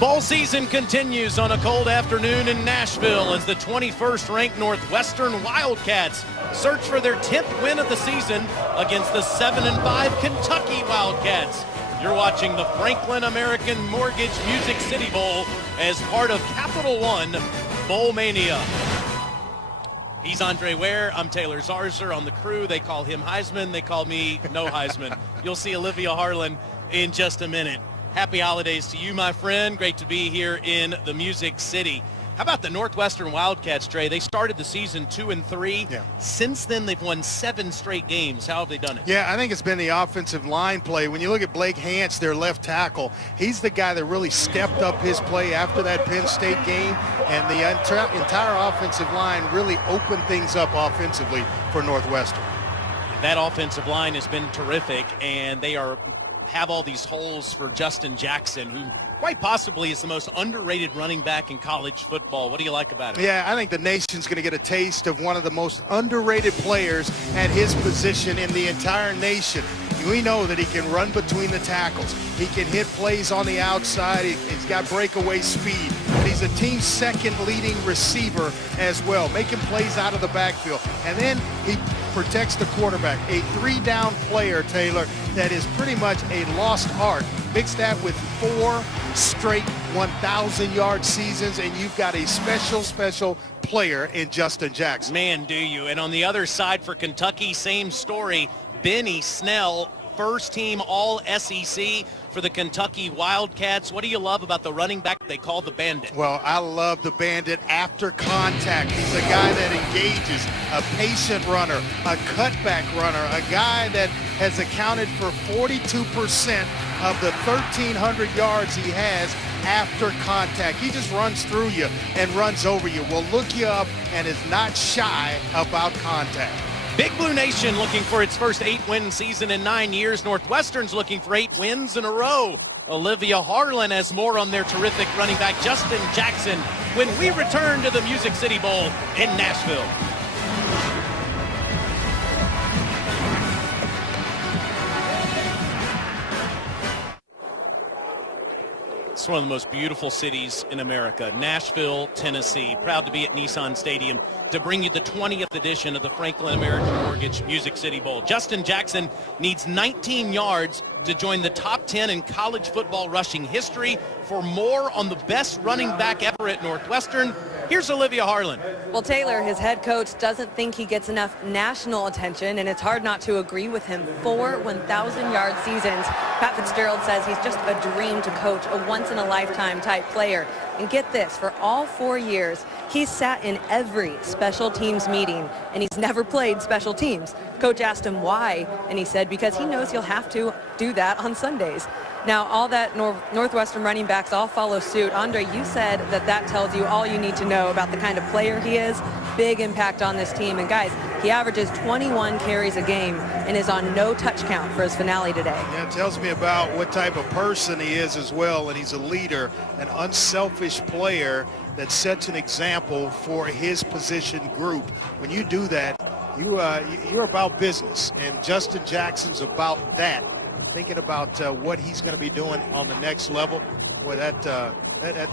Bowl season continues on a cold afternoon in Nashville as the 21st ranked Northwestern Wildcats search for their 10th win of the season against the 7-5 Kentucky Wildcats. You're watching the Franklin American Mortgage Music City Bowl as part of Capital One Bowl Mania. He's Andre Ware. I'm Taylor Zarzer on the crew. They call him Heisman. They call me No Heisman. You'll see Olivia Harlan in just a minute. Happy holidays to you, my friend. Great to be here in the Music City. How about the Northwestern Wildcats, Trey? They started the season 2-3. Yeah. Since then, they've won 7 straight games. How have they done it? Yeah, I think it's been the offensive line play. When you look at Blake Hance, their left tackle, he's the guy that really stepped up his play after that Penn State game, and the entire offensive line really opened things up offensively for Northwestern. That offensive line has been terrific, and they have all these holes for Justin Jackson, who quite possibly is the most underrated running back in college football. What do you like about it? Yeah, I think the nation's going to get a taste of one of the most underrated players at his position in the entire nation. We know that he can run between the tackles. He can hit plays on the outside. He's got breakaway speed. But he's a team's second leading receiver as well, making plays out of the backfield. And then he protects the quarterback. A 3-down player, Taylor, that is pretty much a lost art. Mix that with 4 straight 1,000-yard seasons, and you've got a special player in Justin Jackson. Man, do you. And on the other side for Kentucky, same story. Benny Snell, first team All-SEC for the Kentucky Wildcats. What do you love about the running back they call the Bandit? Well, I love the Bandit after contact. He's a guy that engages, a patient runner, a cutback runner, a guy that has accounted for 42% of the 1,300 yards he has after contact. He just runs through you and runs over you, will look you up, and is not shy about contact. Big Blue Nation looking for its first 8-win season in 9 years. Northwestern's looking for 8 wins in a row. Olivia Harlan has more on their terrific running back, Justin Jackson, when we return to the Music City Bowl in Nashville. It's one of the most beautiful cities in America, Nashville, Tennessee. Proud to be at Nissan Stadium to bring you the 20th edition of the Franklin American Mortgage Music City Bowl. Justin Jackson needs 19 yards to join the top 10 in college football rushing history. For more on the best running back ever at Northwestern, here's Olivia Harlan. Well, Taylor, his head coach doesn't think he gets enough national attention, and it's hard not to agree with him. 4 1,000-yard seasons. Pat Fitzgerald says he's just a dream to coach, a once-in-a-lifetime type player. And get this, for all 4 years, he's sat in every special teams meeting, and he's never played special teams. Coach asked him why, and he said because he knows he'll have to do that on Sundays. Now, all that Northwestern running backs all follow suit. Andre, you said that tells you all you need to know about the kind of player he is. Big impact on this team. And guys, he averages 21 carries a game and is on no touch count for his finale today. Yeah, it tells me about what type of person he is as well, and he's a leader, an unselfish player that sets an example for his position group. When you do that, you're about business, and Justin Jackson's about that. Thinking about what he's going to be doing on the next level, boy, that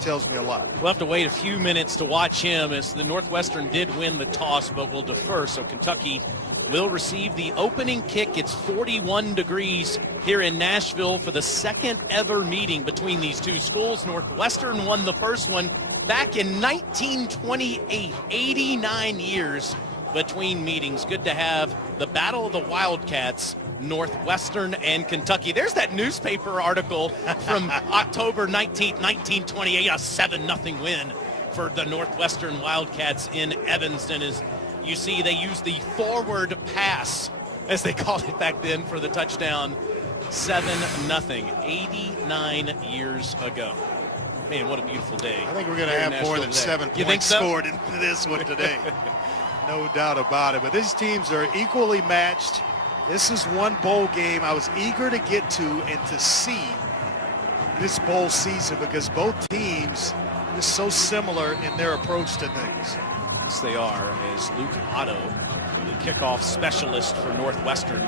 tells me a lot. We'll have to wait a few minutes to watch him as the Northwestern did win the toss, but will defer. So Kentucky will receive the opening kick. It's 41 degrees here in Nashville for the second ever meeting between these two schools. Northwestern won the first one back in 1928, 89 years between meetings. Good to have the Battle of the Wildcats, Northwestern and Kentucky. There's that newspaper article from October 19th, 1928, a 7-0 win for the Northwestern Wildcats in Evanston. As you see, they used the forward pass, as they called it back then, for the touchdown. 7-0, 89 years ago. Man, what a beautiful day. I think we're going to have more than 7 points scored in this one today. No doubt about it. But these teams are equally matched. This is one bowl game I was eager to get to and to see this bowl season because both teams are so similar in their approach to things. Yes, they are, as Luke Otto, the kickoff specialist for Northwestern,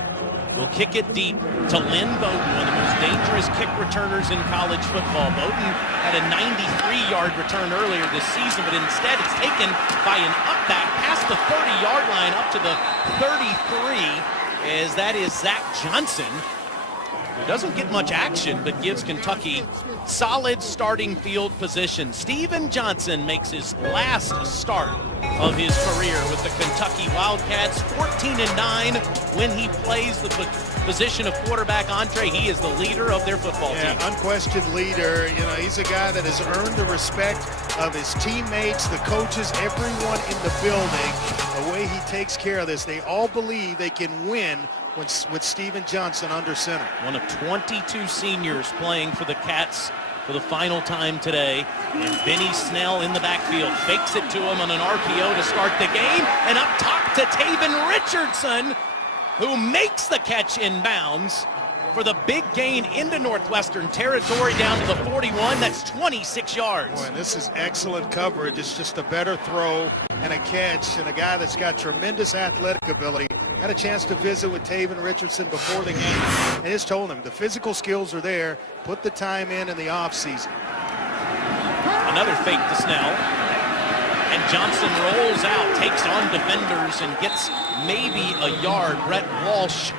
will kick it deep to Lynn Bowden, one of the most dangerous kick returners in college football. Bowden had a 93-yard return earlier this season, but instead it's taken by an up back past the 30-yard line up to the 33, as that is Zach Johnson, who doesn't get much action but gives Kentucky solid starting field position. Steven Johnson makes his last start of his career with the Kentucky Wildcats, 14-9 when he plays the position of quarterback. Andre, he is the leader of their football team. Unquestioned leader. You know, he's a guy that has earned the respect of his teammates, the coaches, everyone in the building. The way he takes care of this, they all believe they can win with Steven Johnson under center. One of 22 seniors playing for the Cats for the final time today. And Benny Snell in the backfield fakes it to him on an RPO to start the game. And up top to Taven Richardson, who makes the catch in bounds for the big gain into Northwestern territory down to the 41. That's 26 yards. Boy, and this is excellent coverage. It's just a better throw and a catch, and a guy that's got tremendous athletic ability. Had a chance to visit with Taven Richardson before the game, and just told him the physical skills are there. Put the time in the offseason. Another fake to Snell. And Johnson rolls out, takes on defenders, and gets maybe a yard. Brett Walsh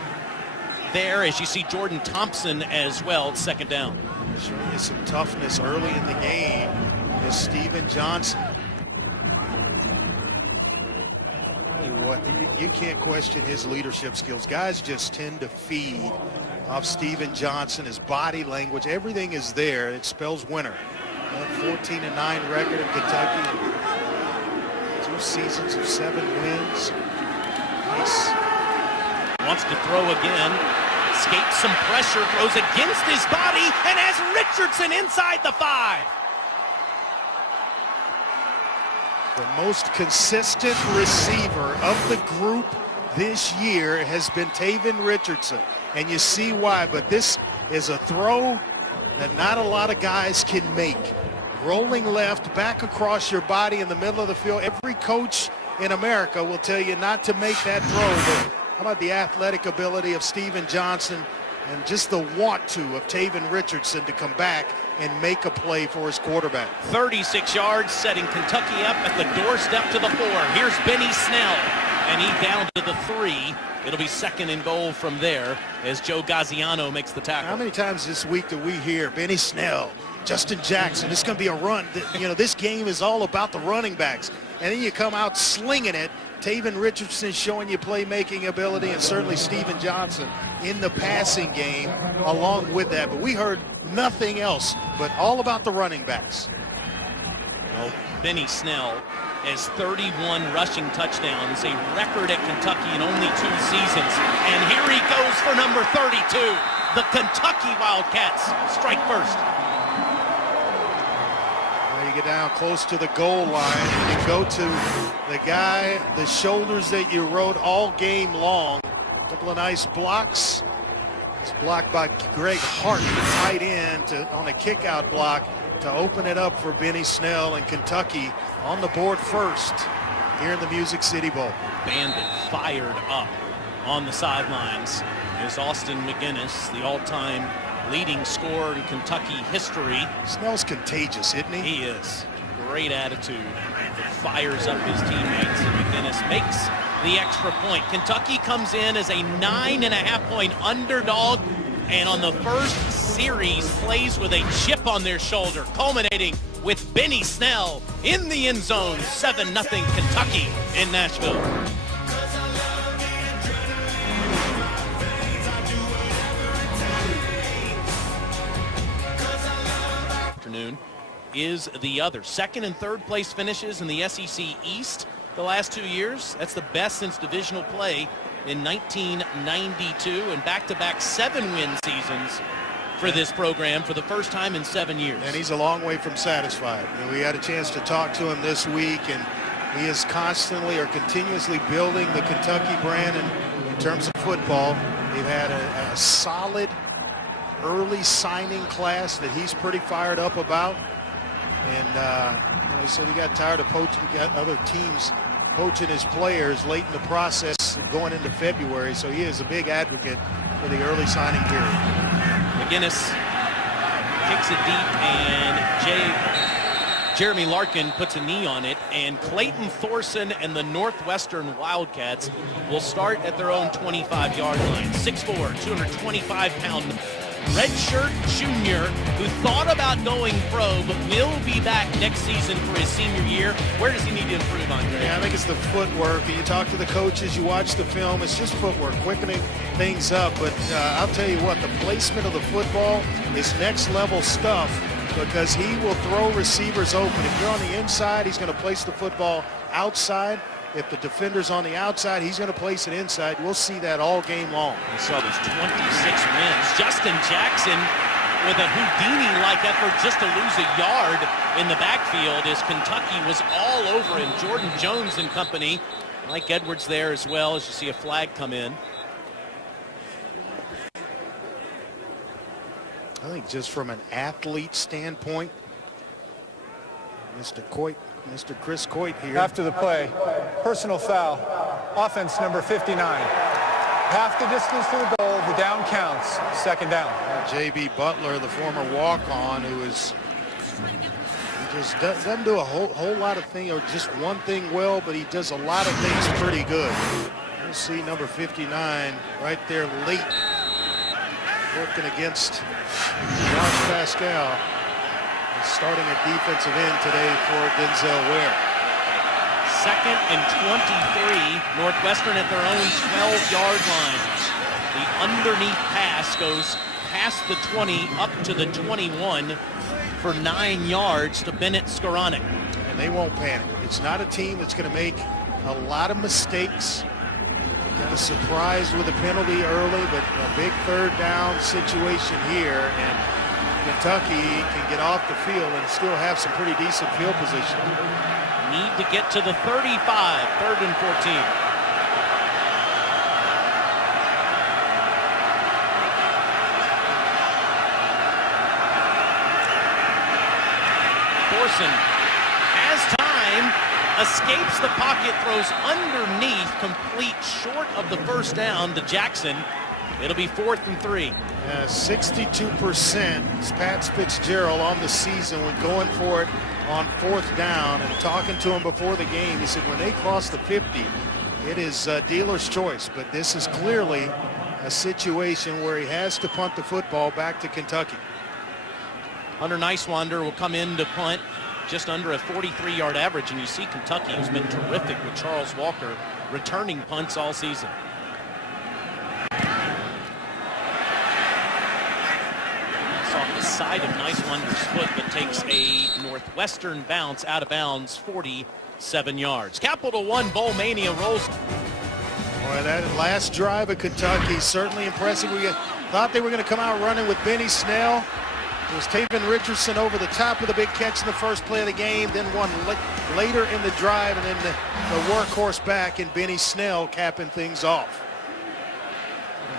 there, as you see Jordan Thompson as well, second down. Showing you some toughness early in the game is Steven Johnson. You can't question his leadership skills. Guys just tend to feed off Steven Johnson. His body language, everything is there. It spells winner. 14-9 record in Kentucky. 2 seasons of 7 wins. Nice. Wants to throw again. Escapes some pressure, throws against his body, and has Richardson inside the 5. The most consistent receiver of the group this year has been Taven Richardson, and you see why, but this is a throw that not a lot of guys can make. Rolling left, back across your body in the middle of the field. Every coach in America will tell you not to make that throw, but how about the athletic ability of Steven Johnson and just the want to of Taven Richardson to come back and make a play for his quarterback. 36 yards, setting Kentucky up at the doorstep to the 4. Here's Benny Snell, and he down to the 3. It'll be second and goal from there as Joe Gaziano makes the tackle. How many times this week do we hear Benny Snell, Justin Jackson, it's going to be a run. You know, this game is all about the running backs. And then you come out slinging it. Taven Richardson showing you playmaking ability, and certainly Steven Johnson in the passing game along with that. But we heard nothing else but all about the running backs. Well, Benny Snell has 31 rushing touchdowns, a record at Kentucky in only 2 seasons. And here he goes for number 32. The Kentucky Wildcats strike first. You get down close to the goal line, and you go to the guy, the shoulders that you rode all game long. A couple of nice blocks. It's blocked by Greg Hart, the tight end, on a kick-out block to open it up for Benny Snell, and Kentucky on the board first here in the Music City Bowl. Bandit fired up on the sidelines is Austin McGinnis, the all-time leading scorer in Kentucky history. Snell's contagious, isn't he? He is. Great attitude. Fires up his teammates, and McGinnis makes the extra point. Kentucky comes in as a 9.5-point underdog, and on the first series plays with a chip on their shoulder, culminating with Benny Snell in the end zone. 7-0 Kentucky in Nashville. Is the other. Second and third place finishes in the SEC East the last 2 years. That's the best since divisional play in 1992, and back-to-back 7-win seasons for this program for the first time in 7 years. And he's a long way from satisfied. We had a chance to talk to him this week, and he is constantly or continuously building the Kentucky brand in terms of football. They've had a solid early signing class that he's pretty fired up about. And he said he got tired of poaching, got other teams coaching his players late in the process going into February, so he is a big advocate for the early signing period. McGinnis kicks it deep, and Jeremy Larkin puts a knee on it, and Clayton Thorson and the Northwestern Wildcats will start at their own 25-yard line. 6'4", 225-pound redshirt junior who thought about going pro but will be back next season for his senior year. Where does he need to improve, Andre? Yeah, I think it's the footwork. You talk to the coaches, you watch the film, it's just footwork, quickening things up. But I'll tell you what, the placement of the football is next level stuff because he will throw receivers open. If you're on the inside, he's going to place the football outside. If the defender's on the outside, he's going to place it inside. We'll see that all game long. We saw those 26 wins. Justin Jackson with a Houdini-like effort just to lose a yard in the backfield as Kentucky was all over him. Jordan Jones and company. Mike Edwards there as well as you see a flag come in. I think just from an athlete standpoint, Mr. Chris Coit here. After the play, personal foul, offense number 59. Half the distance to the goal, the down counts, second down. J.B. Butler, the former walk-on, he just doesn't do a whole lot of things, or just one thing well, but he does a lot of things pretty good. You'll see number 59 right there late, working against Josh Pascal. Starting at defensive end today for Denzel Ware. 2nd and 23. Northwestern at their own 12-yard line. The underneath pass goes past the 20 up to the 21 for 9 yards to Bennett Skoranek. And they won't panic. It's not a team that's going to make a lot of mistakes. Kind of surprised with a penalty early, but a big third down situation here. And Kentucky can get off the field and still have some pretty decent field position. Need to get to the 35, 3rd and 14. Thorson has time, escapes the pocket, throws underneath, complete short of the first down to Jackson. It'll be 4th and 3. 62% is Pat Fitzgerald on the season when going for it on 4th down. And talking to him before the game, he said when they cross the 50, it is dealer's choice. But this is clearly a situation where he has to punt the football back to Kentucky. Hunter Nicewander will come in to punt just under a 43-yard average. And you see Kentucky, who's been terrific with Charles Walker, returning punts all season. Side of Nicewander's foot, but takes a Northwestern bounce out of bounds, 47 yards. Capital One Bowl Mania rolls. Boy, that last drive of Kentucky certainly impressive. We thought they were going to come out running with Benny Snell. It was Taven Richardson over the top of the big catch in the first play of the game, then one later in the drive, and then the workhorse back and Benny Snell capping things off.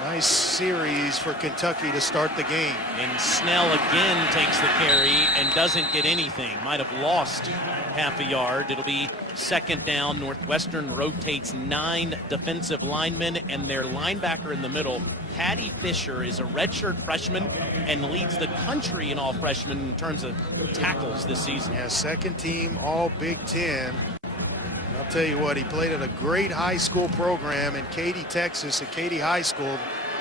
Nice series for Kentucky to start the game. And Snell again takes the carry and doesn't get anything. Might have lost half a yard. It'll be 2nd down. Northwestern rotates 9 defensive linemen, and their linebacker in the middle, Patty Fisher, is a redshirt freshman and leads the country in all freshmen in terms of tackles this season. Yeah, 2nd team all Big Ten. I'll tell you what, he played at a great high school program in Katy, Texas, at Katy High School.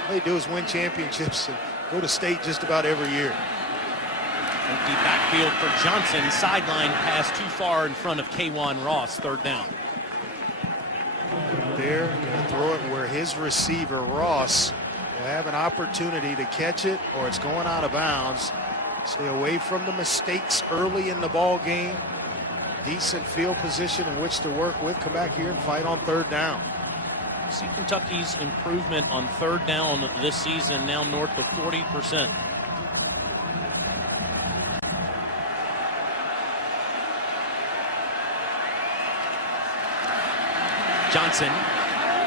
All they do is win championships and go to state just about every year. Empty backfield for Johnson. Sideline pass too far in front of K'Wan Ross. 3rd down. There, going to throw it where his receiver, Ross, will have an opportunity to catch it, or it's going out of bounds. Stay away from the mistakes early in the ball game. Decent field position in which to work with. Come back here and fight on 3rd down. See Kentucky's improvement on 3rd down this season, now north of 40%. Johnson,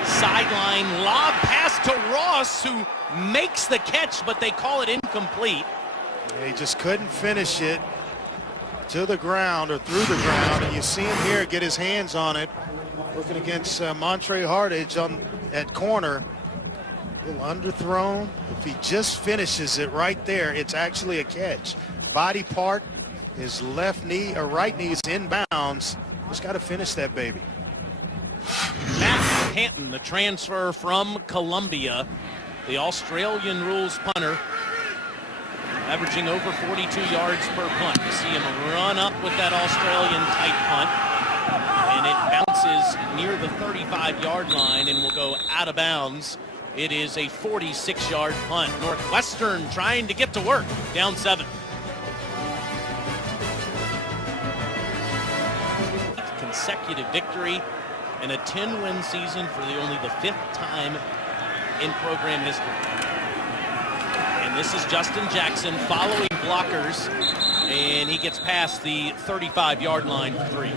sideline lob pass to Ross, who makes the catch, but they call it incomplete. He just couldn't finish it. to the ground or through the ground, and you see him here get his hands on it. Looking against Montre Hardage at corner. A little underthrown. If he just finishes it right there, it's actually a catch. Body part, his left knee or right knee is inbounds. Just got to finish that baby. Matt Panton, the transfer from Columbia, the Australian rules punter, averaging over 42 yards per punt. You see him run up with that Australian tight punt, and it bounces near the 35-yard line and will go out of bounds. It is a 46-yard punt. Northwestern trying to get to work, down 7. Consecutive victory and a 10-win season for only the 5th time in program history. And this is Justin Jackson following blockers, and he gets past the 35-yard line for 3.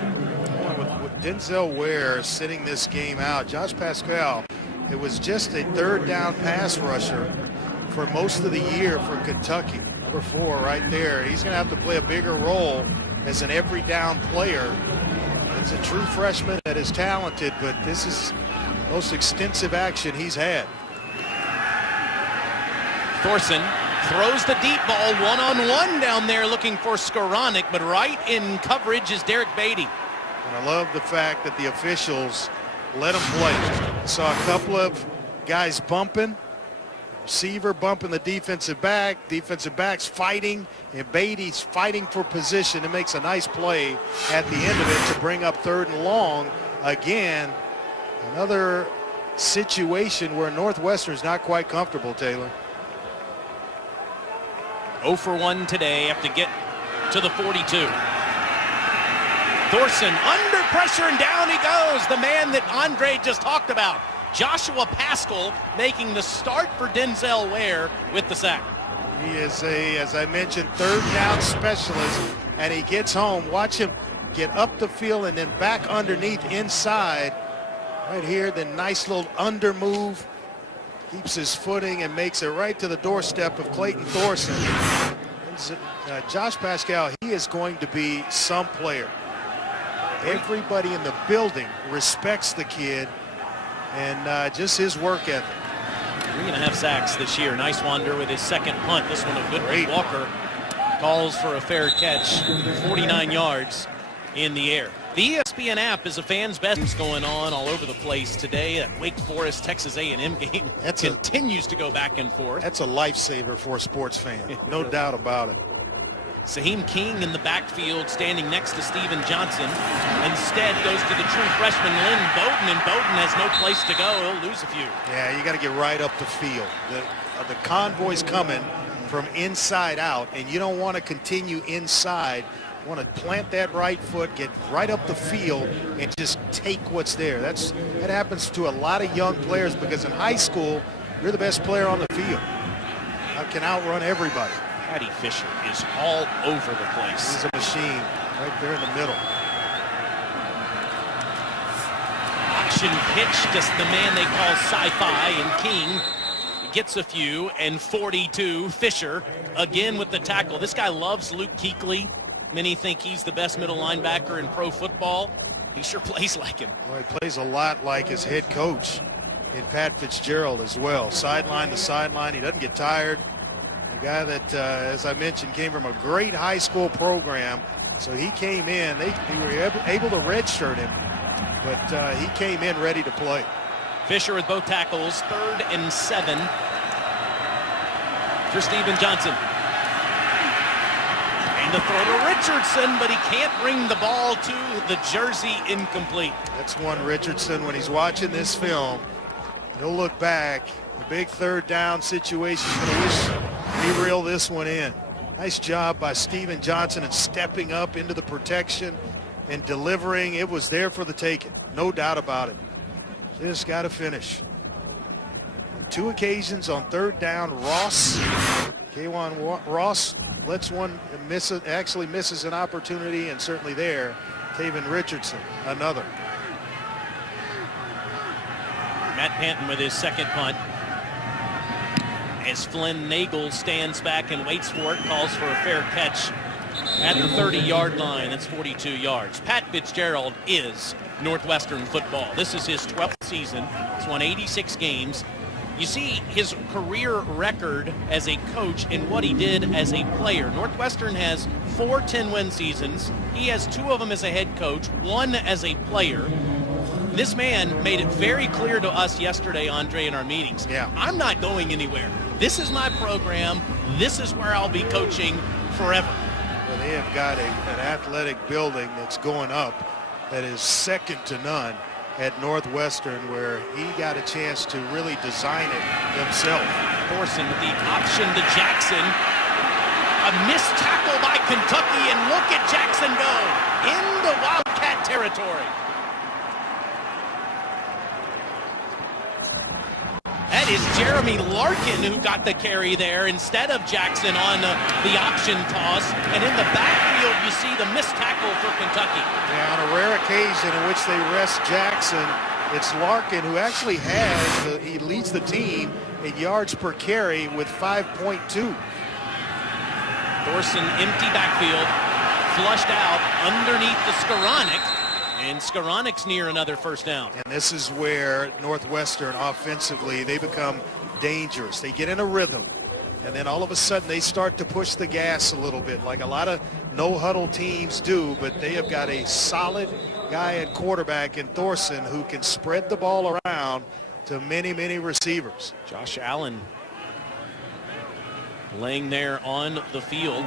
With Denzel Ware sitting this game out, Josh Pascal, it was just a third down pass rusher for most of the year for Kentucky. Number 4 right there. He's going to have to play a bigger role as an every down player. He's a true freshman that is talented, but this is the most extensive action he's had. Thorson throws the deep ball one-on-one down there looking for Skoranek, but right in coverage is Derek Beatty. And I love the fact that the officials let him play. I saw a couple of guys bumping, receiver bumping the defensive backs fighting, and Beatty's fighting for position. It makes a nice play at the end of it to bring up 3rd and long. Again, another situation where Northwestern's not quite comfortable, Taylor. 0 for 1 today, have to get to the 42. Thorson under pressure, and down he goes. The man that Andre just talked about, Joshua Paschal, making the start for Denzel Ware with the sack. He is as I mentioned, 3rd down specialist, and he gets home. Watch him get up the field and then back underneath inside. Right here, the nice little under move. Keeps his footing and makes it right to the doorstep of Clayton Thorson. Josh Pascal, he is going to be some player. Everybody in the building respects the kid and just his work ethic. 3.5 sacks this year. Nice wander with his second punt. This one a good one. Walker calls for a fair catch. 49 yards in the air. The ESPN app is a fan's best going on all over the place today. That Wake Forest Texas A&M game continues to go back and forth. That's a lifesaver for a sports fan. No doubt about it. Saheem King in the backfield standing next to Steven Johnson. Instead goes to the true freshman Lynn Bowden, and Bowden has no place to go. He'll lose a few. Yeah, you got to get right up the field. The convoy's coming from inside out, and you don't want to continue inside. You want to plant that right foot, get right up the field, and just take what's there. That happens to a lot of young players because in high school, you're the best player on the field. I can outrun everybody. Patty Fisher is all over the place. He's a machine right there in the middle. Action pitch, just the man they call sci-fi, and King gets a few, and 42. Fisher again with the tackle. This guy loves Luke Kuechly. Many think he's the best middle linebacker in pro football. He sure plays like him. Well, he plays a lot like his head coach in Pat Fitzgerald as well. Sideline to sideline. He doesn't get tired. A guy that, as I mentioned, came from a great high school program. So he came in. They were able to redshirt him, but he came in ready to play. Fisher with both tackles, 3rd and 7 for Steven Johnson. And the throw to Richardson, but he can't bring the ball to the jersey, incomplete. That's one Richardson, when he's watching this film, he'll look back. The big 3rd down situation. He's going to wish he reeled this one in. Nice job by Steven Johnson and stepping up into the protection and delivering. It was there for the taking, no doubt about it. Just got to finish. 2 occasions on 3rd down, K'Wan Ross lets one miss it, actually misses an opportunity, and certainly there, Taven Richardson, another. Matt Panton with his second punt. As Flynn Nagel stands back and waits for it, calls for a fair catch at the 30-yard line. That's 42 yards. Pat Fitzgerald is Northwestern football. This is his 12th season. He's won 86 games. You see his career record as a coach and what he did as a player. Northwestern has 4 10-win seasons. He has 2 of them as a head coach, 1 as a player. This man made it very clear to us yesterday, Andre, in our meetings. Yeah. I'm not going anywhere. This is my program. This is where I'll be coaching forever. Well, they have got an athletic building that's going up that is second to none at Northwestern, where he got a chance to really design it himself. Thorson with the option to Jackson. A missed tackle by Kentucky, and look at Jackson go into Wildcat territory. That is Jeremy Larkin who got the carry there instead of Jackson on the option toss. And in the backfield, you see the missed tackle for Kentucky. Yeah, on a rare occasion in which they rest Jackson, it's Larkin who actually he leads the team in yards per carry with 5.2. Thorson, empty backfield, flushed out underneath the Skoranek. And Skoranek's near another first down. And this is where Northwestern offensively, they become dangerous. They get in a rhythm, and then all of a sudden they start to push the gas a little bit, like a lot of no-huddle teams do, but they have got a solid guy at quarterback in Thorson who can spread the ball around to many, many receivers. Josh Allen laying there on the field.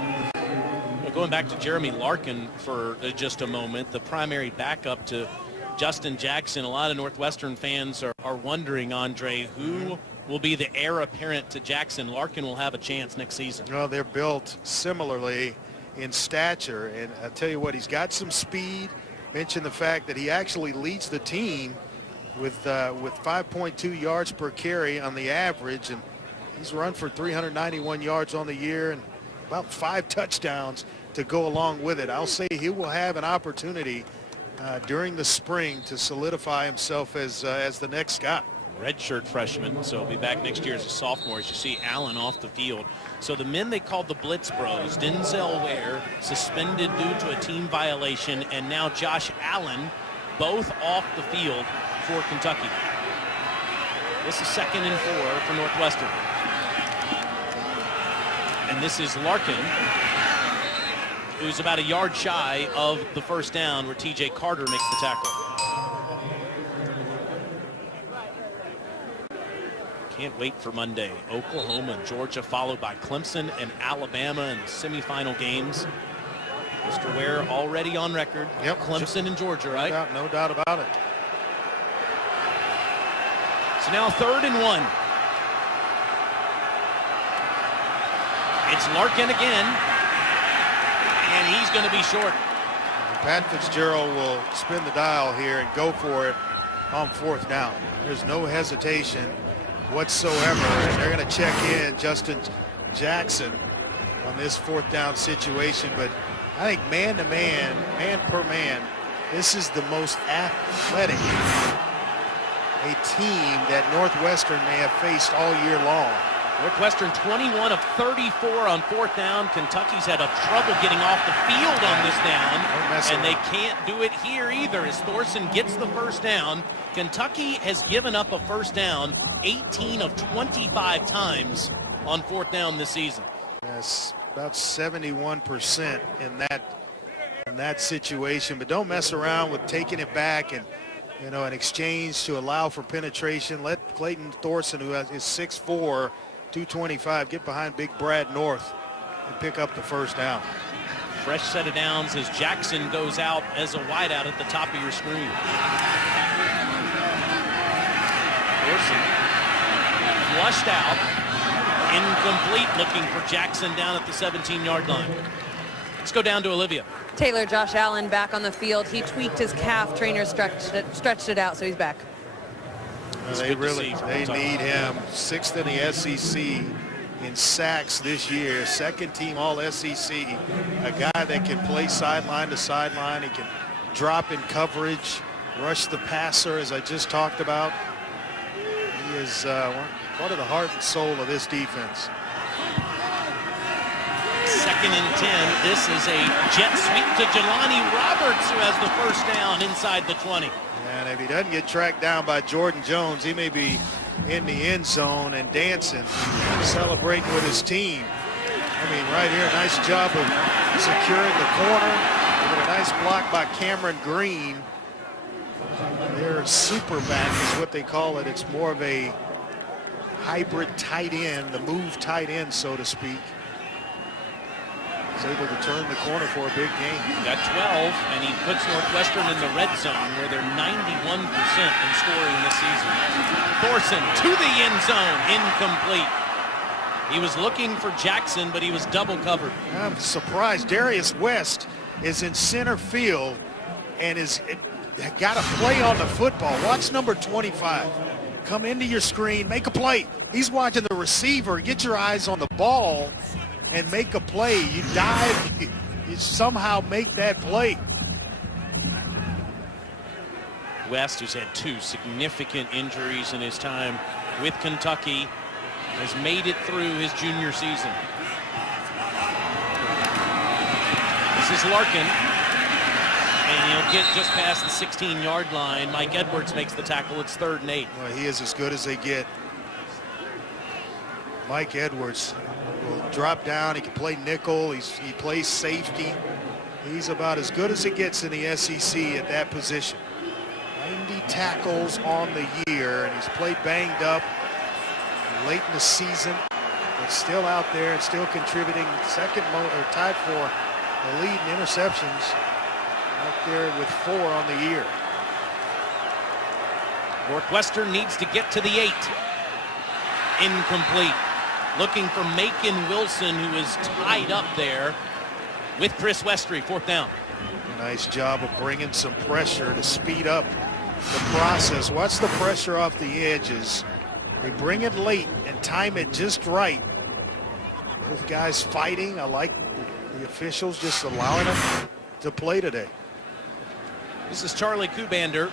Going back to Jeremy Larkin for just a moment, the primary backup to Justin Jackson. A lot of Northwestern fans are wondering, Andre, who will be the heir apparent to Jackson. Larkin will have a chance next season. Well, they're built similarly in stature, and I tell you what, he's got some speed. Mention the fact that he actually leads the team with 5.2 yards per carry on the average, and he's run for 391 yards on the year and about 5 touchdowns to go along with it. I'll say he will have an opportunity during the spring to solidify himself as the next guy. Redshirt freshman, so he'll be back next year as a sophomore. As you see Allen off the field. So the men they called the Blitz Bros, Denzel Ware suspended due to a team violation, and now Josh Allen, both off the field for Kentucky. This is 2nd and 4 for Northwestern. And this is Larkin, who's about a yard shy of the first down, where TJ Carter makes the tackle. Can't wait for Monday. Oklahoma and Georgia, followed by Clemson and Alabama in the semifinal games. Mr. Ware already on record. Yep. Clemson and Georgia, right? No doubt about it. So now 3rd and 1. It's Larkin again, and he's going to be short. Pat Fitzgerald will spin the dial here and go for it on 4th down. There's no hesitation whatsoever, and they're going to check in Justin Jackson on this 4th down situation. But I think man to man, man per man, this is the most athletic a team that Northwestern may have faced all year long. Northwestern 21 of 34 on 4th down. Kentucky's had a trouble getting off the field on this down, and they can't do it here either as Thorson gets the first down. Kentucky has given up a first down 18 of 25 times on 4th down this season. Yes, about 71% in that situation, but don't mess around with taking it back and an exchange to allow for penetration. Let Clayton Thorson, who is 6'4", 225, get behind big Brad North and pick up the first down. Fresh set of downs as Jackson goes out as a wideout at the top of your screen. Thorson flushed out, incomplete, looking for Jackson down at the 17-yard line. Let's go down to Olivia. Taylor, Josh Allen back on the field. He tweaked his calf. Trainer stretched it out, so he's back. They need him. 6th in the SEC in sacks this year. 2nd team all SEC. A guy that can play sideline to sideline. He can drop in coverage, rush the passer, as I just talked about. He is part of the heart and soul of this defense. 2nd 2nd and 10. This is a jet sweep to Jelani Roberts, who has the first down inside the 20. And if he doesn't get tracked down by Jordan Jones, he may be in the end zone and dancing, celebrating with his team. I mean, right here, nice job of securing the corner. A nice block by Cameron Green. Their super back is what they call it. It's more of a hybrid tight end, the move tight end, so to speak. He's able to turn the corner for a big game. Got 12, and he puts Northwestern in the red zone where they're 91% in scoring this season. Thorson to the end zone, incomplete. He was looking for Jackson, but he was double covered. I'm surprised. Darius West is in center field and is got a play on the football. Watch number 25. Come into your screen, make a play. He's watching the receiver. Get your eyes on the ball and make a play. You dive, you somehow make that play. West, who's had 2 significant injuries in his time with Kentucky, has made it through his junior season. This is Larkin, and he'll get just past the 16-yard line. Mike Edwards makes the tackle. It's 3rd and 8. Well, he is as good as they get. Mike Edwards will drop down. He can play nickel. He plays safety. He's about as good as it gets in the SEC at that position. 90 tackles on the year, and he's played banged up late in the season, but still out there and still contributing. Tied for the lead in interceptions, up there with 4 on the year. Northwestern needs to get to the 8. Incomplete. Looking for Macon Wilson, who is tied up there with Chris Westry. 4th down. Nice job of bringing some pressure to speed up the process. Watch the pressure off the edges. They bring it late and time it just right. Both guys fighting. I like the officials just allowing them to play today. This is Charlie Kubander,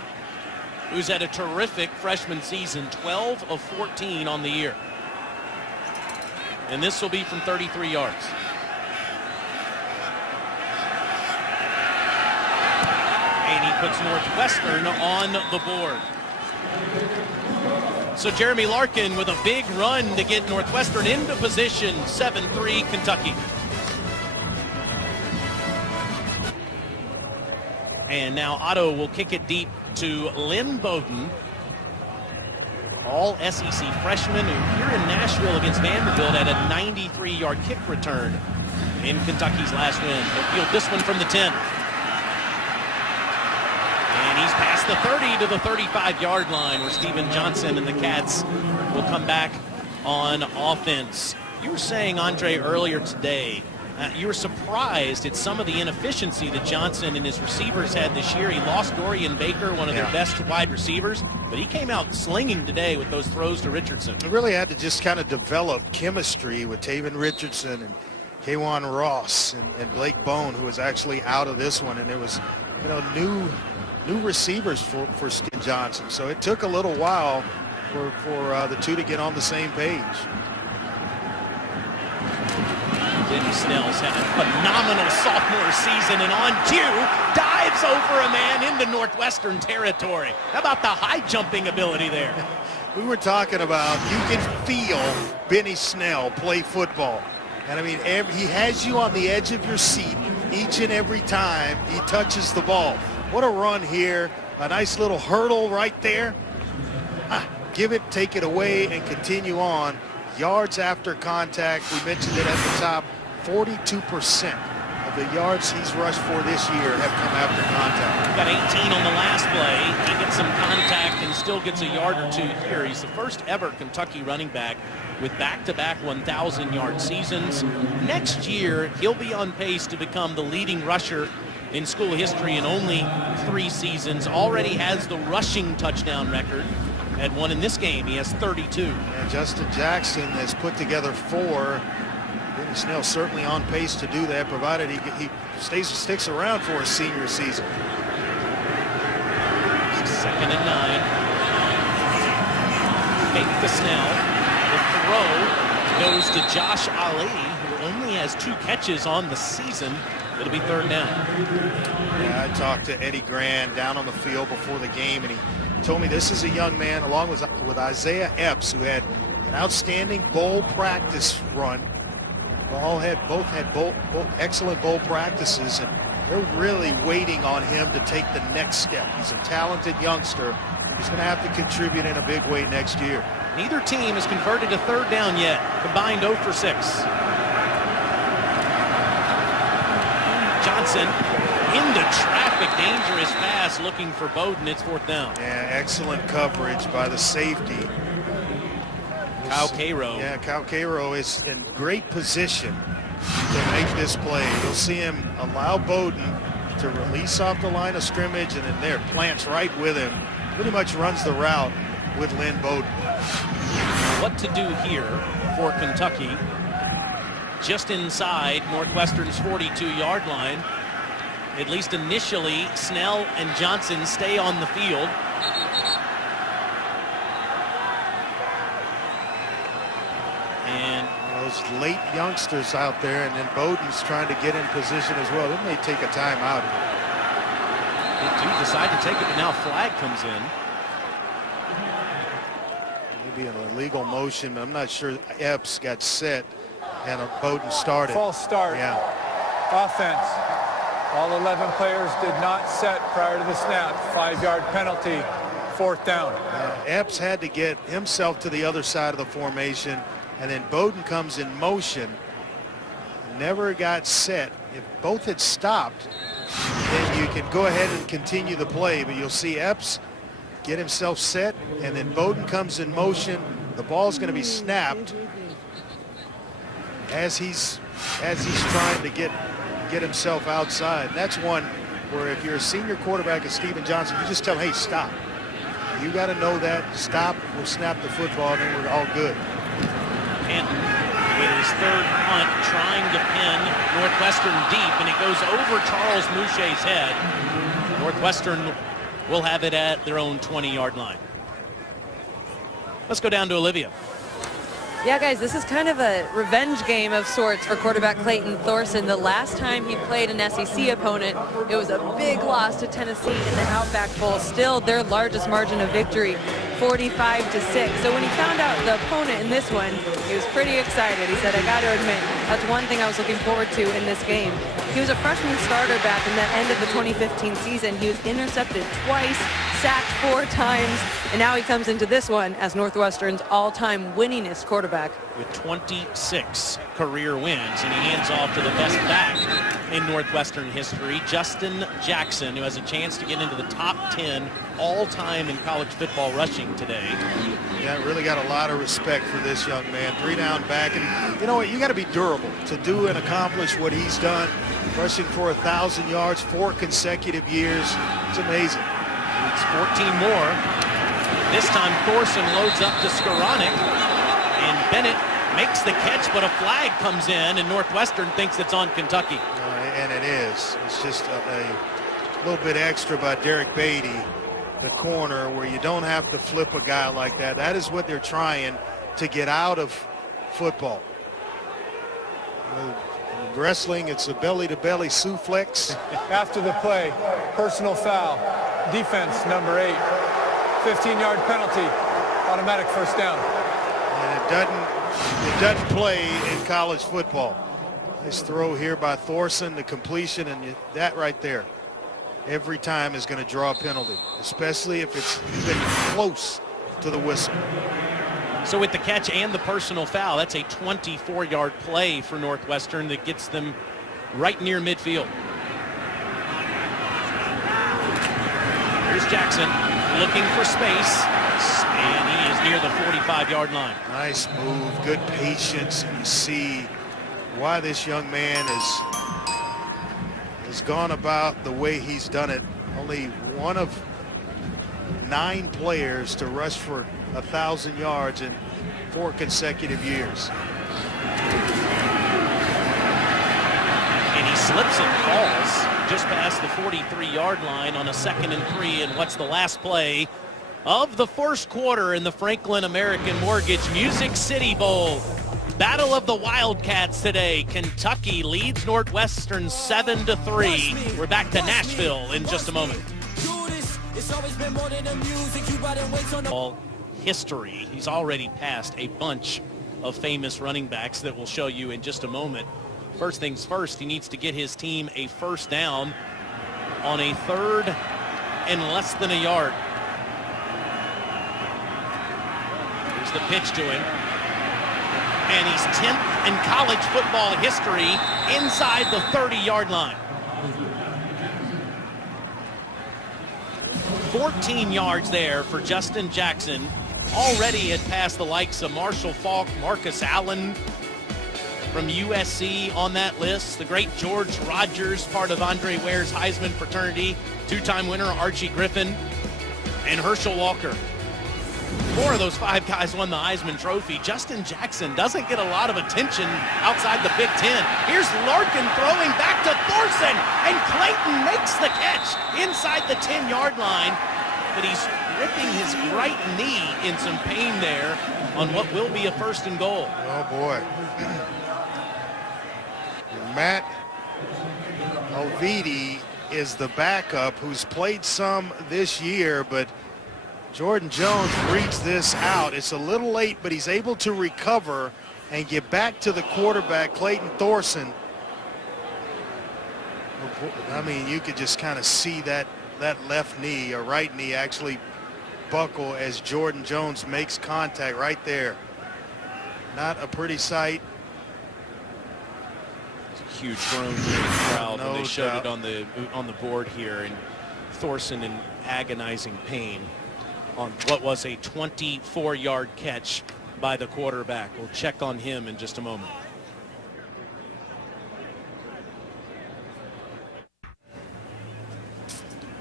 who's had a terrific freshman season, 12 of 14 on the year. And this will be from 33 yards. And he puts Northwestern on the board. So Jeremy Larkin with a big run to get Northwestern into position. 7-3 Kentucky. And now Otto will kick it deep to Lynn Bowden. All SEC freshman who here in Nashville against Vanderbilt had a 93-yard kick return in Kentucky's last win. They'll field this one from the 10. And he's past the 30 to the 35-yard line where Steven Johnson and the Cats will come back on offense. You were saying, Andre, earlier today, you were surprised at some of the inefficiency that Johnson and his receivers had this year. He lost Dorian Baker, one of their best wide receivers, but he came out slinging today with those throws to Richardson. He really had to just kind of develop chemistry with Taven Richardson and K'Wan Ross and Blake Bone, who was actually out of this one. And it was, new receivers for Steven Johnson. So it took a little while for the two to get on the same page. Denny Snell's had a phenomenal sophomore season, and on cue, dives over a man into Northwestern territory. How about the high jumping ability there? We were talking about you can feel Benny Snell play football. And I mean, he has you on the edge of your seat each and every time he touches the ball. What a run here. A nice little hurdle right there. Give it, take it away, and continue on. Yards after contact, we mentioned it at the top, 42% of the yards he's rushed for this year have come after contact. Got 18 on the last play. He gets some contact and still gets a yard or 2 here. He's the first ever Kentucky running back with back-to-back 1,000-yard seasons. Next year, he'll be on pace to become the leading rusher in school history in only 3 seasons. Already has the rushing touchdown record. Had one in this game. He has 32. And Justin Jackson has put together 4. Benny Snell certainly on pace to do that, provided he sticks around for his senior season. 2nd and 9. Fake to Snell. The throw goes to Josh Ali, who only has has 2 catches on the season. It'll be 3rd down. Yeah, I talked to Eddie Grand down on the field before the game, and he told me this is a young man, along with Isaiah Epps, who had an outstanding bowl practice run. Both had excellent bowl practices, and they're really waiting on him to take the next step. He's a talented youngster. He's going to have to contribute in a big way next year. Neither team has converted a 3rd down yet. Combined 0 for 6. Johnson into traffic, dangerous pass, looking for Bowden. It's 4th down. Yeah, excellent coverage by the safety. Kyle Cairo. Yeah, Kyle Cairo is in great position to make this play. You'll see him allow Bowden to release off the line of scrimmage, and then there, plants right with him. Pretty much runs the route with Lynn Bowden. What to do here for Kentucky? Just inside Northwestern's 42-yard line. At least initially, Snell and Johnson stay on the field. And those late youngsters out there, and then Bowden's trying to get in position as well. They may take a timeout. they do decide to take it, but now a flag comes in. Maybe an illegal motion, but I'm not sure. Epps got set and Bowden started. False start. Yeah. Offense. All 11 players did not set prior to the snap. 5-yard penalty. 4th down. Epps had to get himself to the other side of the formation, and then Bowden comes in motion. Never got set. If both had stopped, then you can go ahead and continue the play, but you'll see Epps get himself set, and then Bowden comes in motion. The ball's going to be snapped as he's trying to get himself outside. And that's one where if you're a senior quarterback as Steven Johnson, you just tell him, hey, stop. You got to know that. Stop. We'll snap the football, and then we're all good. Canton with his 3rd punt, trying to pin Northwestern deep, and it goes over Charles Mouche's head. Northwestern will have it at their own 20-yard line. Let's go down to Olivia. Yeah, guys, this is kind of a revenge game of sorts for quarterback Clayton Thorson. The last time he played an SEC opponent, it was a big loss to Tennessee in the Outback Bowl. Still their largest margin of victory, 45-6. So when he found out the opponent in this one, he was pretty excited. He said, I got to admit, that's one thing I was looking forward to in this game. He was a freshman starter back in the end of the 2015 season. He was intercepted twice, sacked 4 times, and now he comes into this one as Northwestern's all-time winningest quarterback. With 26 career wins, and he hands off to the best back in Northwestern history, Justin Jackson, who has a chance to get into the top 10 all-time in college football rushing today. Yeah, really got a lot of respect for this young man. 3-down back, and you know what? You got to be durable to do and accomplish what he's done, rushing for 1,000 yards 4 consecutive years. It's amazing. It's 14 more. This time Thorson loads up to Skoranek, and Bennett makes the catch, but a flag comes in, and Northwestern thinks it's on Kentucky. And it is. It's just a little bit extra by Derek Beatty, the corner, where you don't have to flip a guy like that. That is what they're trying to get out of football. In wrestling, it's a belly-to-belly suplex. After the play, personal foul. Defense, number 8. 15-yard penalty. Automatic 1st down. And it doesn't play in college football. Nice throw here by Thorson, the completion, and that right there every time is going to draw a penalty, especially if it's even close to the whistle. So with the catch and the personal foul, that's a 24-yard play for Northwestern that gets them right near midfield. Here's Jackson looking for space, and he is near the 45-yard line. Nice move, good patience, and you see why this young man has gone about the way he's done it. Only one of 9 players to rush for 1,000 yards in 4 consecutive years. And he slips and falls just past the 43-yard line on a 2nd and 3, and what's the last play of the first quarter in the Franklin American Mortgage Music City Bowl. Battle of the Wildcats today. Kentucky leads Northwestern 7-3. We're back to Nashville in just a moment. All history. He's already passed a bunch of famous running backs that we'll show you in just a moment. First things first, he needs to get his team a first down on a 3rd and less than a yard. Here's the pitch to him. And he's 10th in college football history inside the 30-yard line. 14 yards there for Justin Jackson. Already had passed the likes of Marshall Faulk, Marcus Allen from USC on that list. The great George Rogers, part of Andre Ware's Heisman fraternity. 2-time winner Archie Griffin and Herschel Walker. 4 of those 5 guys won the Heisman Trophy. Justin Jackson doesn't get a lot of attention outside the Big Ten. Here's Larkin throwing back to Thorson, and Clayton makes the catch inside the 10-yard line, but he's ripping his right knee in some pain there on what will be a 1st and goal. Oh boy. Matt Alvidi is the backup who's played some this year, but Jordan Jones reads this out. It's a little late, but he's able to recover and get back to the quarterback, Clayton Thorson. I mean, you could just kind of see that left knee or right knee actually buckle as Jordan Jones makes contact right there. Not a pretty sight. It's a huge groan in the crowd when they showed it on the board here, and Thorson in agonizing pain on what was a 24-yard catch by the quarterback. We'll check on him in just a moment.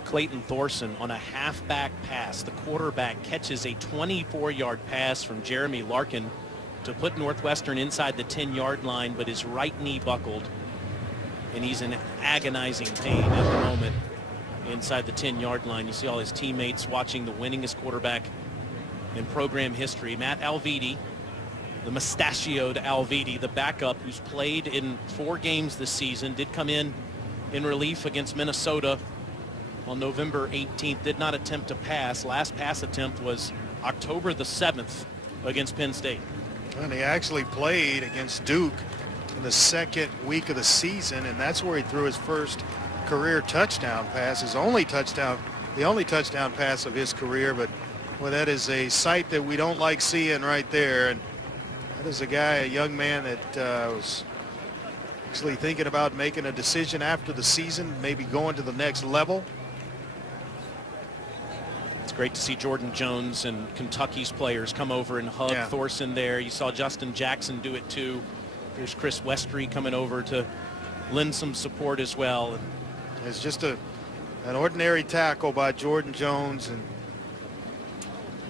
Clayton Thorson on a halfback pass. The quarterback catches a 24-yard pass from Jeremy Larkin to put Northwestern inside the 10-yard line, but his right knee buckled, and he's in agonizing pain at the moment inside the 10-yard line. You see all his teammates watching the winningest quarterback in program history, Matt Alvidi, the mustachioed Alvidi, the backup who's played in 4 games this season, did come in relief against Minnesota on November 18th, did not attempt to pass. Last pass attempt was October the 7th against Penn State. And he actually played against Duke in the 2nd week of the season, and that's where he threw his first career touchdown pass, the only touchdown pass of his career. But well, that is a sight that we don't like seeing right there. And that is a young man that was actually thinking about making a decision after the season, maybe going to the next level. It's great to see Jordan Jones and Kentucky's players come over and hug Thorson there. You saw Justin Jackson do it too. There's Chris Westry coming over to lend some support as well. It's just an ordinary tackle by Jordan Jones, and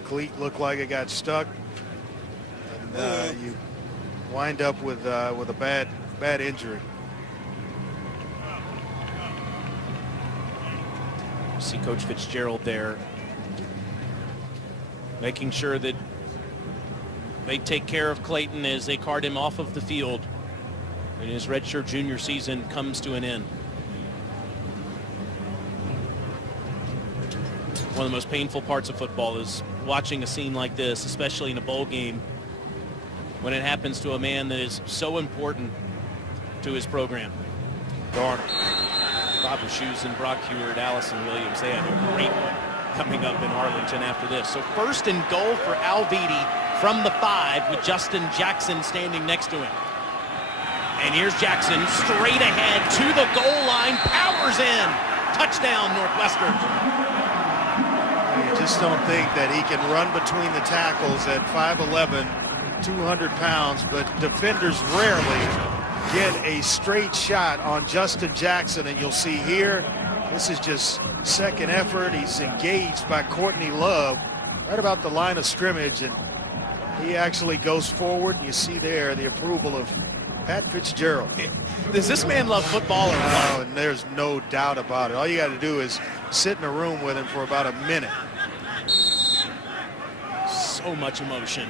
cleat looked like it got stuck, and you wind up with a bad injury. See Coach Fitzgerald there making sure that they take care of Clayton as they cart him off of the field, and his redshirt junior season comes to an end. One of the most painful parts of football is watching a scene like this, especially in a bowl game, when it happens to a man that is so important to his program. Darn. Bob Shoes and Brock Heward, Allison Williams, they have a great one coming up in Arlington after this. So 1st and goal for Alvidi from the 5 with Justin Jackson standing next to him. And here's Jackson straight ahead to the goal line, powers in. Touchdown, Northwestern. You just don't think that he can run between the tackles at 5'11", 200 pounds, but defenders rarely get a straight shot on Justin Jackson, and you'll see here, this is just second effort. He's engaged by Courtney Love right about the line of scrimmage, and he actually goes forward. You see there the approval of Pat Fitzgerald. Does this man love football or what? Oh, and there's no doubt about it. All you got to do is sit in a room with him for about a minute. So much emotion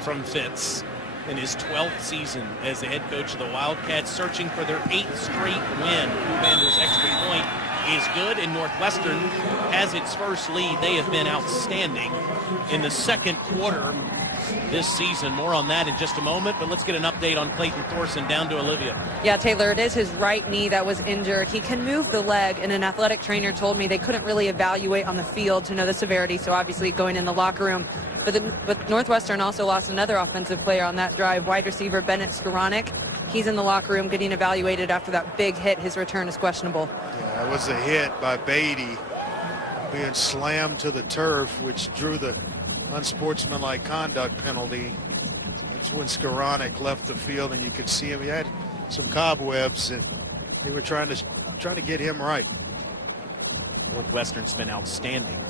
from Fitz. in his 12th season as the head coach of the Wildcats, searching for their 8th straight win. Vander's extra point is good, and Northwestern has its first lead. They have been outstanding in the second quarter this season. More on that in just a moment, but let's get an update on Clayton Thorson. Down to Olivia. Yeah, Taylor, it is his right knee that was injured. He can move the leg, and an athletic trainer told me they couldn't really evaluate on the field to know the severity, so obviously going in the locker room. But Northwestern also lost another offensive player on that drive, wide receiver Bennett Skoranek. He's in the locker room getting evaluated after that big hit. His return is questionable. Yeah, that was a hit by Beatty, being slammed to the turf, which drew the unsportsmanlike conduct penalty. That's when Skoranek left the field, and you could see him. He had some cobwebs, and they were trying to get him right. Northwestern's been outstanding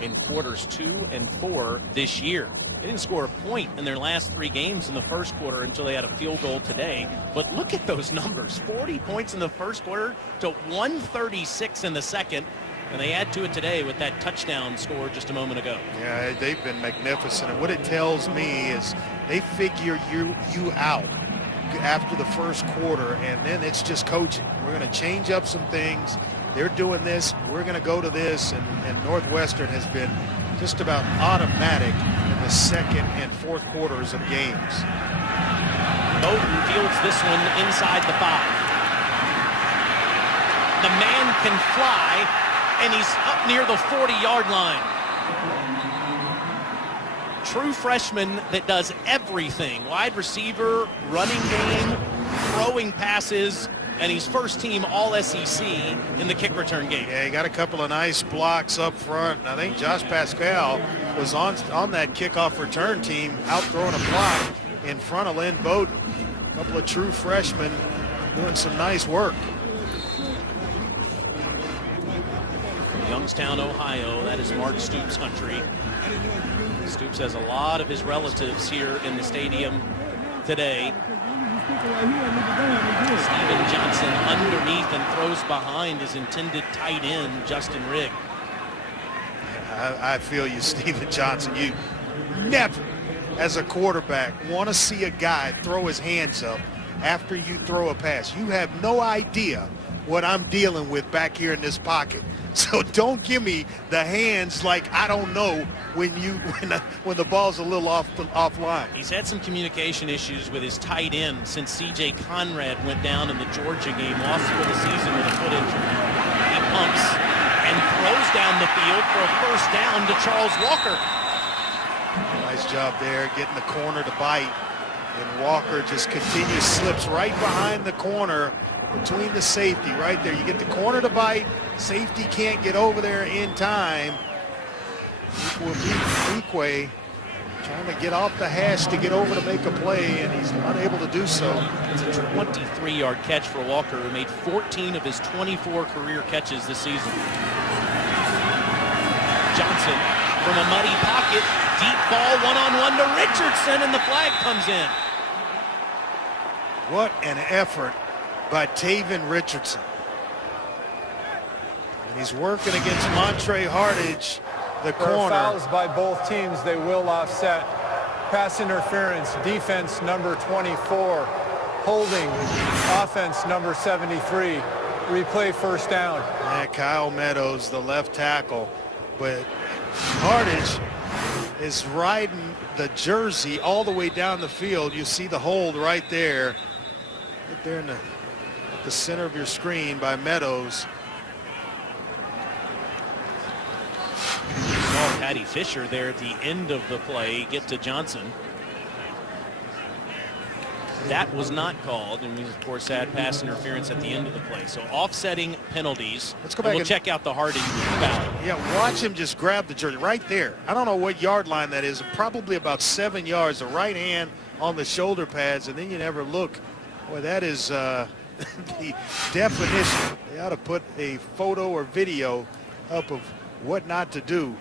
in quarters 2 and 4 this year. They didn't score a point in their last 3 games in the first quarter until they had a field goal today. But look at those numbers. 40 points in the first quarter to 136 in the second. And they add to it today with that touchdown score just a moment ago. Yeah, they've been magnificent. And what it tells me is they figure you out after the first quarter, and then it's just coaching. We're going to change up some things. They're doing this. We're going to go to this. And Northwestern has been just about automatic in the second and fourth quarters of games. Bowden fields this one inside the 5. The man can fly, and he's up near the 40-yard line. True freshman that does everything. Wide receiver, running game, throwing passes, and he's first team All-SEC in the kick return game. Yeah, he got a couple of nice blocks up front. I think Josh Pascal was on that kickoff return team, out throwing a block in front of Lynn Bowden. A couple of true freshmen doing some nice work. Youngstown, Ohio, that is Mark Stoops' country. Stoops has a lot of his relatives here in the stadium today. Steven Johnson underneath and throws behind his intended tight end, Justin Rigg. I feel you, Steven Johnson. You never, as a quarterback, want to see a guy throw his hands up after you throw a pass. You have no idea what I'm dealing with back here in this pocket. So don't give me the hands like I don't know when the ball's a little offline. He's had some communication issues with his tight end since C.J. Conrad went down in the Georgia game, lost for the season with a foot injury. He pumps and throws down the field for a first down to Charles Walker. Nice job there, getting the corner to bite. And Walker just continues, slips right behind the corner between the safety right there. You get the corner to bite, safety can't get over there in time. Ikwe trying to get off the hash to get over to make a play, and he's unable to do so. It's a 23-yard catch for Walker, who made 14 of his 24 career catches this season. Johnson from a muddy pocket, deep ball one-on-one to Richardson, and the flag comes in. What an effort by Taven Richardson. And he's working against Montre Hardage, the corner. Fouls by both teams, they will offset. Pass interference, defense number 24. Holding, offense number 73. Replay first down. Yeah, Kyle Meadows, the left tackle. But Hardage is riding the jersey all the way down the field. You see the hold right there. Right there in the center of your screen by Meadows. Saw Patty Fisher there at the end of the play get to Johnson. That was not called, and we of course had pass interference at the end of the play. So offsetting penalties. Let's go back. We'll check out the Harding foul. Yeah, watch him just grab the jersey right there. I don't know what yard line that is. Probably about 7 yards. The right hand on the shoulder pads, and then you never look. Boy, that is the definition. They ought to put a photo or video up of what not to do.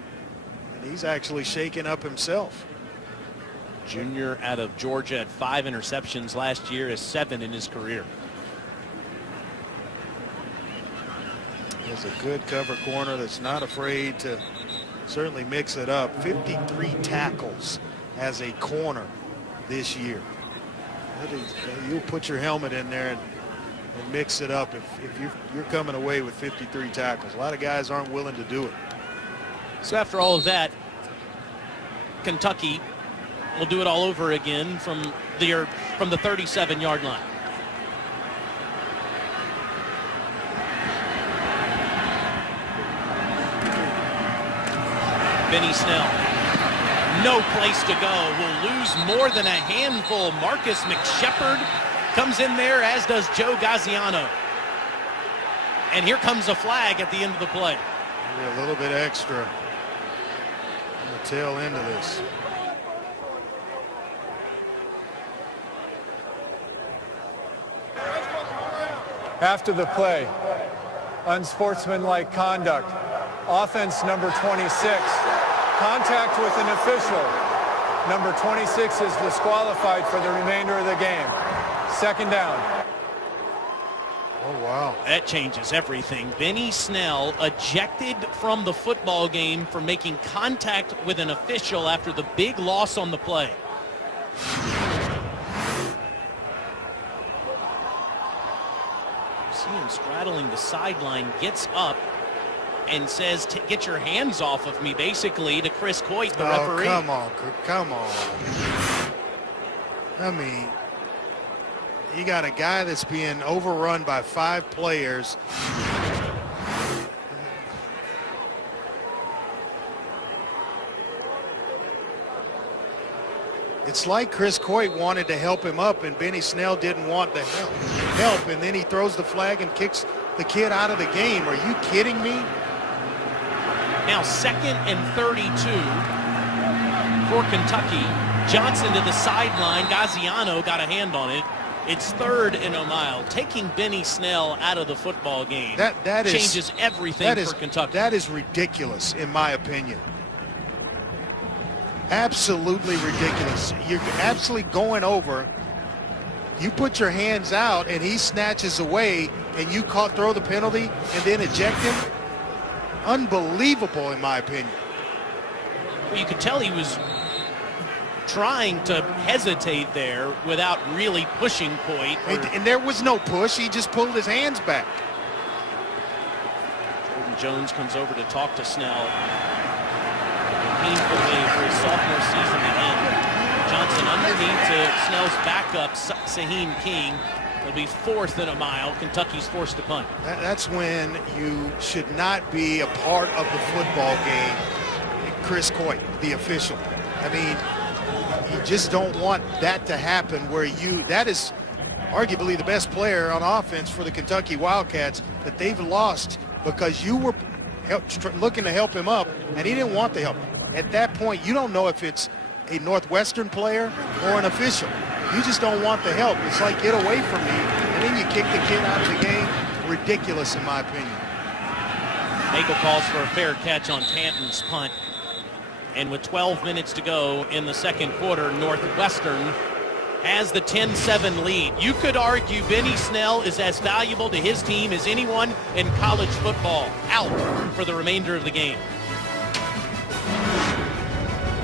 And he's actually shaking up himself. Junior out of Georgia, had 5 interceptions last year, has 7 in his career. He has a good cover corner that's not afraid to certainly mix it up. 53 tackles as a corner this year. You'll put your helmet in there and mix it up if you're coming away with 53 tackles. A lot of guys aren't willing to do it. So after all of that, Kentucky will do it all over again from the 37-yard line. Benny Snell, no place to go, will lose more than a handful. Marcus McShepard comes in there, as does Joe Gaziano. And here comes a flag at the end of the play. A little bit extra on the tail end of this. After the play, unsportsmanlike conduct. Offense number 26, contact with an official. Number 26 is disqualified for the remainder of the game. Second down. Oh, wow. That changes everything. Benny Snell ejected from the football game for making contact with an official after the big loss on the play. See him straddling the sideline, gets up and says, get your hands off of me, basically, to Chris Coit, the referee. Come on, come on. I mean, you got a guy that's being overrun by 5 players. It's like Chris Coit wanted to help him up and Benny Snell didn't want the help, and then he throws the flag and kicks the kid out of the game. Are you kidding me? Now 2nd and 32 for Kentucky. Johnson to the sideline. Gaziano got a hand on it. It's 3rd and a mile. Taking Benny Snell out of the football game that changes everything for Kentucky. That is ridiculous, in my opinion. Absolutely ridiculous. You're absolutely going over. You put your hands out, and he snatches away, and you throw the penalty and then eject him. Unbelievable, in my opinion. Well, you could tell he was trying to hesitate there without really pushing Coit. And there was no push. He just pulled his hands back. Jordan Jones comes over to talk to Snell. Painful way for his sophomore season to end. Johnson underneath to Snell's backup, Saheem King. It'll be 4th and a mile. Kentucky's forced to punt. That's when you should not be a part of the football game. Chris Coit, the official. I mean, you just don't want that to happen where that is arguably the best player on offense for the Kentucky Wildcats that they've lost because you were looking to help him up and he didn't want the help. At that point, you don't know if it's a Northwestern player or an official. You just don't want the help. It's like, get away from me, and then you kick the kid out of the game. Ridiculous, in my opinion. Nagel calls for a fair catch on Tanton's punt. And with 12 minutes to go in the second quarter, Northwestern has the 10-7 lead. You could argue Benny Snell is as valuable to his team as anyone in college football. Out for the remainder of the game.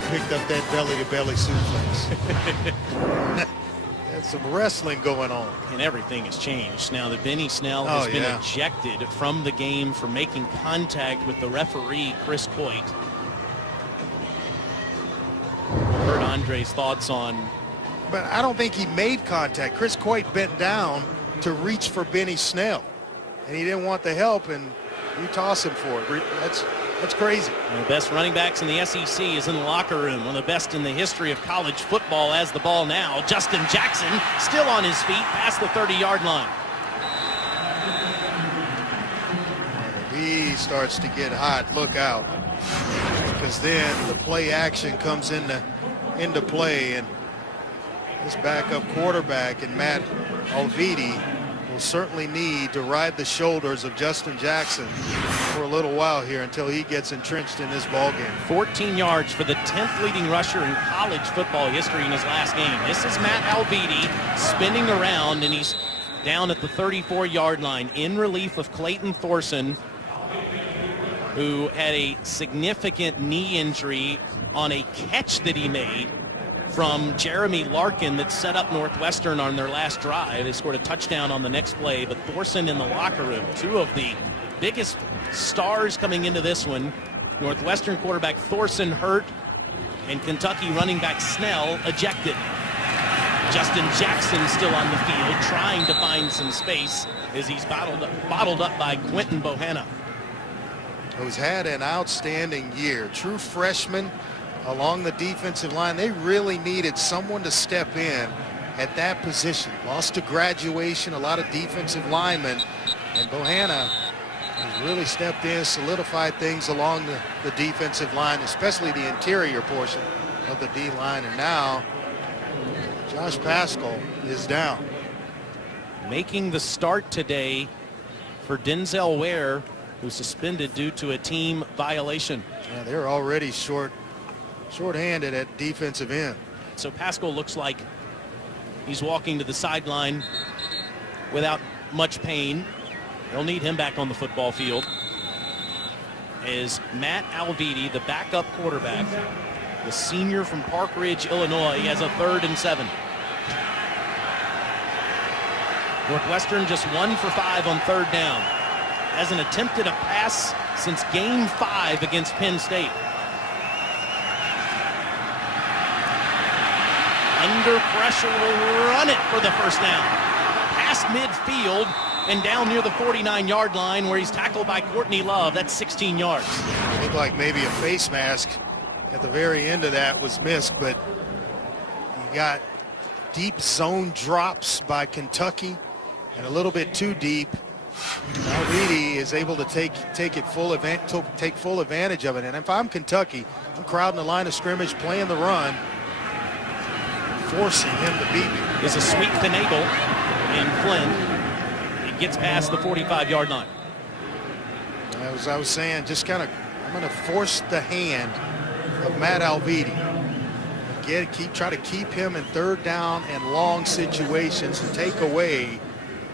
Picked up that belly-to-belly suplex. That's some wrestling going on. And everything has changed now that Benny Snell has been ejected from the game for making contact with the referee, Chris Coit. Heard Andre's thoughts on... But I don't think he made contact. Chris Coit bent down to reach for Benny Snell, and he didn't want the help, and you toss him for it. That's crazy. One of the best running backs in the SEC is in the locker room. One of the best in the history of college football has the ball now. Justin Jackson still on his feet past the 30-yard line. He starts to get hot. Look out. Because then the play action comes into play, and this backup quarterback and Matt Alviti will certainly need to ride the shoulders of Justin Jackson for a little while here until he gets entrenched in this ball game. 14 yards for the 10th leading rusher in college football history in his last game. This is Matt Alviti spinning around, and he's down at the 34-yard line in relief of Clayton Thorson, who had a significant knee injury on a catch that he made from Jeremy Larkin that set up Northwestern on their last drive. They scored a touchdown on the next play, but Thorson in the locker room, two of the biggest stars coming into this one. Northwestern quarterback Thorson hurt, and Kentucky running back Snell ejected. Justin Jackson still on the field, trying to find some space as he's bottled up by Quentin Bohanna. Who's had an outstanding year. True freshman along the defensive line. They really needed someone to step in at that position. Lost to graduation, a lot of defensive linemen, and Bohanna has really stepped in, solidified things along the defensive line, especially the interior portion of the D line. And now Josh Paschal is down. Making the start today for Denzel Ware, who's suspended due to a team violation. Yeah, they're already short-handed at defensive end. So Paschal looks like he's walking to the sideline without much pain. They'll need him back on the football field. As Matt Alviti, the backup quarterback, the senior from Park Ridge, Illinois, he has a 3rd and 7. Northwestern just 1 for 5 on 3rd down. Hasn't attempted a pass since game 5 against Penn State. Under pressure, will run it for the first down. Past midfield and down near the 49-yard line where he's tackled by Courtney Love. That's 16 yards. It looked like maybe a face mask at the very end of that was missed, but you got deep zone drops by Kentucky and a little bit too deep. Alviti is able to take full advantage of it. And if I'm Kentucky, I'm crowding the line of scrimmage, playing the run, forcing him to beat me. Is a sweep to Nagel, and Flynn, he gets past the 45-yard line. As I was saying, just kind of, I'm going to force the hand of Matt Alviti. Try to keep him in 3rd down and long situations and take away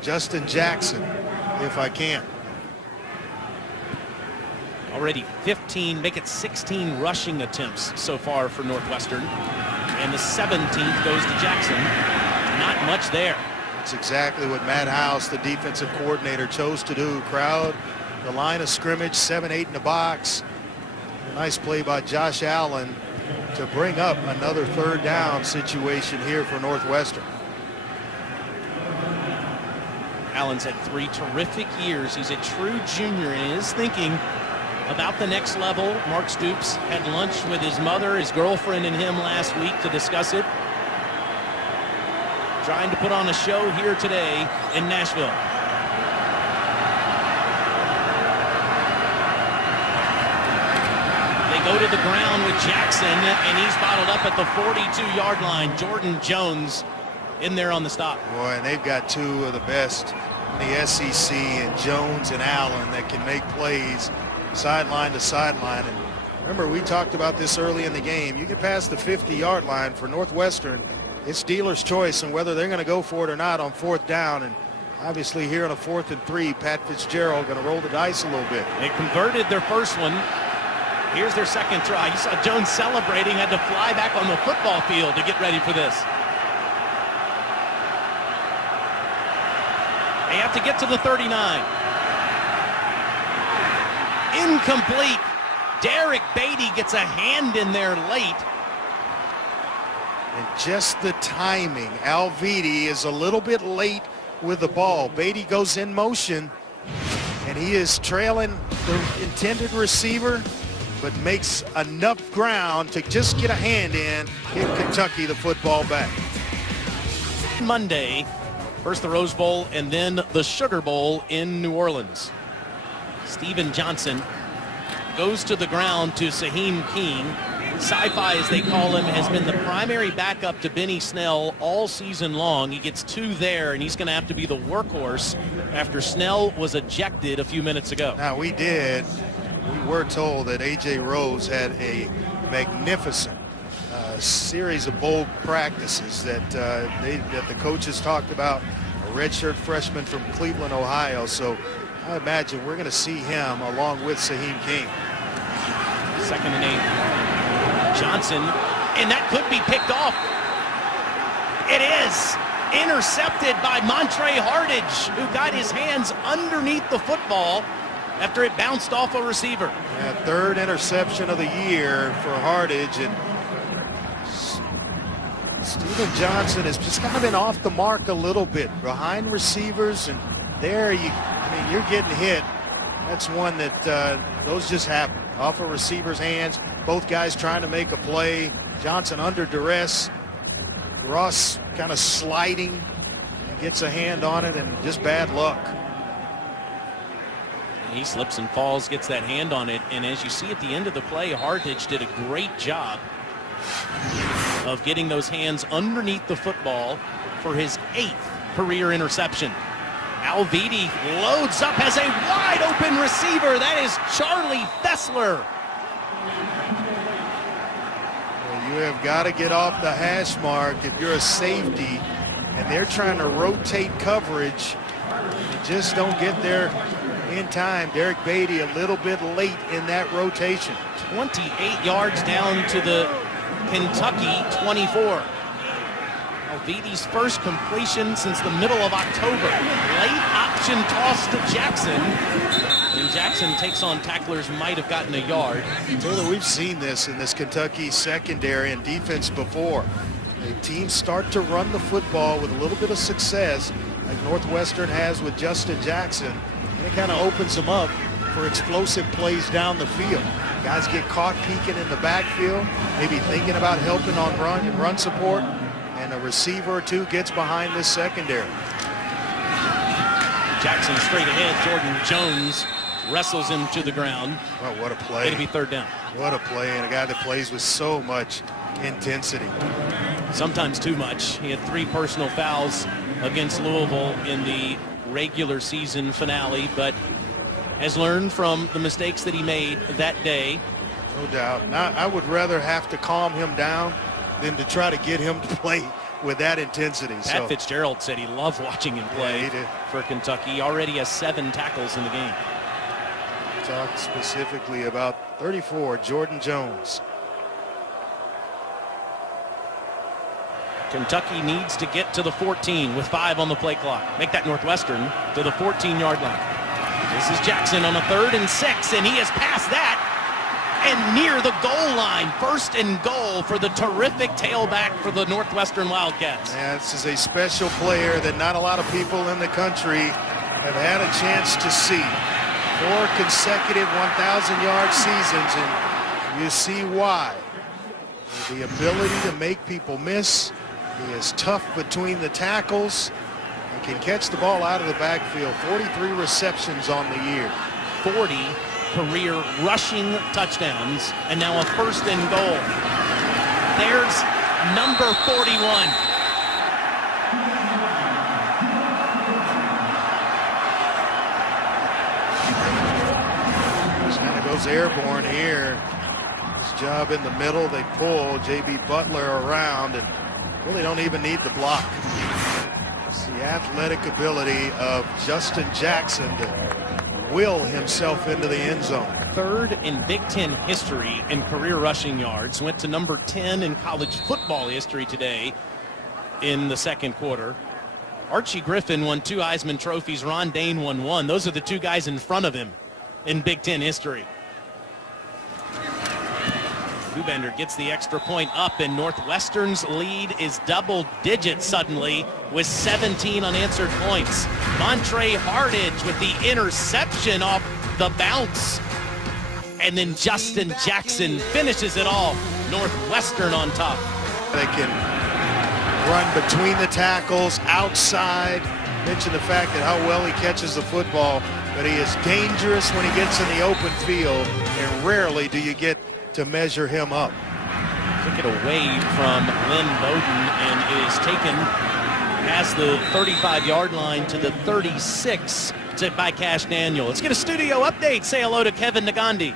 Justin Jackson if I can. Already 15, make it 16 rushing attempts so far for Northwestern. And the 17th goes to Jackson. Not much there. That's exactly what Matt House, the defensive coordinator, chose to do. Crowd the line of scrimmage, 7-8 in the box. A nice play by Josh Allen to bring up another 3rd down situation here for Northwestern. Allen's had 3 terrific years. He's a true junior and is thinking about the next level. Mark Stoops had lunch with his mother, his girlfriend, and him last week to discuss it. Trying to put on a show here today in Nashville. They go to the ground with Jackson, and he's bottled up at the 42-yard line. Jordan Jones in there on the stop. Boy, and they've got 2 of the best in the SEC, and Jones and Allen, that can make plays sideline to sideline. And remember, we talked about this early in the game. You get past the 50-yard line for Northwestern, it's dealer's choice on whether they're going to go for it or not on 4th down. And obviously here on a 4th and 3, Pat Fitzgerald going to roll the dice a little bit. They converted their first one. Here's their second try. You saw Jones celebrating, had to fly back on the football field to get ready for this. They have to get to the 39. Incomplete. Derek Beatty gets a hand in there late. And just the timing. Alviti is a little bit late with the ball. Beatty goes in motion, and he is trailing the intended receiver, but makes enough ground to just get a hand in, give Kentucky the football back. Monday, first the Rose Bowl and then the Sugar Bowl in New Orleans. Steven Johnson goes to the ground to Saheem King. Sci-Fi, as they call him, has been the primary backup to Benny Snell all season long. He gets 2 there, and he's going to have to be the workhorse after Snell was ejected a few minutes ago. Now, we were told that A.J. Rose had a magnificent series of bowl practices that the coaches talked about, a redshirt freshman from Cleveland, Ohio. So I imagine we're going to see him along with Saheem King. 2nd and 8. Johnson and that could be picked off. It is intercepted by Montre Hardage, who got his hands underneath the football after it bounced off a receiver. Yeah, third interception of the year for Hardage, and Steven Johnson has just kind of been off the mark a little bit behind receivers, and there you're getting hit. That's one that those just happen off a receiver's hands. Both guys trying to make a play. Johnson under duress. Ross kind of sliding, gets a hand on it, and just bad luck. He slips and falls, gets that hand on it, and as you see at the end of the play, Hardage did a great job of getting those hands underneath the football for his 8th career interception. Alviti loads up, has a wide open receiver. That is Charlie Fessler. You have got to get off the hash mark if you're a safety and they're trying to rotate coverage. You just don't get there in time. Derek Beatty a little bit late in that rotation. 28 yards down to the Kentucky 24. Alviti's first completion since the middle of October. Late option toss to Jackson. And Jackson takes on tacklers, might have gotten a yard. Taylor, we've seen this in this Kentucky secondary and defense before. The teams start to run the football with a little bit of success, like Northwestern has with Justin Jackson, and it kind of opens them up for explosive plays down the field. Guys get caught peeking in the backfield, maybe thinking about helping on run support, and a receiver or two gets behind this secondary. Jackson straight ahead. Jordan Jones wrestles him to the ground. Well, what a play. It'll be third down. What a play, and a guy that plays with so much intensity. Sometimes too much. He had 3 personal fouls against Louisville in the regular season finale, but has learned from the mistakes that he made that day. No doubt. Now, I would rather have to calm him down than to try to get him to play with that intensity. Pat Fitzgerald said he loved watching him play for Kentucky. He already has 7 tackles in the game. Talk specifically about 34, Jordan Jones. Kentucky needs to get to the 14 with 5 on the play clock. Make that Northwestern to the 14-yard line. This is Jackson on a 3rd and 6, and he has passed that and near the goal line. 1st and goal for the terrific tailback for the Northwestern Wildcats. Yeah, this is a special player that not a lot of people in the country have had a chance to see. 4 consecutive 1,000-yard seasons, and you see why. The ability to make people miss. He is tough between the tackles and can catch the ball out of the backfield. 43 receptions on the year. 40 career rushing touchdowns, and now a 1st and goal. There's number 41. Goes airborne here. His job in the middle. They pull J.B. Butler around and really don't even need the block. It's the athletic ability of Justin Jackson to will himself into the end zone. 3rd in Big Ten history in career rushing yards. Went to number 10 in college football history today in the 2nd quarter. Archie Griffin won 2 Heisman trophies. Ron Dane won 1. Those are the 2 guys in front of him in Big Ten history. Kubender gets the extra point up, and Northwestern's lead is double digits suddenly with 17 unanswered points. Montre Hardage with the interception off the bounce. And then Justin Jackson finishes it all. Northwestern on top. They can run between the tackles, outside. Mention the fact that how well he catches the football, but he is dangerous when he gets in the open field, and rarely do you get to measure him up. Took it away from Lynn Bowden and is taken past the 35-yard line to the 36 by Cash Daniel. Let's get a studio update. Say hello to Kevin Nagandi.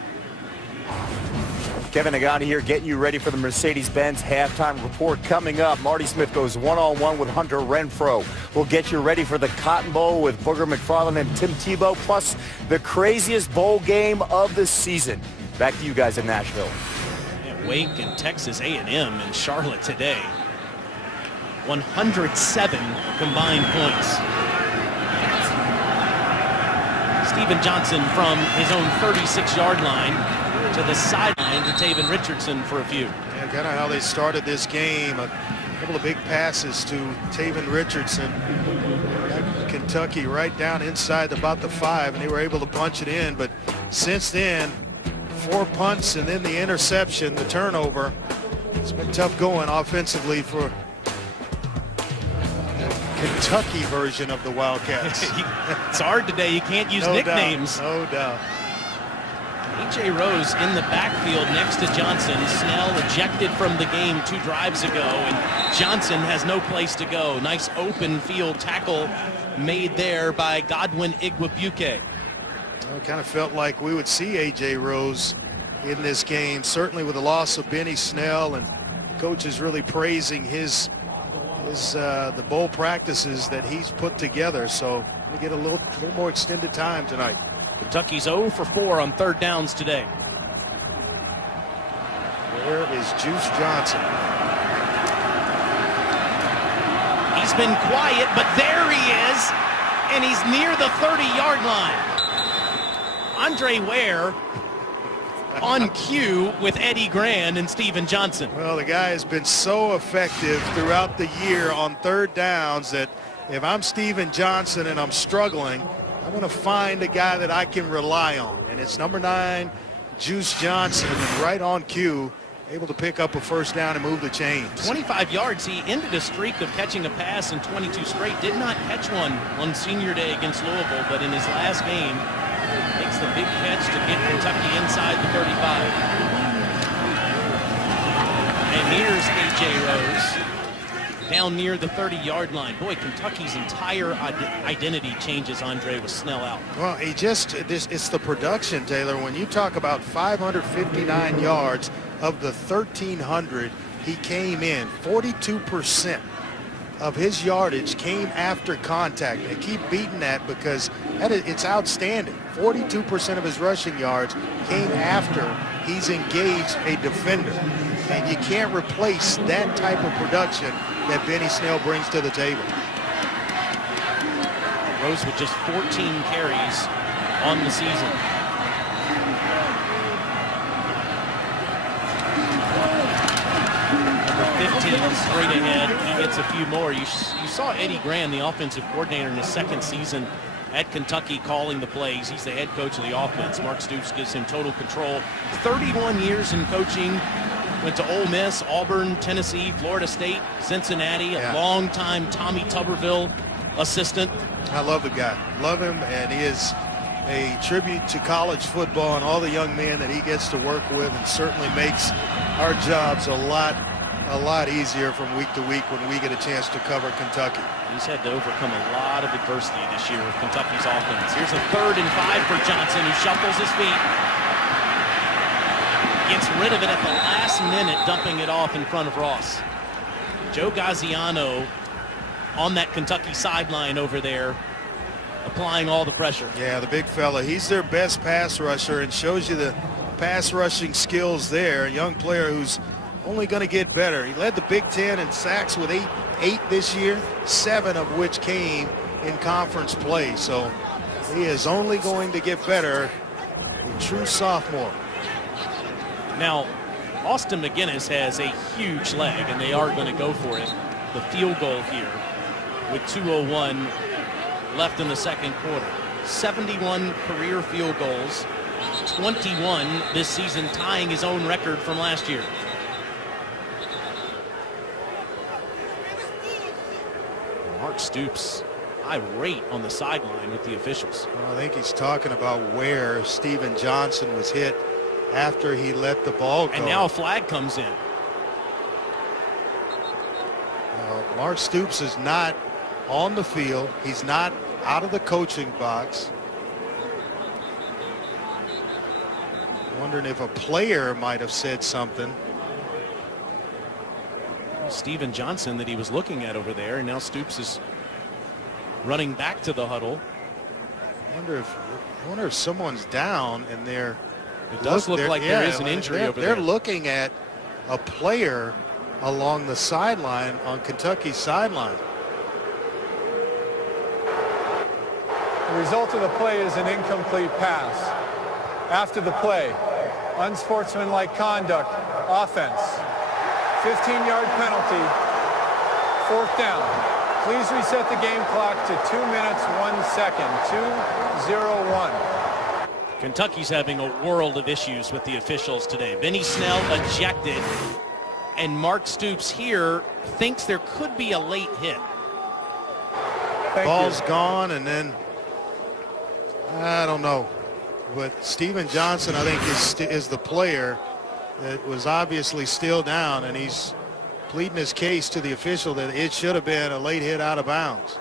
Kevin Nagandi here getting you ready for the Mercedes-Benz halftime report coming up. Marty Smith goes one-on-one with Hunter Renfro. We'll get you ready for the Cotton Bowl with Booger McFarland and Tim Tebow, plus the craziest bowl game of the season. Back to you guys in Nashville. Yeah, Wake and Texas A&M in Charlotte today. 107 combined points. Stephen Johnson from his own 36-yard line to the sideline to Taven Richardson for a few. Yeah, kind of how they started this game. A couple of big passes to Taven Richardson. Got Kentucky right down inside about the 5, and they were able to punch it in. But since then, 4 punts and then the interception, the turnover. It's been tough going offensively for the Kentucky version of the Wildcats. It's hard today. You can't use nicknames. No doubt. A.J. Rose in the backfield next to Johnson. Snell ejected from the game 2 drives ago, and Johnson has no place to go. Nice open field tackle made there by Godwin Igwebuike. Well, it kind of felt like we would see A.J. Rose in this game, certainly with the loss of Benny Snell, and the coach is really praising the bowl practices that he's put together. So we get a little more extended time tonight. Kentucky's 0 for 4 on 3rd downs today. Where is Juice Johnson? He's been quiet, but there he is, and he's near the 30-yard line. Andre Ware on cue with Eddie Grand and Stephen Johnson. Well, the guy has been so effective throughout the year on 3rd downs that if I'm Stephen Johnson and I'm struggling, I'm going to find a guy that I can rely on, and it's number 9, Juice Johnson, right on cue, able to pick up a 1st down and move the chains. 25 yards. He ended a streak of catching a pass in 22 straight. Did not catch one on senior day against Louisville, but in his last game, makes the big catch to get Kentucky inside the 35. And here's A.J. Rose down near the 30-yard line. Boy, Kentucky's entire identity changes, Andre, with Snell out. Well, it's the production, Taylor. When you talk about 559 yards of the 1,300 he came in, 42% of his yardage came after contact. They keep beating that because it's outstanding. 42% of his rushing yards came after he's engaged a defender. And you can't replace that type of production that Benny Snell brings to the table. Rose with just 14 carries on the season. Number 15 straight ahead. He gets a few more. You saw Eddie Grand, the offensive coordinator, in his 2nd season at Kentucky, calling the plays. He's the head coach of the offense. Mark Stoops gives him total control. 31 years in coaching. Went to Ole Miss, Auburn, Tennessee, Florida State, Cincinnati, a long-time Tommy Tuberville assistant. I love the guy. Love him, and he is a tribute to college football and all the young men that he gets to work with, and certainly makes our jobs a lot easier from week to week when we get a chance to cover Kentucky. He's had to overcome a lot of adversity this year with Kentucky's offense. Here's a 3rd and 5 for Johnson, who shuffles his feet. Gets rid of it at the last minute, dumping it off in front of Ross. Joe Gaziano on that Kentucky sideline over there, applying all the pressure. Yeah, the big fella. He's their best pass rusher and shows you the pass rushing skills there. A young player who's only going to get better. He led the Big Ten in sacks with eight this year, 7 of which came in conference play. So he is only going to get better. A true sophomore. Now, Austin McGinnis has a huge leg, and they are going to go for it. The field goal here with 2:01 left in the 2nd quarter. 71 career field goals, 21 this season, tying his own record from last year. Mark Stoops irate on the sideline with the officials. Well, I think he's talking about where Stephen Johnson was hit after he let the ball go. And now a flag comes in. Mark Stoops is not on the field. He's not out of the coaching box. Wondering if a player might have said something. Stephen Johnson that he was looking at over there, and now Stoops is running back to the huddle. I wonder if someone's down and they're. It does look like there is an injury over there. They're looking at a player along the sideline on Kentucky's sideline. The result of the play is an incomplete pass. After the play, unsportsmanlike conduct, offense, 15-yard penalty, 4th down. Please reset the game clock to 2 minutes, 1 second, 2:01. Kentucky's having a world of issues with the officials today. Benny Snell ejected, and Mark Stoops here thinks there could be a late hit. Ball's gone, and then I don't know, but Steven Johnson, I think, is the player that was obviously still down, and he's pleading his case to the official that it should have been a late hit out of bounds.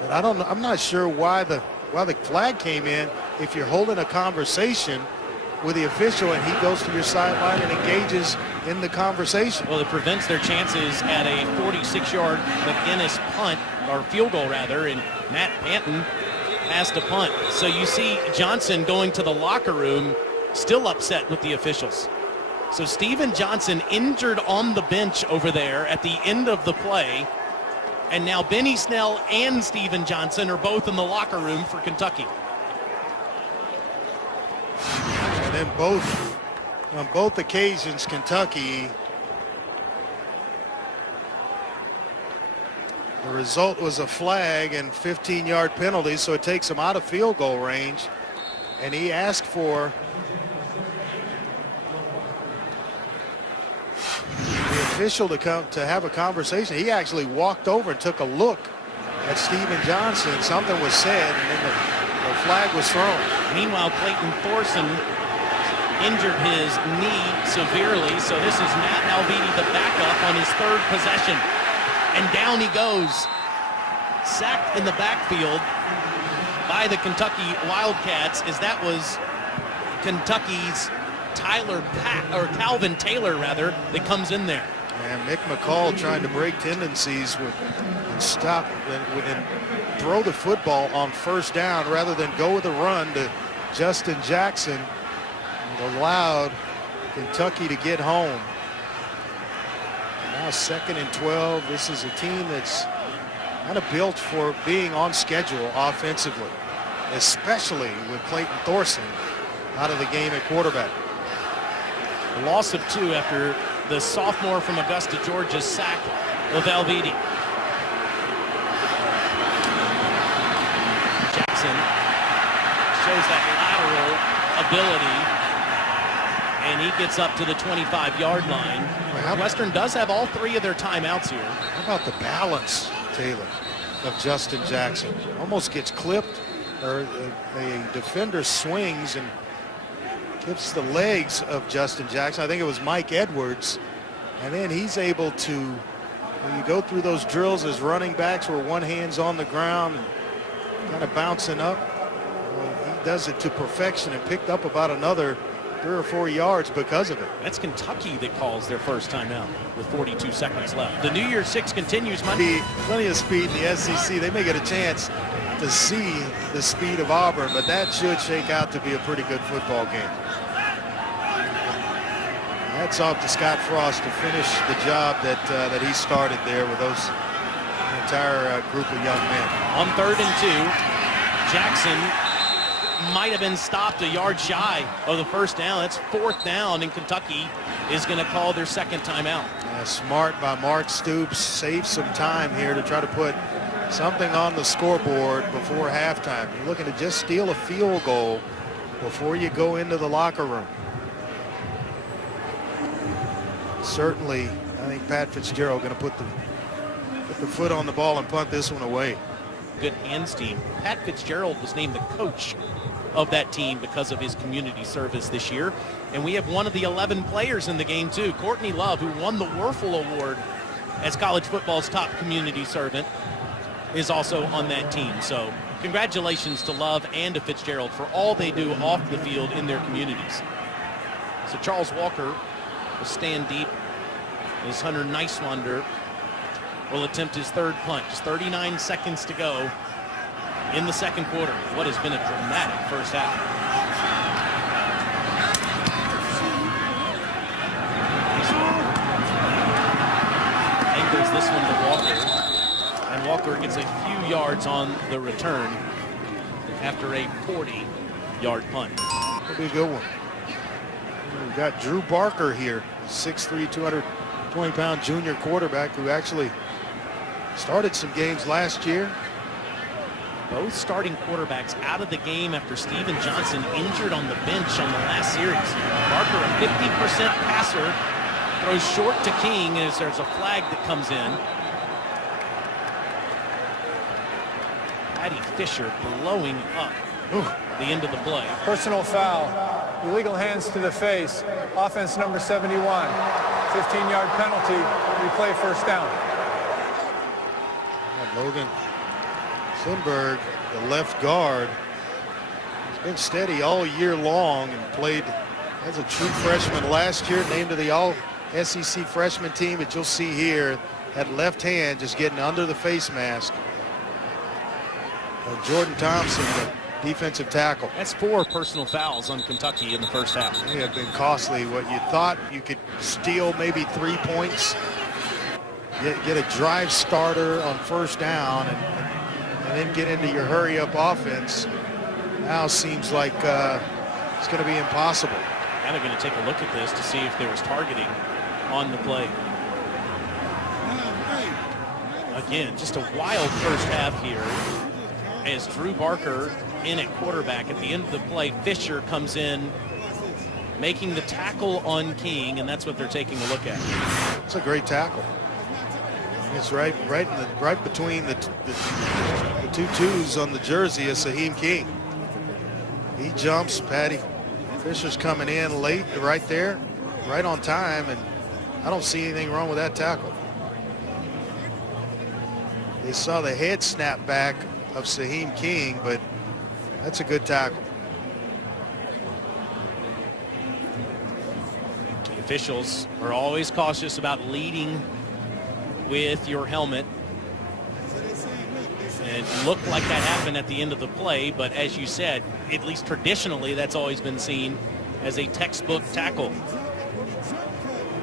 But I don't know. I'm not sure why the flag came in if you're holding a conversation with the official and he goes to your sideline and engages in the conversation. Well, it prevents their chances at a 46-yard McGinnis punt, or field goal rather, and Matt Panton has to punt. So you see Johnson going to the locker room, still upset with the officials. So Steven Johnson injured on the bench over there at the end of the play. And now Benny Snell and Steven Johnson are both in the locker room for Kentucky. And then on both occasions, Kentucky, the result was a flag and 15-yard penalty, so it takes him out of field goal range. And he asked for the official to have a conversation. He actually walked over and took a look at Steven Johnson. Something was said, and then the flag was thrown. Meanwhile, Clayton Thorson injured his knee severely, so this is Matt Malvidi, the backup, on his 3rd possession. And down he goes. Sacked in the backfield by the Kentucky Wildcats, as that was Kentucky's Calvin Taylor, rather, that comes in there. And Mick McCall trying to break tendencies and stop and throw the football on 1st down rather than go with a run to Justin Jackson. And allowed Kentucky to get home. And now 2nd and 12. This is a team that's kind of built for being on schedule offensively, especially with Clayton Thorson out of the game at quarterback. A loss of 2 after the sophomore from Augusta, Georgia, sack of Alvidi. Jackson shows that lateral ability, and he gets up to the 25-yard line. Western does have all 3 of their timeouts here. How about the balance, Taylor, of Justin Jackson? Almost gets clipped, or a defender swings and clips the legs of Justin Jackson. I think it was Mike Edwards. And then he's able to, when you go through those drills as running backs where one hand's on the ground and kind of bouncing up, he does it to perfection and picked up about another 3 or 4 yards because of it. That's Kentucky that calls their first timeout with 42 seconds left. The New Year's 6 continues Monday. Plenty of speed in the SEC. They may get a chance to see the speed of Auburn, but that should shake out to be a pretty good football game. Hats off to Scott Frost to finish the job that he started there with those entire group of young men. On 3rd and 2, Jackson might have been stopped a yard shy of the 1st down. That's 4th down, and Kentucky is going to call their 2nd timeout. Smart by Mark Stoops. Save some time here to try to put something on the scoreboard before halftime. You're looking to just steal a field goal before you go into the locker room. Certainly, I think Pat Fitzgerald going to put the foot on the ball and punt this one away. Good hands team. Pat Fitzgerald was named the coach of that team because of his community service this year. And we have one of the 11 players in the game, too. Courtney Love, who won the Werfel Award as college football's top community servant, is also on that team. So congratulations to Love and to Fitzgerald for all they do off the field in their communities. So Charles Walker will stand deep as Hunter Neiswander will attempt his 3rd punt. Just 39 seconds to go in the 2nd quarter. What has been a dramatic 1st half. this one to Walker. And Walker gets a few yards on the return after a 40-yard punt. That'll be a good one. We've got Drew Barker here, 6'3", 220-pound junior quarterback who actually started some games last year. Both starting quarterbacks out of the game after Steven Johnson injured on the bench on the last series. Barker, a 50% passer, throws short to King as there's a flag that comes in. Patty Fisher blowing up the end of the play. Personal foul. Illegal hands to the face. Offense number 71. 15-yard penalty. Replay first down. Logan Sundberg, the left guard, has been steady all year long and played as a true freshman last year, named to the All-SEC freshman team. But you'll see here that left hand just getting under the face mask. Jordan Thompson, the defensive tackle. That's 4 personal fouls on Kentucky in the first half. They have been costly. What you thought you could steal maybe 3 points, get a drive starter on first down, and then get into your hurry-up offense, now seems like it's going to be impossible. Kind of going to take a look at this to see if there was targeting on the play. Again, just a wild first half here as Drew Barker in at quarterback. At the end of the play, Fisher comes in, making the tackle on King, and that's what they're taking a look at. It's a great tackle. It's right between the 2 twos on the jersey of Saheem King. He jumps. Patty Fisher's coming in late, right there, right on time, and I don't see anything wrong with that tackle. They saw the head snap back of Saheem King, but that's a good tackle. The officials are always cautious about leading with your helmet. And it looked like that happened at the end of the play, but as you said, at least traditionally, that's always been seen as a textbook tackle.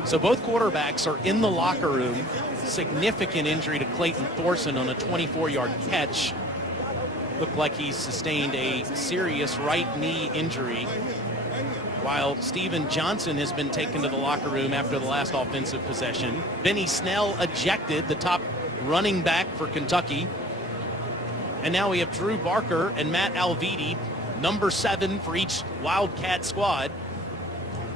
So both quarterbacks are in the locker room. Significant injury to Clayton Thorson on a 24-yard catch. Looked like he sustained a serious right knee injury, while Steven Johnson has been taken to the locker room after the last offensive possession. Benny Snell ejected, the top running back for Kentucky. And now we have Drew Barker and Matt Alviti, number 7 for each Wildcat squad,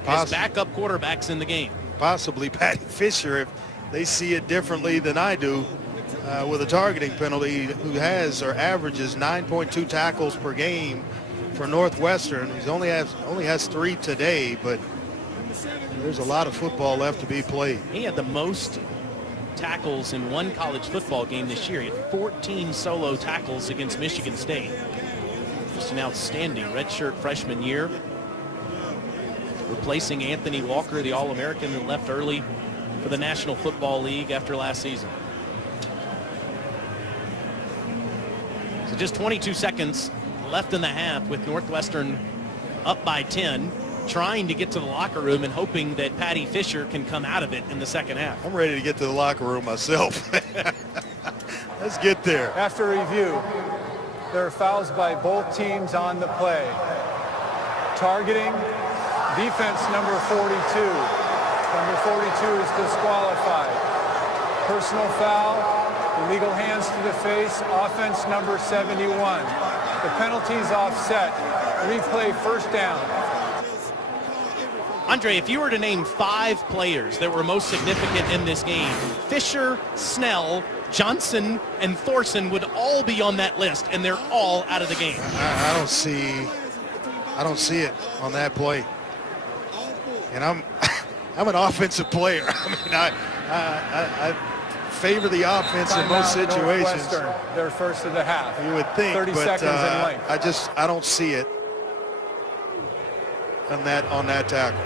as backup quarterbacks in the game. Possibly Patty Fisher, if they see it differently than I do, with a targeting penalty, who has or averages 9.2 tackles per game for Northwestern. He only has 3 today, but there's a lot of football left to be played. He had the most tackles in one college football game this year. He had 14 solo tackles against Michigan State. Just an outstanding redshirt freshman year. Replacing Anthony Walker, the All-American that left early for the National Football League after last season. So just 22 seconds left in the half with Northwestern up by 10, trying to get to the locker room and hoping that Patty Fisher can come out of it in the second half. I'm ready to get to the locker room myself. Let's get there. After review, there are fouls by both teams on the play. Targeting, defense number 42. Number 42 is disqualified. Personal foul, illegal hands to the face, offense number 71. The penalty's offset. Replay first down. Andre, if you were to name 5 players that were most significant in this game, Fisher, Snell, Johnson, and Thorson would all be on that list, and they're all out of the game. I don't see it on that play. And I'm an offensive player. I mean, I favor the offense in most situations. They're first of the half. You would think, 30 but seconds in length. I don't see it on that tackle.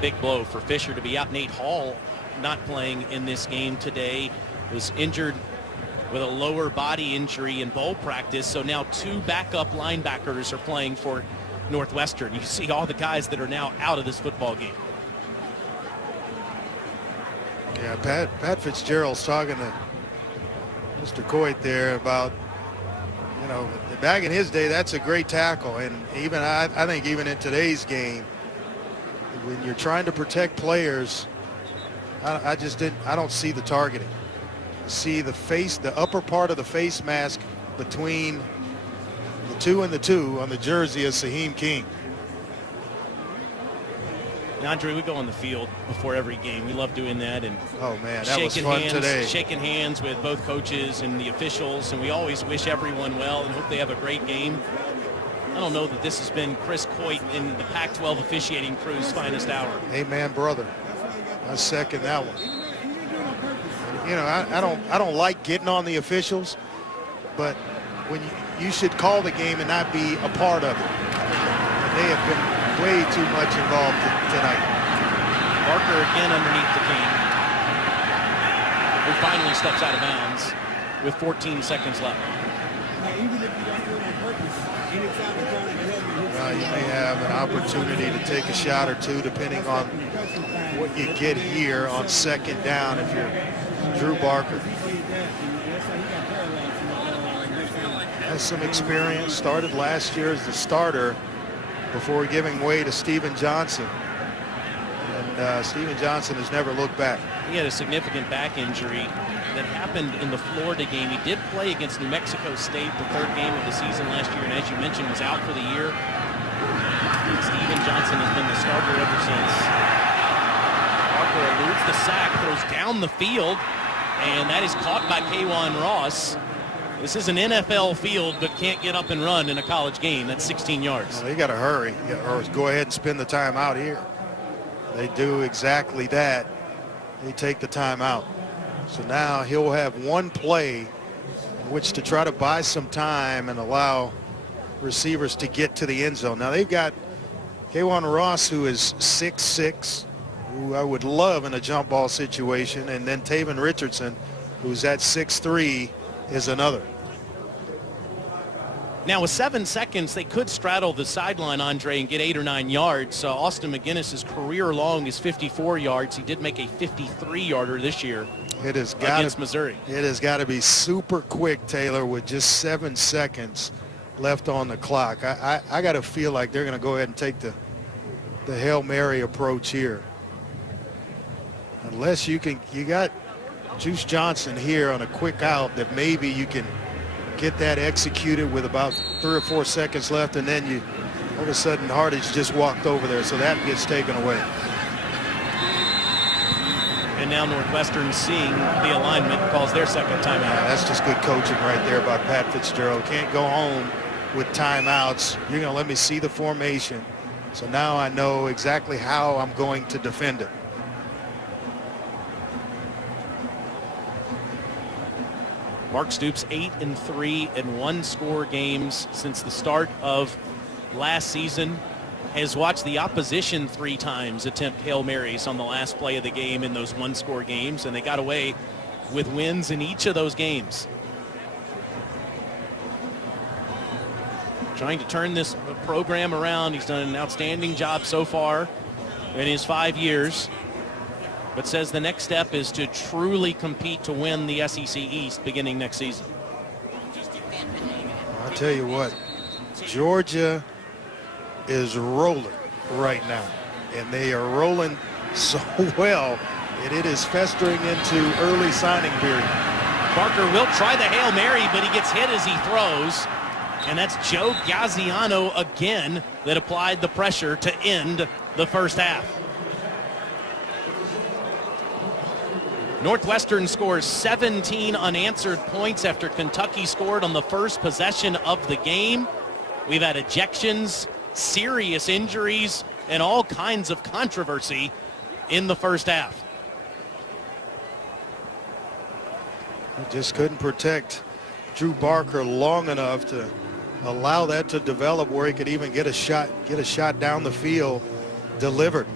Big blow for Fisher to be out. Nate Hall not playing in this game today. Was injured with a lower body injury in bowl practice. So now 2 backup linebackers are playing for Northwestern. You see all the guys that are now out of this football game. Yeah, Pat Fitzgerald's talking to Mr. Coit there about, you know, back in his day, that's a great tackle. And even I think even in today's game, when you're trying to protect players, I don't see the targeting. I see the upper part of the face mask between the 2 and the 2 on the jersey of Saheem King. Now, Andre, we go on the field before every game. We love doing that. And oh, man, that was fun today. Shaking hands with both coaches and the officials, and we always wish everyone well and hope they have a great game. I don't know that this has been Chris Coit in the Pac-12 officiating crew's finest hour. Amen, brother. I second that one. You know, I don't like getting on the officials, but when you should call the game and not be a part of it. And they have been way too much involved tonight. Barker again underneath the cane, who finally steps out of bounds with 14 seconds left. You may have an opportunity to take a shot or two depending on what you get here on second down if you're Drew Barker. Has some experience, started last year as the starter before giving way to Steven Johnson. And Steven Johnson has never looked back. He had a significant back injury that happened in the Florida game. He did play against New Mexico State, the third game of the season last year, and as you mentioned, was out for the year. Steven Johnson has been the starter ever since. Barker eludes the sack, throws down the field, and that is caught by K'Wan Ross. This is an NFL field, but can't get up and run in a college game. That's 16 yards. Well, they got to hurry or go ahead and spend the time out here. They do exactly that. They take the time out. So now he'll have one play in which to try to buy some time and allow receivers to get to the end zone. Now they've got K'Wan Ross, who is 6'6", who I would love in a jump ball situation, and then Taven Richardson, who's at 6'3", is another. Now with 7 seconds, they could straddle the sideline, Andre, and get 8 or 9 yards. Austin McGinnis' career long is 54 yards. He did make a 53-yarder this year against Missouri. It has got to be super quick, Taylor, with just 7 seconds left on the clock. I got to feel like they're going to go ahead and take the Hail Mary approach here. Unless you got Juice Johnson here on a quick out that maybe you can get that executed with about 3 or 4 seconds left, and then you all of a sudden Hardage just walked over there, so that gets taken away. And now Northwestern, seeing the alignment, calls their second timeout. Yeah, that's just good coaching right there by Pat Fitzgerald. Can't go home with timeouts. You're going to let me see the formation, so now I know exactly how I'm going to defend it. Mark Stoops 8-3 in one-score games since the start of last season. Has watched the opposition 3 times attempt Hail Marys on the last play of the game in those one-score games, and they got away with wins in each of those games. Trying to turn this program around. He's done an outstanding job so far in his 5 years, but says the next step is to truly compete to win the SEC East beginning next season. I'll tell you what, Georgia is rolling right now, and they are rolling so well that it is festering into early signing period. Barker will try the Hail Mary, but he gets hit as he throws, and that's Joe Gaziano again that applied the pressure to end the first half. Northwestern scores 17 unanswered points after Kentucky scored on the first possession of the game. We've had ejections, serious injuries, and all kinds of controversy in the first half. Just couldn't protect Drew Barker long enough to allow that to develop where he could even get a shot down the field delivered.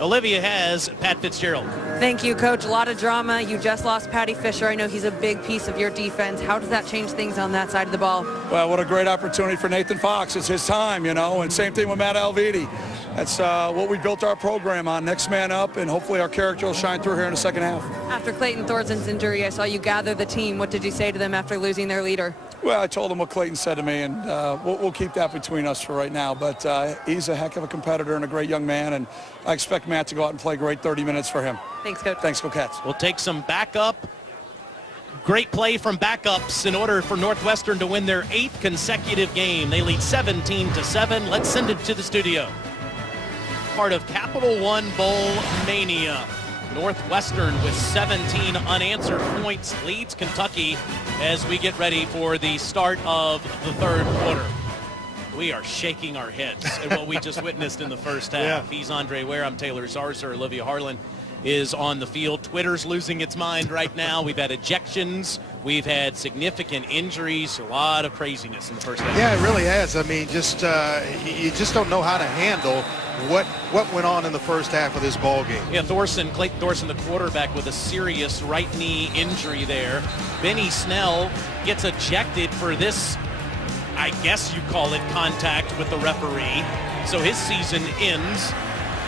Olivia has Pat Fitzgerald. Thank you, Coach. A lot of drama. You just lost Patty Fisher. I know he's a big piece of your defense. How does that change things on that side of the ball? Well, what a great opportunity for Nathan Fox. It's his time, and same thing with Matt Alviti. That's what we built our program on, next man up, and hopefully our character will shine through here in the second half. After Clayton Thorson's injury, I saw you gather the team. What did you say to them after losing their leader? Well, I told him what Clayton said to me, and we'll keep that between us for right now. But he's a heck of a competitor and a great young man, and I expect Matt to go out and play great 30 minutes for him. Thanks, Coach. Thanks, go Cats. We'll take some backup. Great play from backups in order for Northwestern to win their 8th consecutive game. They lead 17-7. Let's send it to the studio. Part of Capital One Bowl mania. Northwestern with 17 unanswered points leads Kentucky as we get ready for the start of the third quarter. We are shaking our heads at what we just witnessed in the first half. He's Andre Ware. I'm Taylor Zarzer. Olivia Harlan is on the field. Twitter's losing its mind right now. We've had ejections. We've had significant injuries. A lot of craziness in the first half. Yeah, it really has. I mean, you just don't know how to handle what went on in the first half of this ball game. Yeah, Clayton Thorson, the quarterback, with a serious right knee injury there. Benny Snell gets ejected for this, I guess you call it, contact with the referee. So his season ends.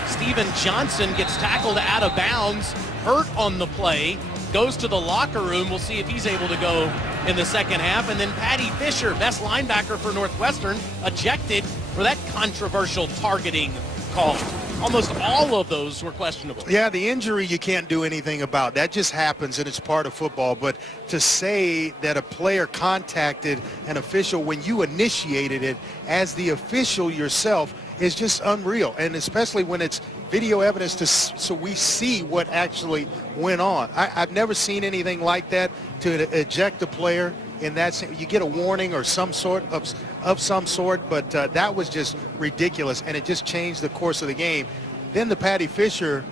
Steven Johnson gets tackled out of bounds, hurt on the play, goes to the locker room. We'll see if he's able to go in the second half. And then Patty Fisher, best linebacker for Northwestern, ejected for that controversial targeting call. Almost all of those were questionable. Yeah, the injury you can't do anything about. That just happens, and it's part of football. But to say that a player contacted an official when you initiated it as the official yourself is just unreal, and especially when it's video evidence so we see what actually went on. I've never seen anything like that, to eject a player in that. You get a warning or some sort of some sort, but that was just ridiculous, and it just changed the course of the game. Then the Patty Fisher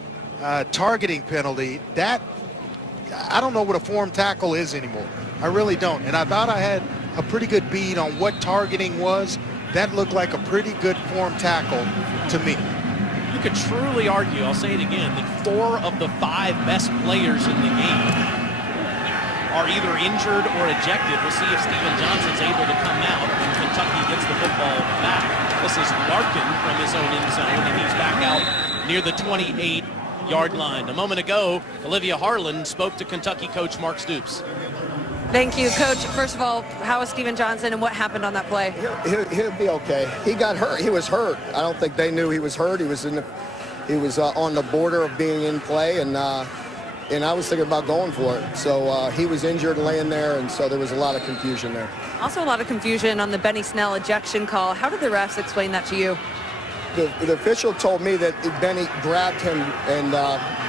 targeting penalty, that I don't know what a form tackle is anymore. I really don't, and I thought I had a pretty good bead on what targeting was. That looked like a pretty good form tackle to me. You could truly argue, I'll say it again, that 4 of the 5 best players in the game are either injured or ejected. We'll see if Steven Johnson's able to come out and Kentucky gets the football back. This is Larkin from his own end zone, and he's back out near the 28-yard line. A moment ago, Olivia Harlan spoke to Kentucky coach Mark Stoops. Thank you, Coach. First of all, how is Steven Johnson and what happened on that play? He'll be okay. He got hurt. He was hurt. I don't think they knew he was hurt. He was on the border of being in play, and I was thinking about going for it. So he was injured laying there, and so there was a lot of confusion there. Also a lot of confusion on the Benny Snell ejection call. How did the refs explain that to you? The official told me that Benny grabbed him and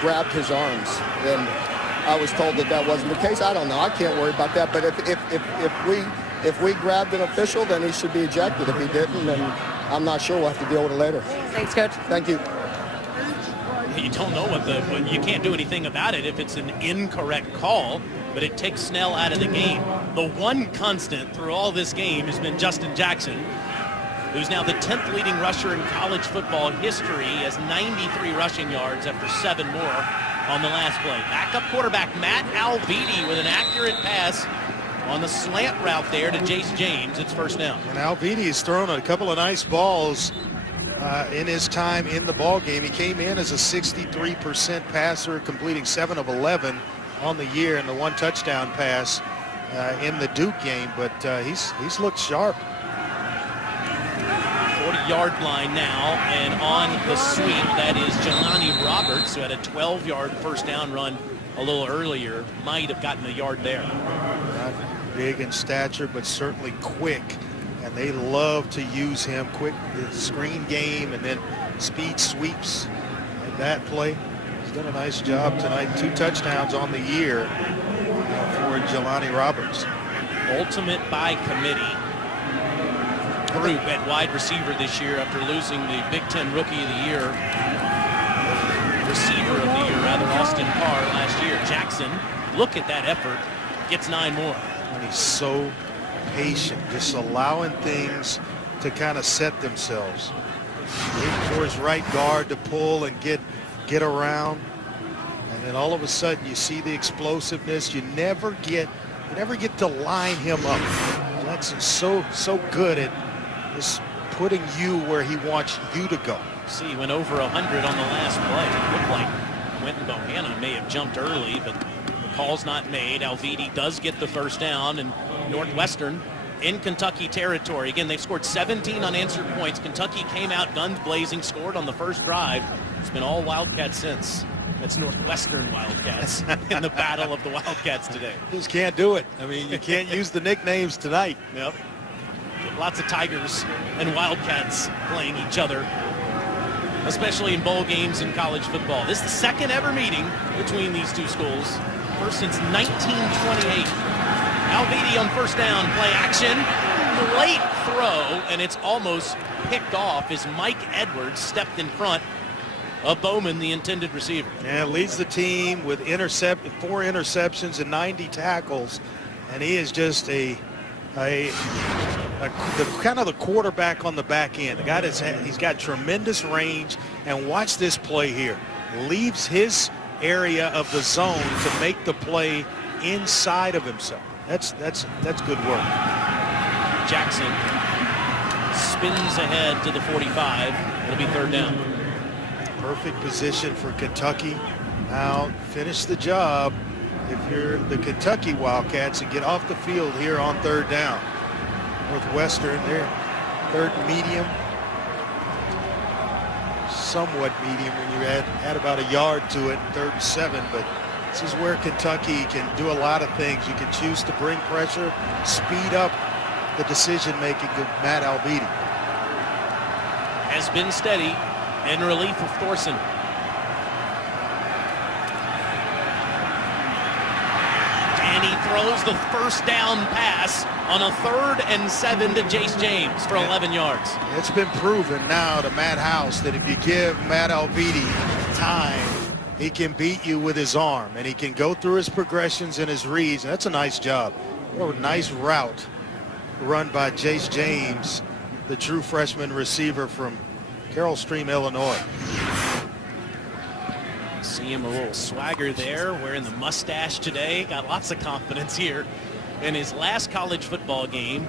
grabbed his arms, and I was told that wasn't the case. I don't know. I can't worry about that. But if we grabbed an official, then he should be ejected. If he didn't, then I'm not sure. We'll have to deal with it later. Thanks, Coach. Thank you. You don't know you can't do anything about it if it's an incorrect call, but it takes Snell out of the game. The one constant through all this game has been Justin Jackson, who's now the 10th leading rusher in college football history, has 93 rushing yards after 7 more on the last play. Backup quarterback Matt Alviti with an accurate pass on the slant route there to Jace James. It's first down. And Alviti's thrown a couple of nice balls in his time in the ball game. He came in as a 63% passer, completing 7 of 11 on the year, and the 1 touchdown pass in the Duke game. But he's looked sharp. 40-yard line now, and on the sweep, that is Jelani Roberts, who had a 12-yard first down run a little earlier. Might have gotten a yard there. Not big in stature, but certainly quick, and they love to use him. Quick screen game and then speed sweeps like that play. He's done a nice job tonight. 2 touchdowns on the year for Jelani Roberts. Ultimate by committee group at wide receiver this year after losing the Big Ten Rookie of the Year, receiver of the year, rather, Austin Carr last year. Jackson, look at that effort, gets 9 more. And he's so patient, just allowing things to kind of set themselves. Waiting for his right guard to pull and get get around, and then all of a sudden you see the explosiveness. You never get to line him up. Jackson's so good at just putting you where he wants you to go. See, he went over 100 on the last play. It looked like Quentin Bohanna may have jumped early, but the call's not made. Alviti does get the first down, and Northwestern in Kentucky territory. Again, they've scored 17 unanswered points. Kentucky came out guns blazing, scored on the first drive. It's been all Wildcats since. That's Northwestern Wildcats in the battle of the Wildcats today. Just can't do it. I mean, you can't use the nicknames tonight. Yep. Lots of Tigers and Wildcats playing each other, especially in bowl games in college football. This is the second ever meeting between these two schools, first since 1928. Alviti on first down, play action, late throw, and it's almost picked off as Mike Edwards stepped in front of Bowman, the intended receiver. Yeah, leads the team with 4 interceptions and 90 tackles, and he is just the kind of the quarterback on the back end. The guy he's got tremendous range, and watch this play here. Leaves his area of the zone to make the play inside of himself. That's good work. Jackson spins ahead to the 45. It'll be third down. Perfect position for Kentucky. Now finish the job if you're the Kentucky Wildcats and get off the field here on third down. Northwestern, they're third medium, somewhat medium when you add about a yard to it, 3rd and 7, but this is where Kentucky can do a lot of things. You can choose to bring pressure, speed up the decision-making of Matt Alviti. Has been steady in relief of Thorson. And he throws the first down pass on a 3rd and 7 to Jace James for 11 yards. It's been proven now to Matt House that if you give Matt Alviti time, he can beat you with his arm, and he can go through his progressions and his reads. That's a nice job. What a nice route run by Jace James, the true freshman receiver from Carroll Stream, Illinois. See him a little swagger there, wearing the mustache today. Got lots of confidence here in his last college football game.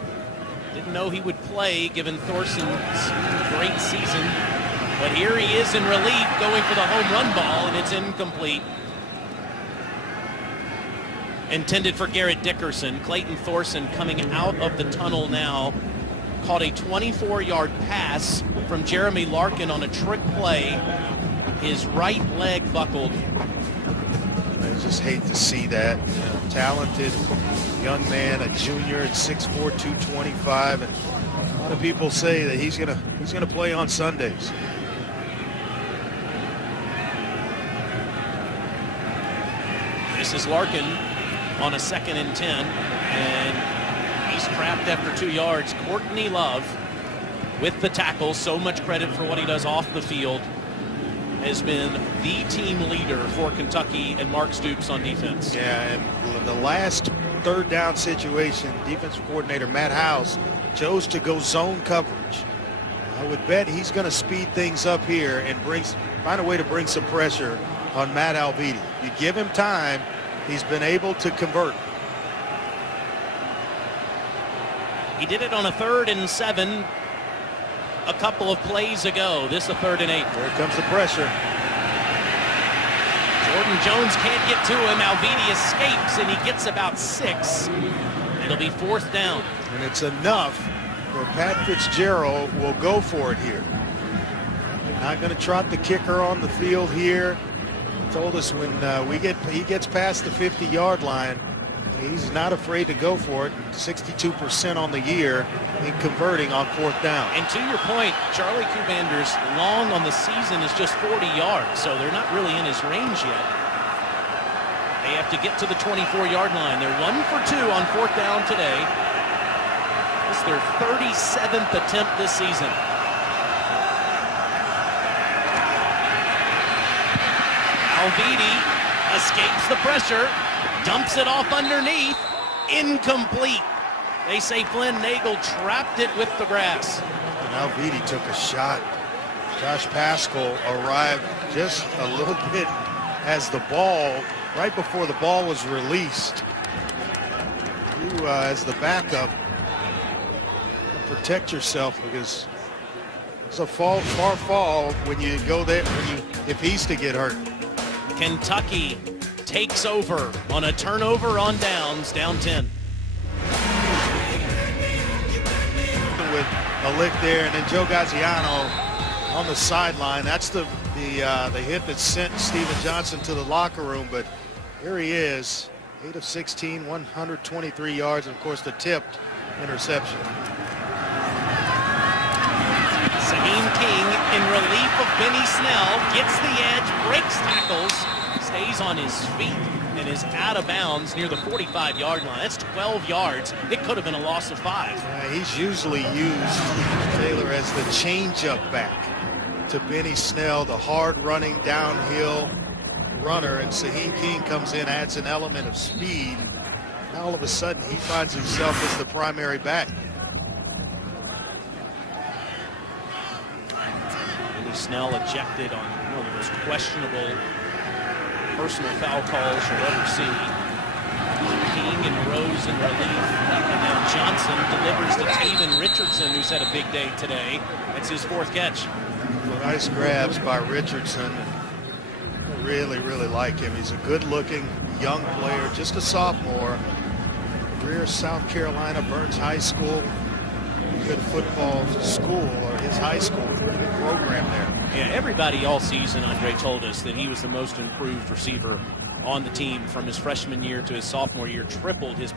Didn't know he would play given Thorson's great season. But here he is in relief going for the home run ball, and it's incomplete. Intended for Garrett Dickerson. Clayton Thorson coming out of the tunnel now. Caught a 24-yard pass from Jeremy Larkin on a trick play. His right leg buckled. I just hate to see that. Talented young man, a junior at 6'4", 225, and a lot of people say that he's gonna play on Sundays. This is Larkin on a 2nd and 10, and he's trapped after 2 yards. Courtney Love with the tackle. So much credit for what he does off the field. Has been the team leader for Kentucky and Mark Stoops on defense. Yeah, and the last 3rd down situation, defensive coordinator Matt House chose to go zone coverage. I would bet he's going to speed things up here and find a way to bring some pressure on Matt Alviti. You give him time, he's been able to convert. He did it on a 3rd and 7 a couple of plays ago. This a 3rd and 8. Here comes the pressure. Jordan Jones can't get to him. Alviti escapes, and he gets about 6. It'll be 4th down. And it's enough where Pat Fitzgerald will go for it here. Not going to trot the kicker on the field here. He told us when he gets past the 50-yard line, he's not afraid to go for it. 62% on the year in converting on 4th down. And to your point, Charlie Kubander's long on the season is just 40 yards, so they're not really in his range yet. They have to get to the 24-yard line. They're 1 for 2 on 4th down today. This is their 37th attempt this season. Alviti escapes the pressure, dumps it off underneath, incomplete. They say Flynn Nagel trapped it with the grass. And Alviti took a shot Josh Paschal arrived just a little bit as the ball, right before the ball was released. You, as the backup, protect yourself because it's a far fall when you go there, if he's to get hurt. Kentucky takes over on a turnover on downs, down 10. With a lick there, and then Joe Gaziano on the sideline. That's the hit that sent Steven Johnson to the locker room, but here he is, 8 of 16, 123 yards, and of course the tipped interception. Saheem King in relief of Benny Snell, gets the edge, breaks tackles, stays on his feet, and is out of bounds near the 45-yard line. That's 12 yards. It could have been a loss of 5. Yeah, he's usually used, Taylor, as the change-up back to Benny Snell, the hard-running downhill runner, and Saheem King comes in, adds an element of speed. Now all of a sudden he finds himself as the primary back. Benny Snell ejected on one of the most questionable personal foul calls you'll ever see. King and Rose in relief, and now Johnson delivers to Taven Richardson, who's had a big day today. That's his 4th catch. Well, nice grabs by Richardson. Really like him. He's a good-looking young player, just a sophomore. Greer, South Carolina, Burns High School. Good football school, or his high school. Pretty good program there. Yeah, everybody all season, Andre told us that he was the most improved receiver on the team from his freshman year to his sophomore year, tripled his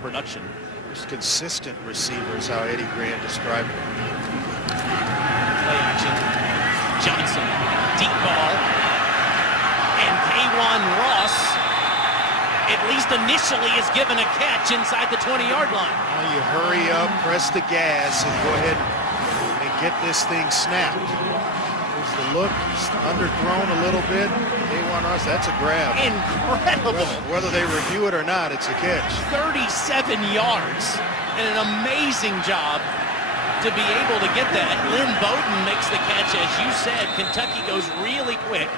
production. Just consistent receiver is how Eddie Grant described him. Play action. Johnson, deep ball. And K'Wan Ross, at least initially, is given a catch inside the 20-yard line. Now you hurry up, press the gas, and go ahead and get this thing snapped. There's the look, underthrown a little bit. K'Wan Ross, that's a grab. Incredible. Whether they review it or not, it's a catch. 37 yards, and an amazing job to be able to get that. Lynn Bowden makes the catch, as you said. Kentucky goes really quick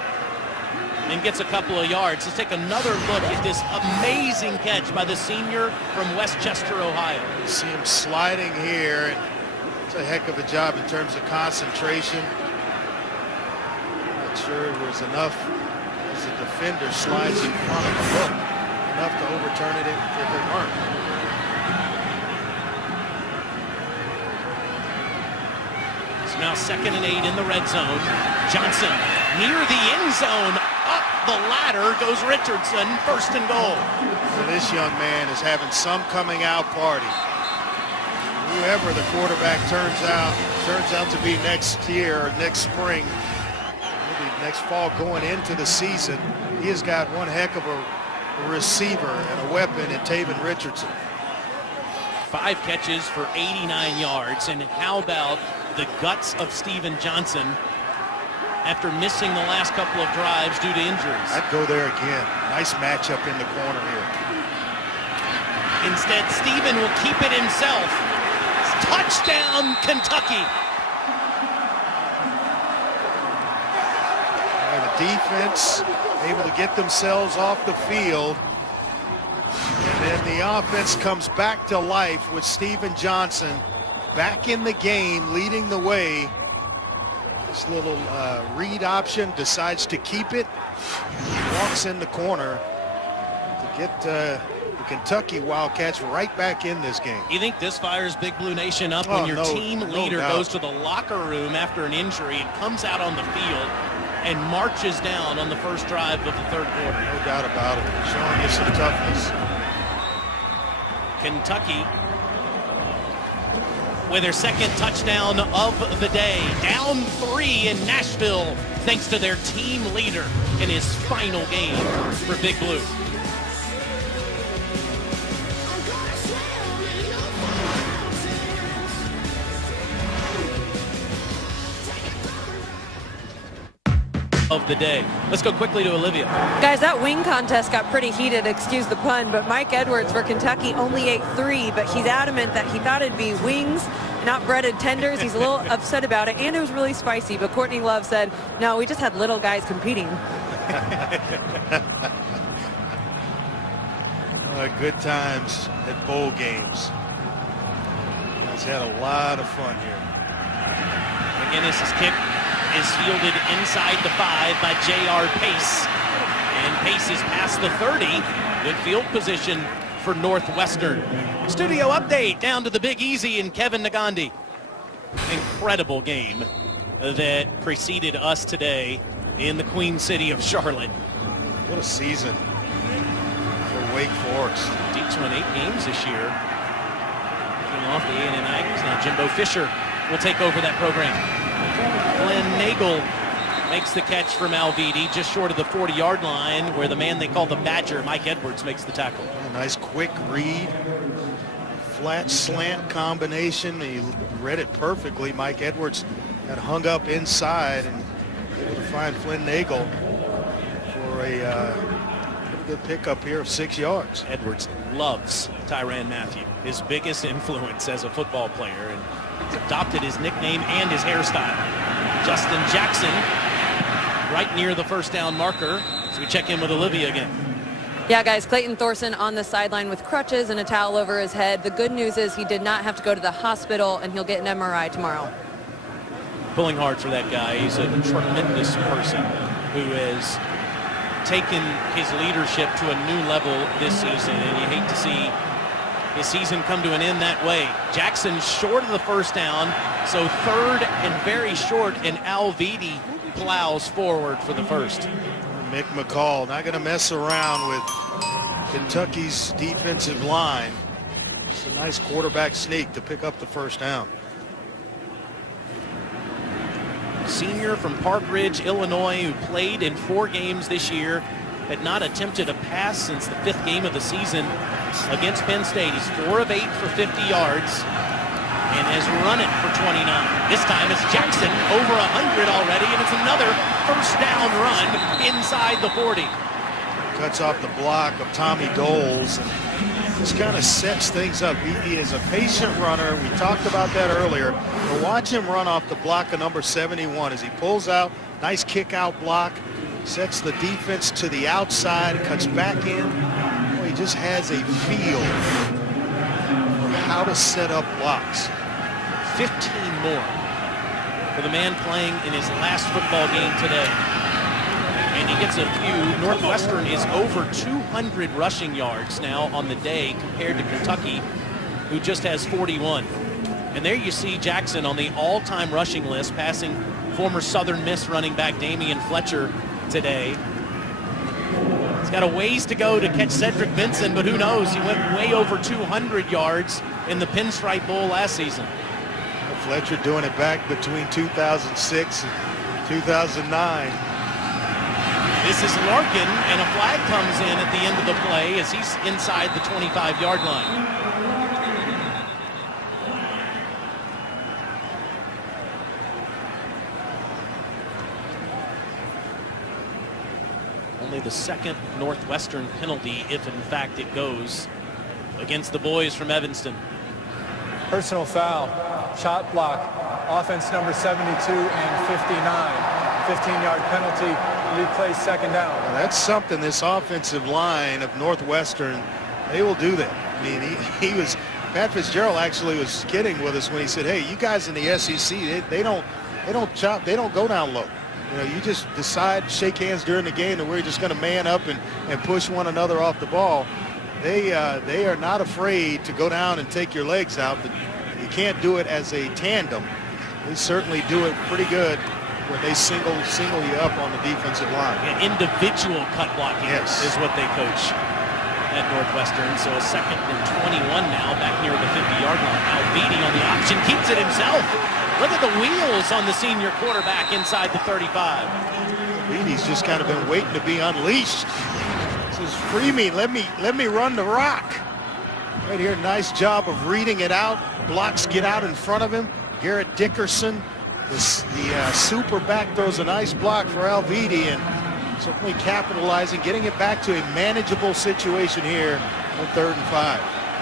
and gets a couple of yards. Let's take another look at this amazing catch by the senior from Westchester, Ohio. You see him sliding here, and it's a heck of a job in terms of concentration. Not sure it was enough as the defender slides in front of the hook, enough to overturn it if it weren't. It's now 2nd and 8 in the red zone. Johnson near the end zone. Up the ladder goes Richardson, 1st and goal. So this young man is having some coming out party. Whoever the quarterback turns out to be next year or next spring, maybe next fall going into the season, he has got one heck of a receiver and a weapon in Taven Richardson. 5 catches for 89 yards. And how about the guts of Steven Johnson after missing the last couple of drives due to injuries? I'd go there again. Nice matchup in the corner here. Instead, Steven will keep it himself. Touchdown, Kentucky. The defense able to get themselves off the field. And then the offense comes back to life with Steven Johnson back in the game, leading the way. This little read option, decides to keep it. Walks in the corner to get the Kentucky Wildcats right back in this game. You think this fires Big Blue Nation up when your team leader goes to the locker room after an injury and comes out on the field and marches down on the first drive of the 3rd quarter? No doubt about it. Showing you some toughness. Kentucky with their 2nd touchdown of the day. Down 3 in Nashville thanks to their team leader in his final game for Big Blue. Of the day. Let's go quickly to Olivia. Guys, that wing contest got pretty heated, excuse the pun, but Mike Edwards for Kentucky only ate 3, but he's adamant that he thought it'd be wings not breaded tenders. He's a little upset about it, and it was really spicy. But Courtney Love said, no, we just had little guys competing. Good times at bowl games. He's had a lot of fun here. McGinnis's kick is fielded inside the 5 by J.R. Pace. And Pace is past the 30. Good field position for Northwestern. Studio update down to the Big Easy and Kevin Nagandi. Incredible game that preceded us today in the Queen City of Charlotte. What a season for Wake Forest. Deeps won 8 games this year. Came off the A&M Aggies. Now Jimbo Fisher will take over that program. Glenn Nagel makes the catch from Alviti just short of the 40-yard line, where the man they call the Badger, Mike Edwards, makes the tackle. A nice quick read. Flat slant combination. He read it perfectly. Mike Edwards had hung up inside and able to find Flynn Nagel for a pretty good pickup here of 6 yards. Edwards loves Tyrann Mathieu, his biggest influence as a football player, and he's adopted his nickname and his hairstyle. Justin Jackson right near the first down marker. So we check in with Olivia again. Yeah, guys, Clayton Thorson on the sideline with crutches and a towel over his head. The good news is he did not have to go to the hospital, and he'll get an MRI tomorrow. Pulling hard for that guy. He's a tremendous person who has taken his leadership to a new level this season, and you hate to see his season come to an end that way. Jackson short of the first down, so third and very short, and Alviti plows forward for the first. Mick McCall not going to mess around with Kentucky's defensive line. It's a nice quarterback sneak to pick up the first down. Senior from Park Ridge, Illinois, who played in 4 games this year, had not attempted a pass since the 5th game of the season against Penn State. He's 4 of 8 for 50 yards and has run it for 29. This time it's Jackson over 100 already, and it's another first down run inside the 40. Cuts off the block of Tommy Doles and just kind of sets things up. He is a patient runner. We talked about that earlier. But watch him run off the block of number 71 as he pulls out. Nice kick out block. Sets the defense to the outside. Cuts back in. Boy, he just has a feel for how to set up blocks. 15 more for the man playing in his last football game today. And he gets a few. Northwestern is over 200 rushing yards now on the day compared to Kentucky, who just has 41. And there you see Jackson on the all-time rushing list, passing former Southern Miss running back Damian Fletcher today. He's got a ways to go to catch Cedric Benson, but who knows? He went way over 200 yards in the Pinstripe Bowl last season. Fletcher doing it back between 2006 and 2009. This is Larkin, and a flag comes in at the end of the play as he's inside the 25-yard line. Only the second Northwestern penalty, if in fact it goes, against the boys from Evanston. Personal foul, shot block, offense number 72 and 59. 15-yard penalty, replay second down. Now that's something this offensive line of Northwestern, they will do that. I mean, Pat Fitzgerald actually was kidding with us when he said, hey, you guys in the SEC, they don't go down low. You know, you just decide, shake hands during the game, and we're just going to man up and push one another off the ball. They are not afraid to go down and take your legs out, but you can't do it as a tandem. They certainly do it pretty good when they single you up on the defensive line. Yeah, individual cut blocking is what they coach at Northwestern. So a 2nd and 21 now, back near the 50-yard line. Alviti on the option, keeps it himself. Look at the wheels on the senior quarterback inside the 35. Alviti's just kind of been waiting to be unleashed. Says, free me, let me run the rock. Right here, nice job of reading it out. Blocks get out in front of him. Garrett Dickerson, the super back, throws a nice block for Alviti, and certainly capitalizing, getting it back to a manageable situation here on 3rd and 5.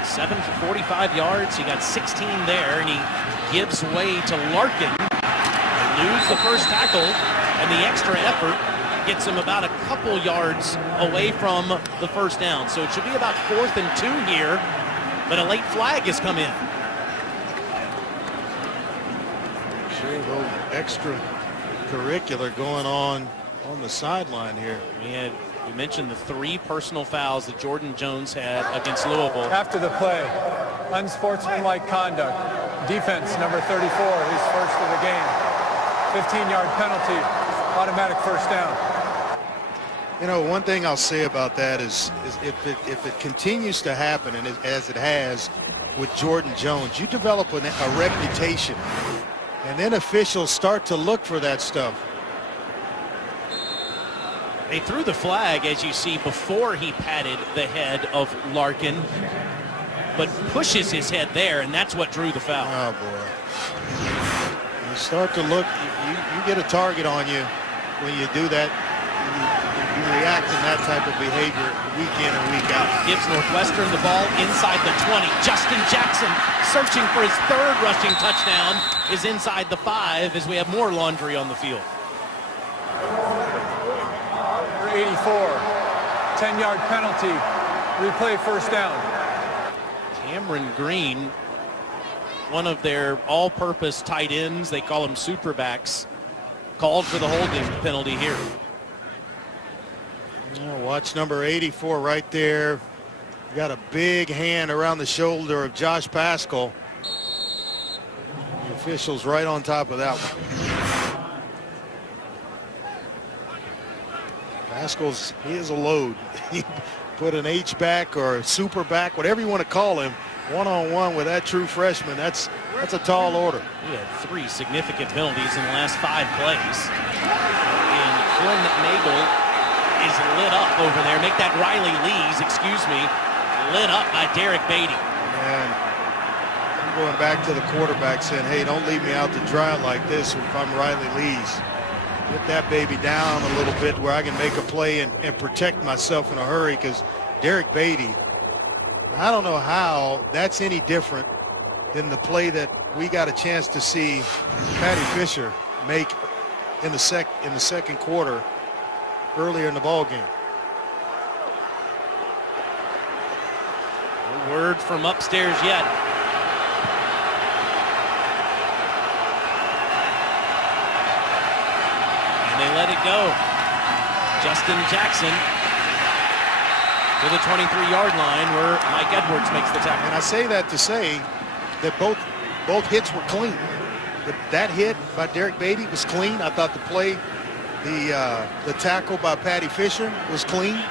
7 for 45 yards. He got 16 there, and he gives way to Larkin. They lose the first tackle, and the extra effort gets him about a couple yards away from the first down. So it should be about 4th and 2 here, but a late flag has come in. Sure, a little extracurricular going on the sideline here. We mentioned the 3 personal fouls that Jordan Jones had against Louisville. After the play, unsportsmanlike conduct. Defense, number 34, his first of the game. 15-yard penalty, automatic first down. You know, one thing I'll say about that is if it continues to happen, and as it has with Jordan Jones, you develop a reputation, and then officials start to look for that stuff. They threw the flag, as you see, before he patted the head of Larkin, but pushes his head there, and that's what drew the foul. Oh, boy. You start to look, you get a target on you when you do that. You react in that type of behavior week in and week out. Gives Northwestern the ball inside the 20. Justin Jackson, searching for his 3rd rushing touchdown, is inside the 5 as we have more laundry on the field. 84, 10-yard penalty, replay first down. Cameron Green, one of their all-purpose tight ends, they call them superbacks, called for the holding penalty here. Watch number 84 right there. Got a big hand around the shoulder of Josh Paschal. The official's right on top of that one. Paschal's, he is a load. He put an H-back or a super back, whatever you want to call him, one-on-one with that true freshman. That's a tall order. He had 3 significant penalties in the last 5 plays. And Flynn Nagel is lit up over there. Make that Riley Lees, excuse me, lit up by Derek Beatty. And I'm going back to the quarterback saying, hey, don't leave me out to dry like this if I'm Riley Lees. Get that baby down a little bit where I can make a play and protect myself in a hurry, because Derek Beatty, I don't know how that's any different than the play that we got a chance to see Patty Fisher make in the second quarter earlier in the ball game. No word from upstairs yet. And they let it go. Justin Jackson to the 23-yard line where Mike Edwards makes the tackle. And I say that to say that both hits were clean. That hit by Derek Beatty was clean. I thought the play, the tackle by Patty Fisher was clean.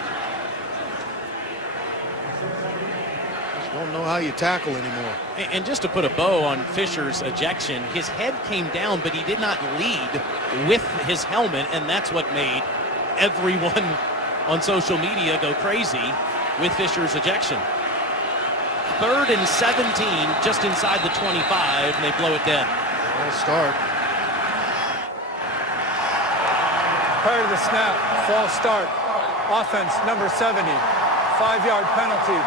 Just don't know how you tackle anymore. And just to put a bow on Fisher's ejection, his head came down, but he did not lead with his helmet, and that's what made everyone on social media go crazy with Fisher's ejection. 3rd and 17, just inside the 25, and they blow it dead. Well, start. Prior to the snap, false start. Offense, number 70. 5-yard penalty,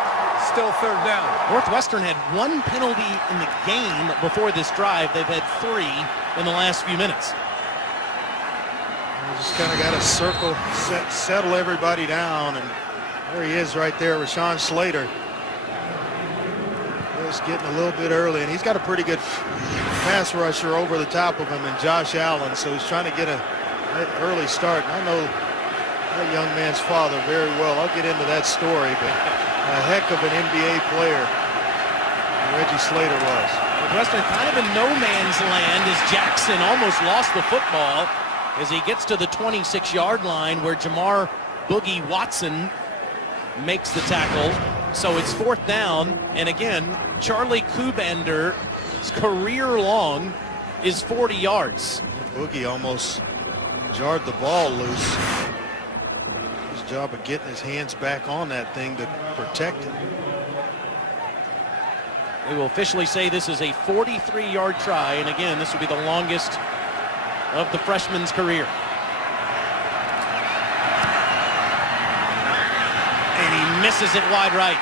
still 3rd down. Northwestern had 1 penalty in the game before this drive. They've had 3 in the last few minutes. Just kind of got to circle, settle everybody down, and there he is right there, Rashawn Slater. Just getting a little bit early, and he's got a pretty good pass rusher over the top of him, and Josh Allen, so he's trying to get an early start. And I know that young man's father very well. I'll get into that story, but a heck of an NBA player Reggie Slater was. Northwestern kind of in no man's land as Jackson almost lost the football as he gets to the 26-yard line where Jamar Boogie Watson makes the tackle. So it's 4th down, and again, Charlie Kubander's career long is 40 yards. Boogie almost jarred the ball loose. His job of getting his hands back on that thing to protect it. They will officially say this is a 43-yard try, and again, this will be the longest of the freshman's career. And he misses it wide right.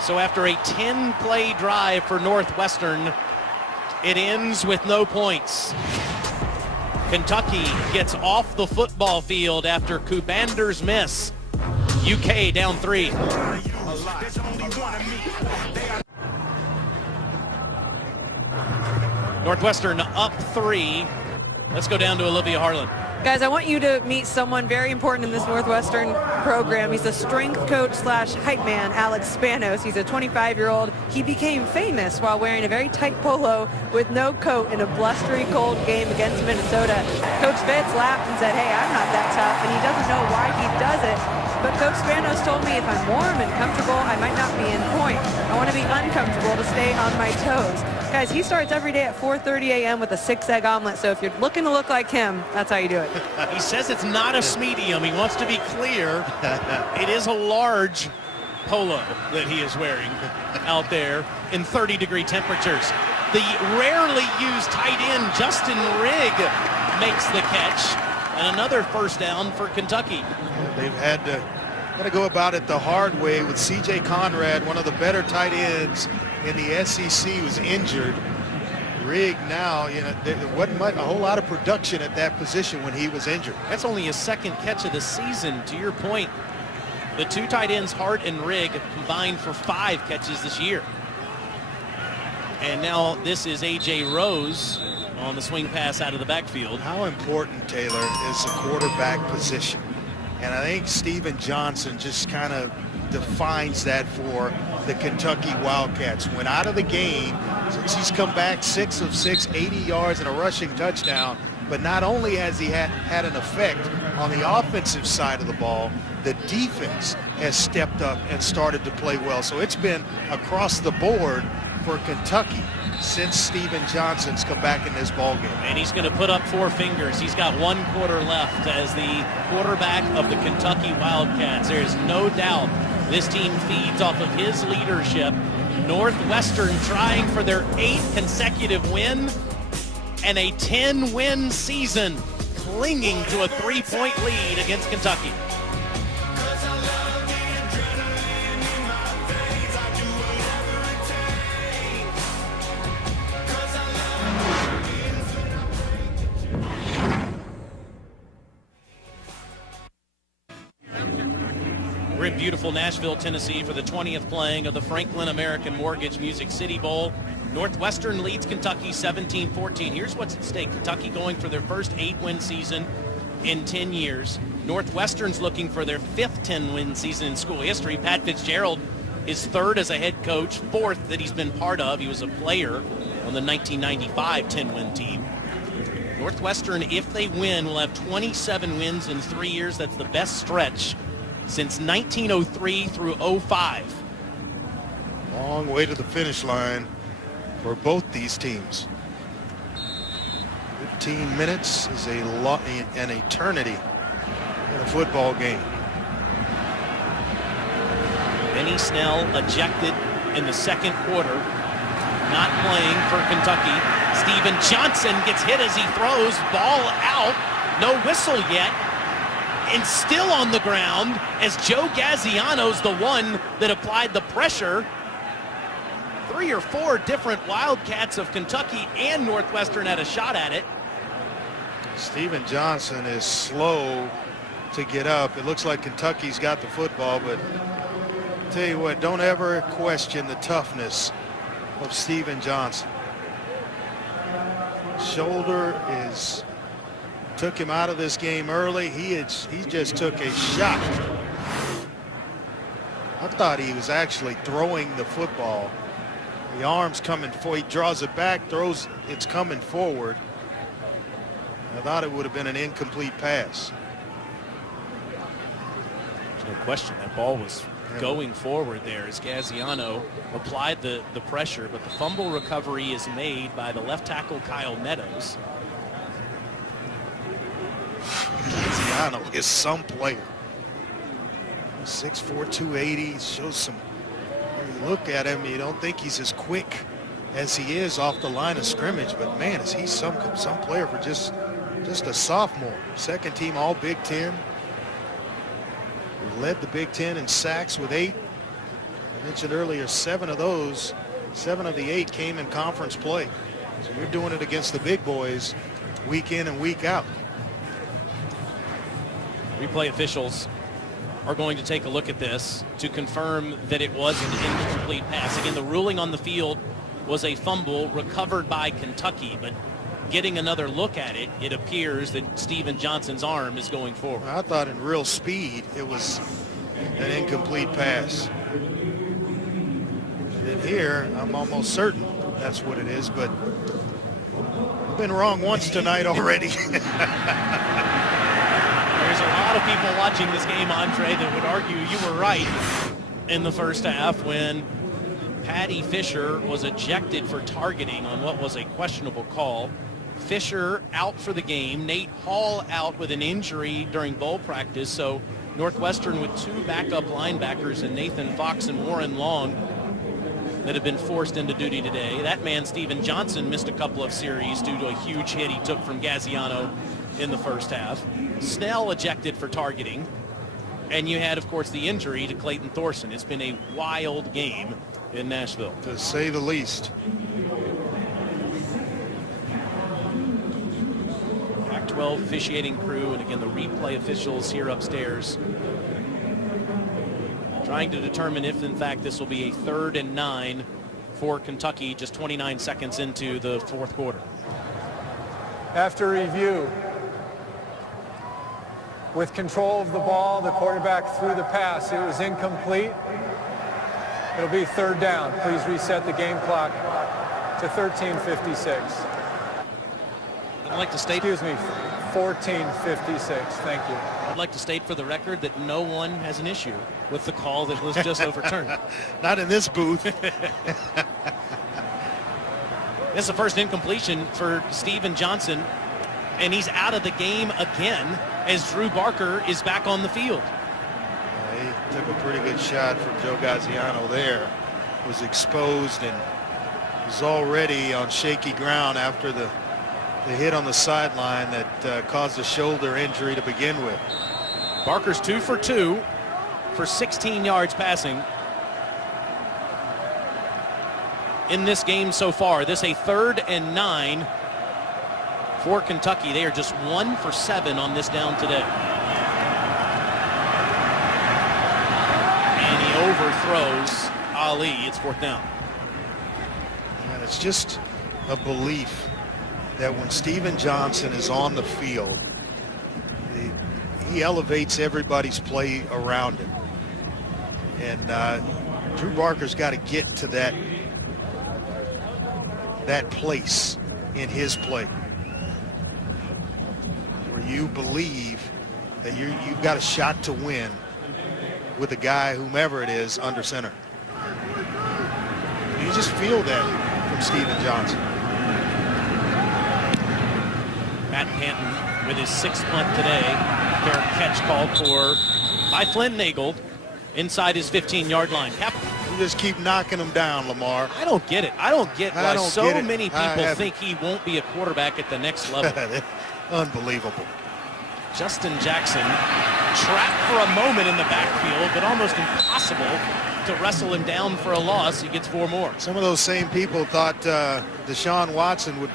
So after a 10-play drive for Northwestern, it ends with no points. Kentucky gets off the football field after Kubander's miss. UK down 3. Northwestern up 3. Let's go down to Olivia Harlan. Guys, I want you to meet someone very important in this Northwestern program. He's a strength coach / hype man, Alex Spanos. He's a 25-year-old. He became famous while wearing a very tight polo with no coat in a blustery cold game against Minnesota. Coach Fitz laughed and said, hey, I'm not that tough, and he doesn't know why he does it. But Coach Spanos told me if I'm warm and comfortable, I might not be in point. I want to be uncomfortable to stay on my toes. Guys, he starts every day at 4:30 a.m. with a 6-egg omelet, so if you're looking to look like him, that's how you do it. He says it's not a medium. He wants to be clear. It is a large polo that he is wearing out there in 30-degree temperatures. The rarely used tight end, Justin Rigg, makes the catch. And another first down for Kentucky. They've had to go about it the hard way with C.J. Conrad, one of the better tight ends in the SEC, was injured. Rigg now, there wasn't a whole lot of production at that position when he was injured. That's only his second catch of the season. To your point, the two tight ends, Hart and Rigg, combined for 5 catches this year. And now this is A.J. Rose on the swing pass out of the backfield. How important, Taylor, is the quarterback position? And I think Steven Johnson just kind of defines that for the Kentucky Wildcats. Went out of the game since he's come back 6 of 6, 80 yards and a rushing touchdown. But not only has he had an effect on the offensive side of the ball, the defense has stepped up and started to play well. So it's been across the board for Kentucky since Steven Johnson's come back in this ballgame. And he's going to put up 4 fingers. He's got 1 quarter left as the quarterback of the Kentucky Wildcats. There is no doubt this team feeds off of his leadership. Northwestern trying for their 8th consecutive win and a 10-win season, clinging to a 3-point lead against Kentucky. We're in beautiful Nashville, Tennessee for the 20th playing of the Franklin American Mortgage Music City Bowl. Northwestern leads Kentucky 17-14. Here's what's at stake. Kentucky going for their first 8-win season in 10 years. Northwestern's looking for their 5th 10-win season in school history. Pat Fitzgerald is 3rd as a head coach, 4th that he's been part of. He was a player on the 1995 10-win team. Northwestern, if they win, will have 27 wins in 3 years. That's the best stretch since 1903 through 05. Long way to the finish line for both these teams. 15 minutes is an eternity in a football game. Benny Snell ejected in the second quarter, not playing for Kentucky. Steven Johnson gets hit as he throws, ball out, no whistle yet, and still on the ground as Joe Gaziano's the one that applied the pressure. 3 or 4 different Wildcats of Kentucky and Northwestern had a shot at it. Steven Johnson is slow to get up. It looks like Kentucky's got the football, but I'll tell you what, don't ever question the toughness of Steven Johnson. Shoulder took him out of this game early. He just took a shot. I thought he was actually throwing the football. The arm's coming forward. He draws it back, throws, it's coming forward. I thought it would have been an incomplete pass. There's no question that ball was going forward there as Gaziano applied the pressure, but the fumble recovery is made by the left tackle Kyle Meadows. Gaziano is some player. 6'4", 280, shows some, when you look at him, you don't think he's as quick as he is off the line of scrimmage, but man, is he some player for just a sophomore. Second team all Big Ten. Led the Big Ten in sacks with 8. I mentioned earlier, 7 of those, 7 of the 8 came in conference play. So you're doing it against the big boys week in and week out. Replay officials are going to take a look at this to confirm that it was an incomplete pass. Again, the ruling on the field was a fumble recovered by Kentucky, but getting another look at it, it appears that Steven Johnson's arm is going forward. I thought in real speed it was an incomplete pass. And here, I'm almost certain that's what it is, but I've been wrong once tonight already. There's a lot of people watching this game, Andre, that would argue you were right in the first half when Patty Fisher was ejected for targeting on what was a questionable call. Fisher out for the game. Nate Hall out with an injury during bowl practice. So Northwestern with 2 backup linebackers and Nathan Fox and Warren Long that have been forced into duty today. That man, Steven Johnson, missed a couple of series due to a huge hit he took from Gaziano in the first half. Snell ejected for targeting. And you had, of course, the injury to Clayton Thorson. It's been a wild game in Nashville, to say the least. Pac-12 officiating crew, and again, the replay officials here upstairs trying to determine if, in fact, this will be a 3rd and 9 for Kentucky, just 29 seconds into the 4th quarter. After review, with control of the ball, the quarterback threw the pass. It was incomplete. It'll be 3rd down. Please reset the game clock to 13:56. I'd like to state, Excuse me, 14:56. Thank you. I'd like to state for the record that no one has an issue with the call that was just overturned. Not in this booth. This is the first incompletion for Steven Johnson, and he's out of the game again as Drew Barker is back on the field. He took a pretty good shot from Joe Gaziano there. Was exposed and was already on shaky ground after the hit on the sideline that caused a shoulder injury to begin with. Barker's 2 for 2 for 16 yards passing in this game so far. This a 3rd and 9 for Kentucky. They are just 1 for 7 on this down today. And he overthrows Ali. It's 4th down. And it's just a belief that when Steven Johnson is on the field, he elevates everybody's play around him. And Drew Barker's got to get to that place in his play where you believe that you've got a shot to win with a guy, whomever it is, under center. You just feel that from Steven Johnson. Matt Panton with his 6th punt today. Fair catch called for by Flynn Nagel inside his 15-yard line. You just keep knocking him down, Lamar. I don't get it. I don't get why so many people I think he won't be a quarterback at the next level. Unbelievable. Justin Jackson trapped for a moment in the backfield, but almost impossible to wrestle him down for a loss. He gets 4 more. Some of those same people thought Deshaun Watson would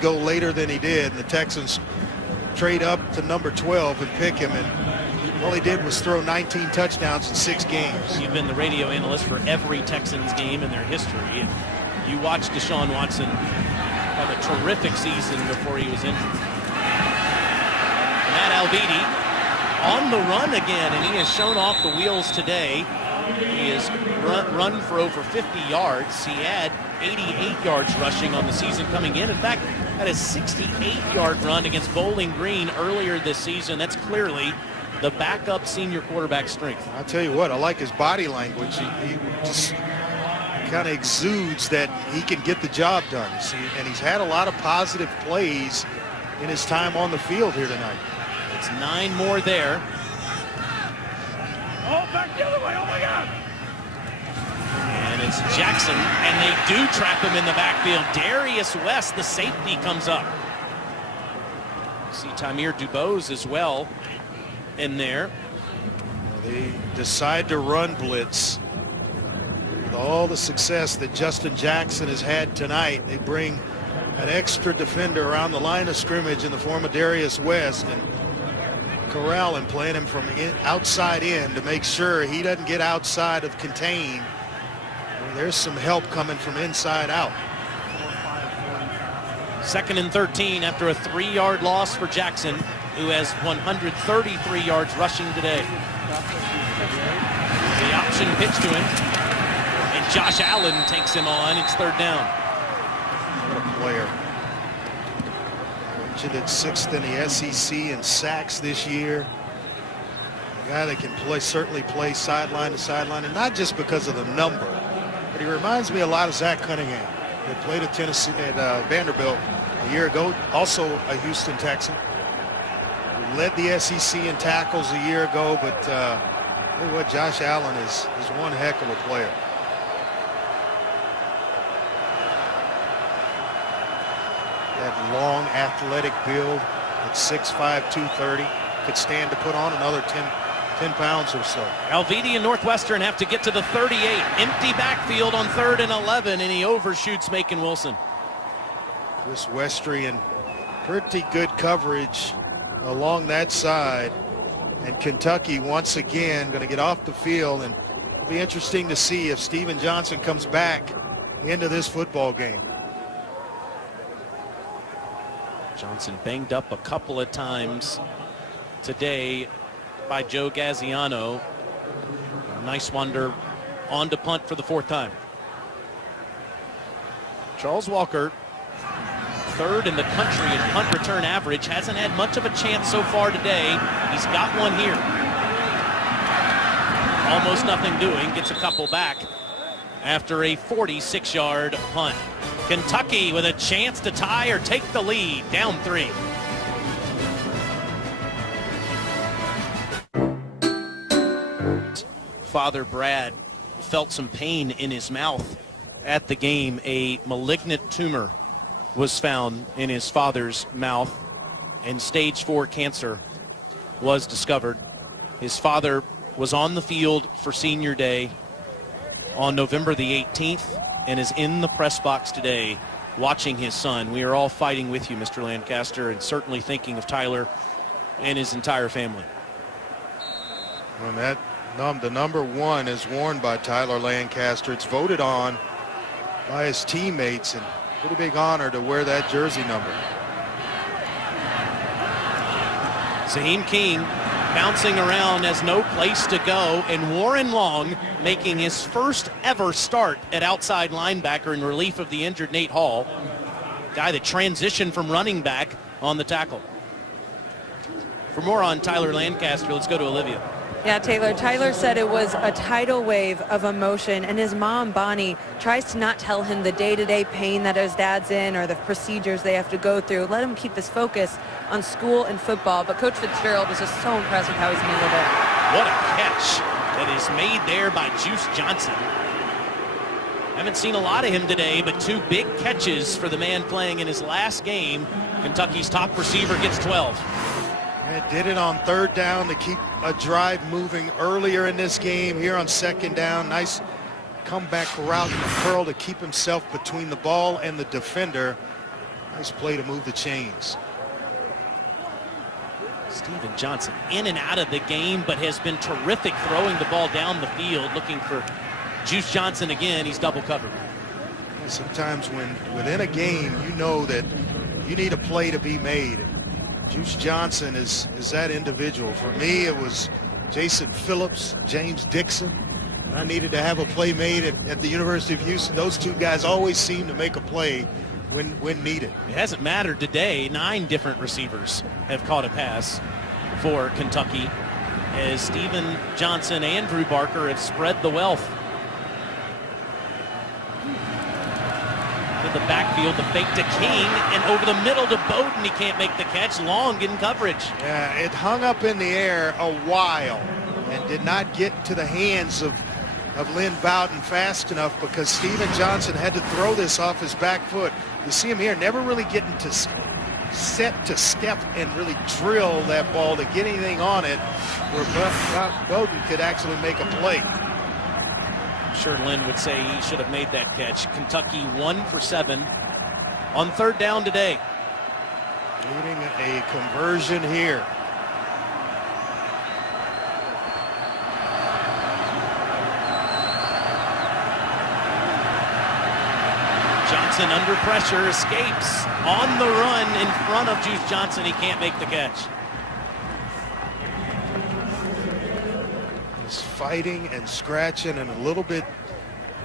go later than he did, and the Texans trade up to number 12 and pick him, and all he did was throw 19 touchdowns in 6 games. You've been the radio analyst for every Texans game in their history, and you watched Deshaun Watson have a terrific season before he was injured. Matt Alviti on the run again, and he has shown off the wheels today. He has run for over 50 yards. He had 88 yards rushing on the season coming in. In fact, had a 68-yard run against Bowling Green earlier this season. That's clearly the backup senior quarterback strength. I'll tell you what, I like his body language. He just kind of exudes that he can get the job done. See, and he's had a lot of positive plays in his time on the field here tonight. It's 9 more there. Oh, back the other way. Oh, my God. And it's Jackson, and they do trap him in the backfield. Darius West, the safety, comes up. See Tamir Dubose as well in there. They decide to run blitz. With all the success that Justin Jackson has had tonight, they bring an extra defender around the line of scrimmage in the form of Darius West and corral him, playing him from outside in to make sure he doesn't get outside of contain. There's some help coming from inside out. 2nd and 13 after a 3-yard loss for Jackson, who has 133 yards rushing today. The option pitch to him, and Josh Allen takes him on. It's 3rd down. What a player. Mentioned at 6th in the SEC in sacks this year. A guy that can play, certainly play sideline to sideline, and not just because of the number, but he reminds me a lot of Zach Cunningham, that played at Tennessee at Vanderbilt a year ago, also a Houston Texan. He led the SEC in tackles a year ago, but tell you what, Josh Allen is one heck of a player. That long, athletic build at 6'5", 230, could stand to put on another 10 pounds or so. Alvedi and Northwestern have to get to the 38. Empty backfield on 3rd and 11, and he overshoots Macon Wilson. Chris Westrian, pretty good coverage along that side. And Kentucky once again going to get off the field, and it'll be interesting to see if Steven Johnson comes back into this football game. Johnson banged up a couple of times today by Joe Gaziano. Nice wonder on to punt for the 4th time. Charles Walker, 3rd in the country in punt return average, hasn't had much of a chance so far today. He's got one here. Almost nothing doing, gets a couple back after a 46-yard punt. Kentucky with a chance to tie or take the lead, down 3. Father Brad felt some pain in his mouth at the game. A malignant tumor was found in his father's mouth, and stage 4 cancer was discovered. His father was on the field for senior day on November the 18th and is in the press box today watching his son. We are all fighting with you, Mr. Lancaster, and certainly thinking of Tyler and his entire family. Well, the number 1 is worn by Tyler Lancaster. It's voted on by his teammates, and pretty big honor to wear that jersey number. Zaheem King bouncing around, has no place to go, and Warren Long making his first ever start at outside linebacker in relief of the injured Nate Hall, guy that transitioned from running back on the tackle. For more on Tyler Lancaster, let's go to Olivia. Yeah, Taylor. Tyler said it was a tidal wave of emotion, and his mom, Bonnie, tries to not tell him the day-to-day pain that his dad's in or the procedures they have to go through. Let him keep his focus on school and football. But Coach Fitzgerald was just so impressed with how he's handled it. What a catch that is made there by Juice Johnson. Haven't seen a lot of him today, but 2 big catches for the man playing in his last game. Kentucky's top receiver gets 12. And did it on 3rd down to keep a drive moving earlier in this game. Here on 2nd down, nice comeback route and curl to keep himself between the ball and the defender. Nice play to move the chains. Steven Johnson in and out of the game, but has been terrific throwing the ball down the field, looking for Juice Johnson again. He's double covered. Sometimes when within a game, you know that you need a play to be made. Juice Johnson is that individual. For me, it was Jason Phillips, James Dixon. I needed to have a play made at the University of Houston. Those 2 guys always seem to make a play when needed. It hasn't mattered today. 9 different receivers have caught a pass for Kentucky, as Steven Johnson and Drew Barker have spread the wealth. The backfield, the fake to King, and over the middle to Bowden. He can't make the catch. Long in coverage. Yeah, it hung up in the air a while and did not get to the hands of Lynn Bowden fast enough, because Steven Johnson had to throw this off his back foot. You see him here, never really getting to set to step and really drill that ball to get anything on it where Bowden could actually make a play. sure Lynn would say he should have made that catch. Kentucky 1 for 7 on third down today. Needing a conversion here. Johnson under pressure, escapes on the run in front of Juice Johnson. He can't make the catch. He's fighting and scratching, and a little bit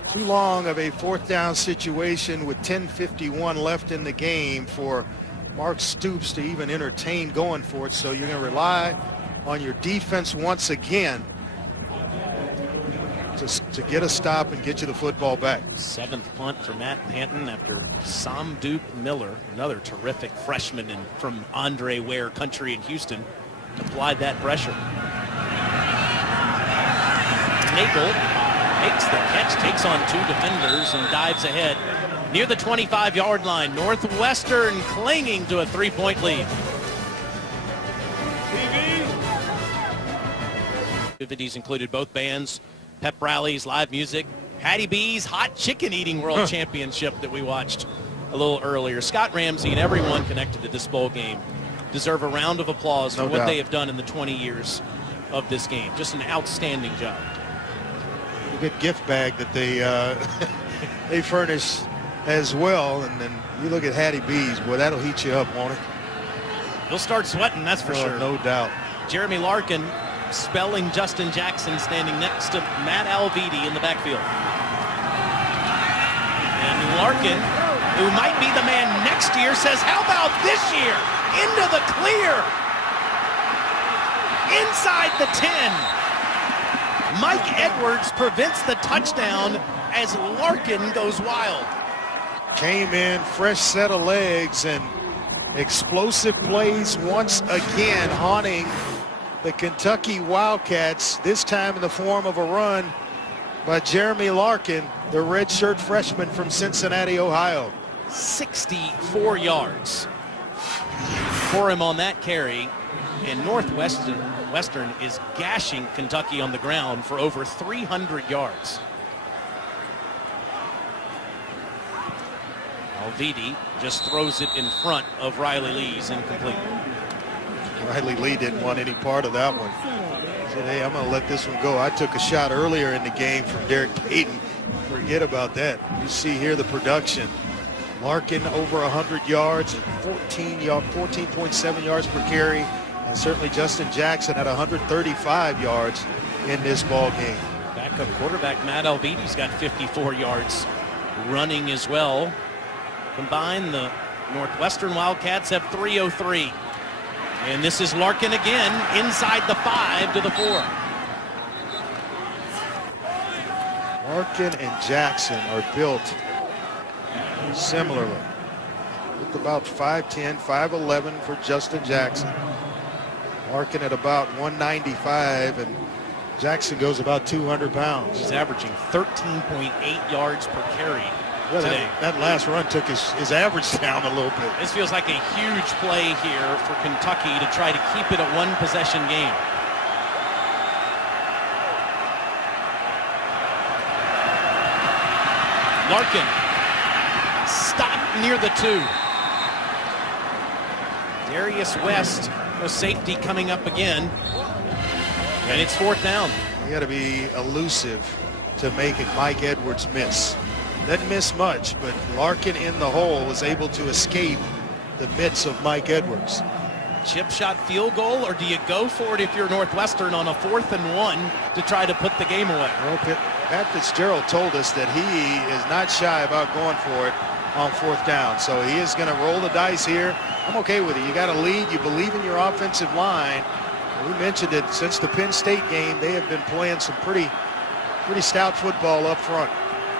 too long of a fourth down situation with 10:51 left in the game for Mark Stoops to even entertain going for it. So you're going to rely on your defense once again to get a stop and get you the football back. 7th punt for Matt Panton after Sam Duke Miller, another terrific freshman from Andre Ware country in Houston, applied that pressure. Nagel makes the catch, takes on 2 defenders, and dives ahead near the 25-yard line. Northwestern clinging to a 3-point lead. Activities included both bands, pep rallies, live music, Hattie B's Hot Chicken Eating World Championship that we watched a little earlier. Scott Ramsey and everyone connected to this bowl game deserve a round of applause for what they have done in the 20 years of this game. Just an outstanding job. A good gift bag that they they furnish as well, and then you look at Hattie B's, boy, that'll heat you up, won't it? You'll start sweating, that's for sure. No doubt. Jeremy Larkin spelling Justin Jackson, standing next to Matt Alvidi in the backfield. And Larkin, who might be the man next year, says, how about this year? Into the clear. Inside the 10. Mike Edwards prevents the touchdown as Larkin goes wild. Came in, fresh set of legs, and explosive plays once again haunting the Kentucky Wildcats, this time in the form of a run by Jeremy Larkin, the redshirt freshman from Cincinnati, Ohio. 64 yards for him on that carry, and Northwestern is gashing Kentucky on the ground for over 300 yards. Alvidi just throws it in front of Riley Lee's incomplete. Riley Lee didn't want any part of that one. He said, hey, I'm going to let this one go. I took a shot earlier in the game from Derek Payton. Forget about that. You see here the production. Larkin over 100 yards and 14.7 yards per carry. And certainly Justin Jackson at 135 yards in this ball game. Backup quarterback Matt Alvidi's got 54 yards running as well. Combined, the Northwestern Wildcats have 303. And this is Larkin again, inside the 5 to the 4. Larkin and Jackson are built similarly. With about 5'10", 5'11" for Justin Jackson. Larkin at about 195, and Jackson goes about 200 pounds. He's averaging 13.8 yards per carry today. That last run took his average down a little bit. This feels like a huge play here for Kentucky to try to keep it a one-possession game. Larkin stopped near the 2. Darius West, no safety coming up again. And it's 4th down. You got to be elusive to make Mike Edwards miss. Doesn't miss much, but Larkin in the hole was able to escape the mitts of Mike Edwards. Chip shot field goal, or do you go for it if you're Northwestern on a 4th and 1 to try to put the game away? Well, Pat Fitzgerald told us that he is not shy about going for it on 4th down. So he is going to roll the dice here. I'm okay with it. You got a lead. You believe in your offensive line. We mentioned it since the Penn State game. They have been playing some pretty stout football up front.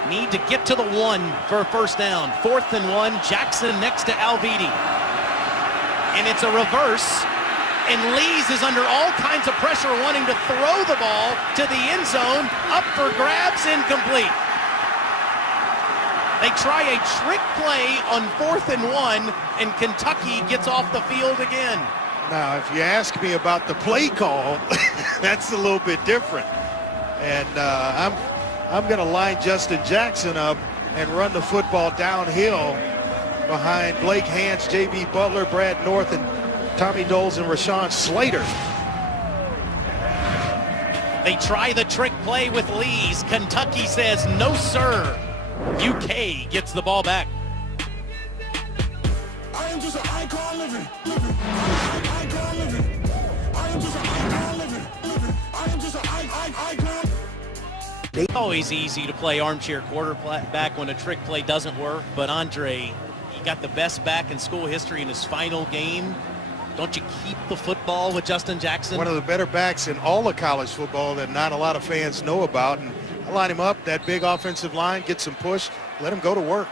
Need to get to the 1 for a 1st down. 4th and 1. Jackson next to Alvidi. And it's a reverse. And Lees is under all kinds of pressure, wanting to throw the ball to the end zone. Up for grabs, incomplete. They try a trick play on 4th and 1, and Kentucky gets off the field again. Now, if you ask me about the play call, that's a little bit different. And I'm going to line Justin Jackson up and run the football downhill behind Blake Hance, J.B. Butler, Brad North, and Tommy Doles and Rashawn Slater. They try the trick play with Lees. Kentucky says, no, sir. UK gets the ball back. I am just an icon living. Icon living. I am just an icon living. I am just an icon. It's always easy to play armchair quarterback when a trick play doesn't work, but Andre, he got the best back in school history in his final game. Don't you keep the football with Justin Jackson? One of the better backs in all of college football that not a lot of fans know about. And I line him up, that big offensive line, get some push, let him go to work.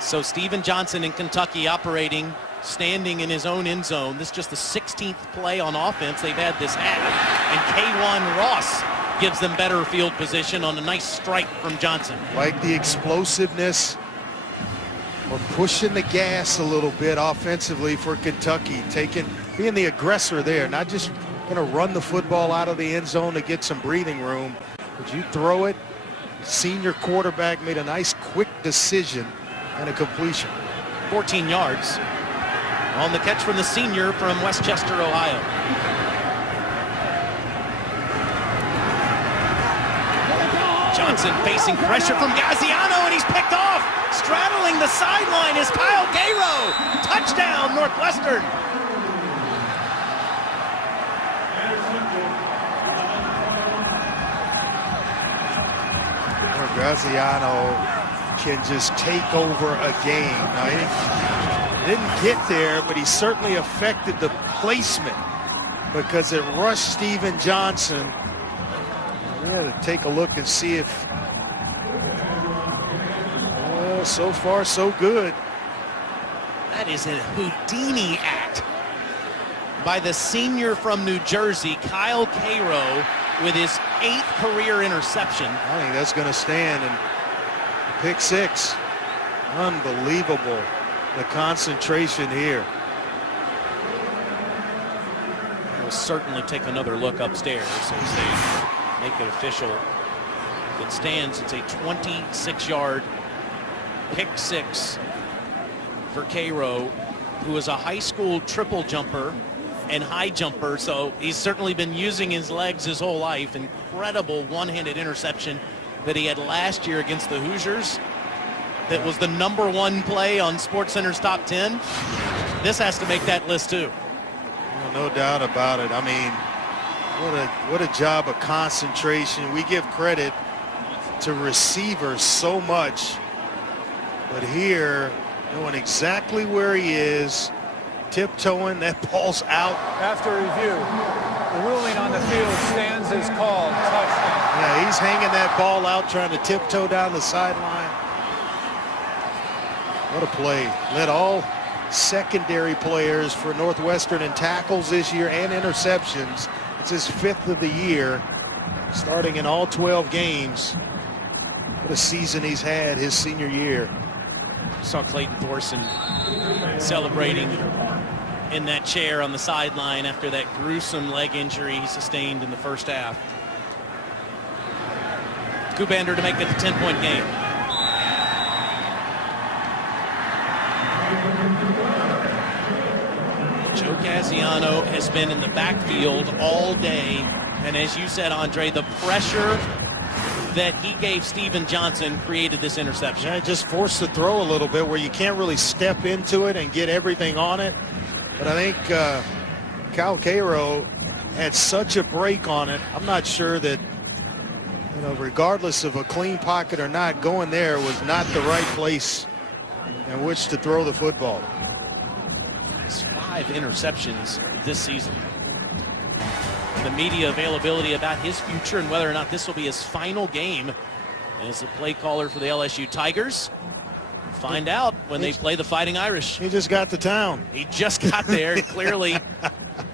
So Steven Johnson in Kentucky operating, standing in his own end zone. This is just the 16th play on offense they've had this half. And K1 Ross gives them better field position on a nice strike from Johnson. Like the explosiveness, or pushing the gas a little bit offensively for Kentucky, being the aggressor there, not just going to run the football out of the end zone to get some breathing room, but you throw it. Senior quarterback made a nice quick decision and a completion. 14 yards on the catch from the senior from Westchester, Ohio. Johnson facing pressure from Gaziano, and he's picked off. Straddling the sideline is Kyle Gayro. Touchdown, Northwestern. Gaziano can just take over a game. Now, he didn't get there, but he certainly affected the placement because it rushed Steven Johnson. We had to take a look and see if so far so good. That is a Houdini act by the senior from New Jersey, Kyle Cairo, with his 8th career interception. I think that's going to stand. And pick 6. Unbelievable, the concentration here. We'll certainly take another look upstairs as they make it official. It stands. It's a 26-yard pick 6 for Cairo, who is a high school triple jumper and high jumper, so he's certainly been using his legs his whole life. Incredible one-handed interception that he had last year against the Hoosiers. That was the #1 play on SportsCenter's top 10. This has to make that list too. Well, no doubt about it. I mean, what a job of concentration. We give credit to receivers so much, but here, knowing exactly where he is, tiptoeing, that ball's out. After review, the ruling on the field stands as called. Touchdown. Yeah, he's hanging that ball out, trying to tiptoe down the sideline. What a play. Led all secondary players for Northwestern in tackles this year and interceptions. It's his 5th of the year, starting in all 12 games. What a season he's had his senior year. Saw Clayton Thorson celebrating in that chair on the sideline after that gruesome leg injury he sustained in the first half. Kubander to make it a 10-point game. Joe Gaziano has been in the backfield all day, and as you said, Andre, the pressure that he gave Steven Johnson created this interception. Yeah, just forced the throw a little bit where you can't really step into it and get everything on it. But I think Kyle Cairo had such a break on it. I'm not sure that, you know, regardless of a clean pocket or not, going there was not the right place in which to throw the football. It's 5 interceptions this season. The media availability about his future and whether or not this will be his final game as the play caller for the LSU Tigers. Find out when they play the Fighting Irish. He just got to town. He just got there. Clearly,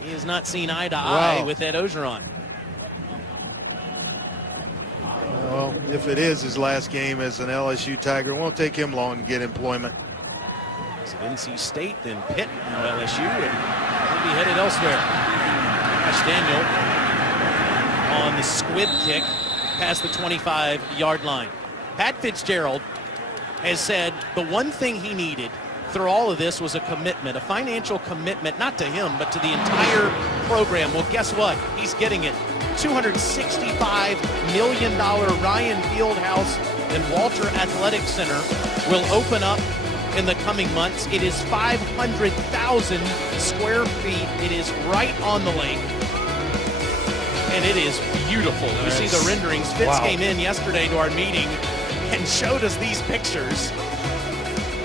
he has not seen eye to eye with Ed Ogeron. Well, if it is his last game as an LSU Tiger, it won't take him long to get employment. So NC State, then Pitt, now LSU, and he'll be headed elsewhere. Daniel on the squib kick. past the 25-yard line. Pat Fitzgerald has said the one thing he needed through all of this was a commitment, a financial commitment, not to him, but to the entire program. Well, guess what? He's getting it. $265 million Ryan Fieldhouse and Walter Athletic Center will open up in the coming months. It is 500,000 square feet. It is right on the lake. And it is beautiful. You see the renderings. Fitz came in yesterday to our meeting and showed us these pictures.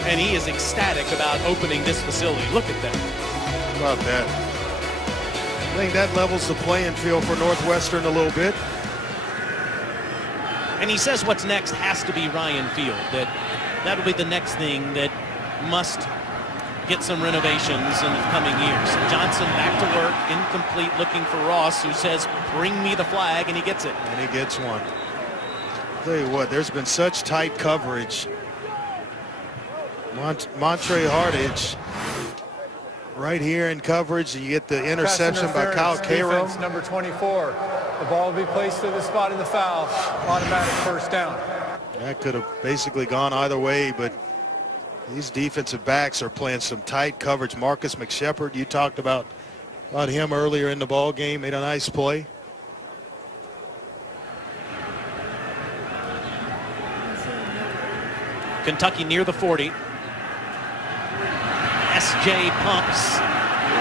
And he is ecstatic about opening this facility. Look at that. How about that? I think that levels the playing field for Northwestern a little bit. And he says what's next has to be Ryan Field. That'll be the next thing that must get some renovations in the coming years. Johnson back to work, incomplete, looking for Ross, who says, bring me the flag, and he gets it. And he gets one. I'll tell you what, there's been such tight coverage. Montre Hardage right here in coverage. You get the interception by Kyle Cairo. Number 24. The ball will be placed to the spot of the foul. Automatic first down. That could have basically gone either way, but these defensive backs are playing some tight coverage. Marcus McShepard, you talked about him earlier in the ball game, made a nice play. Kentucky near the 40. S.J. pumps.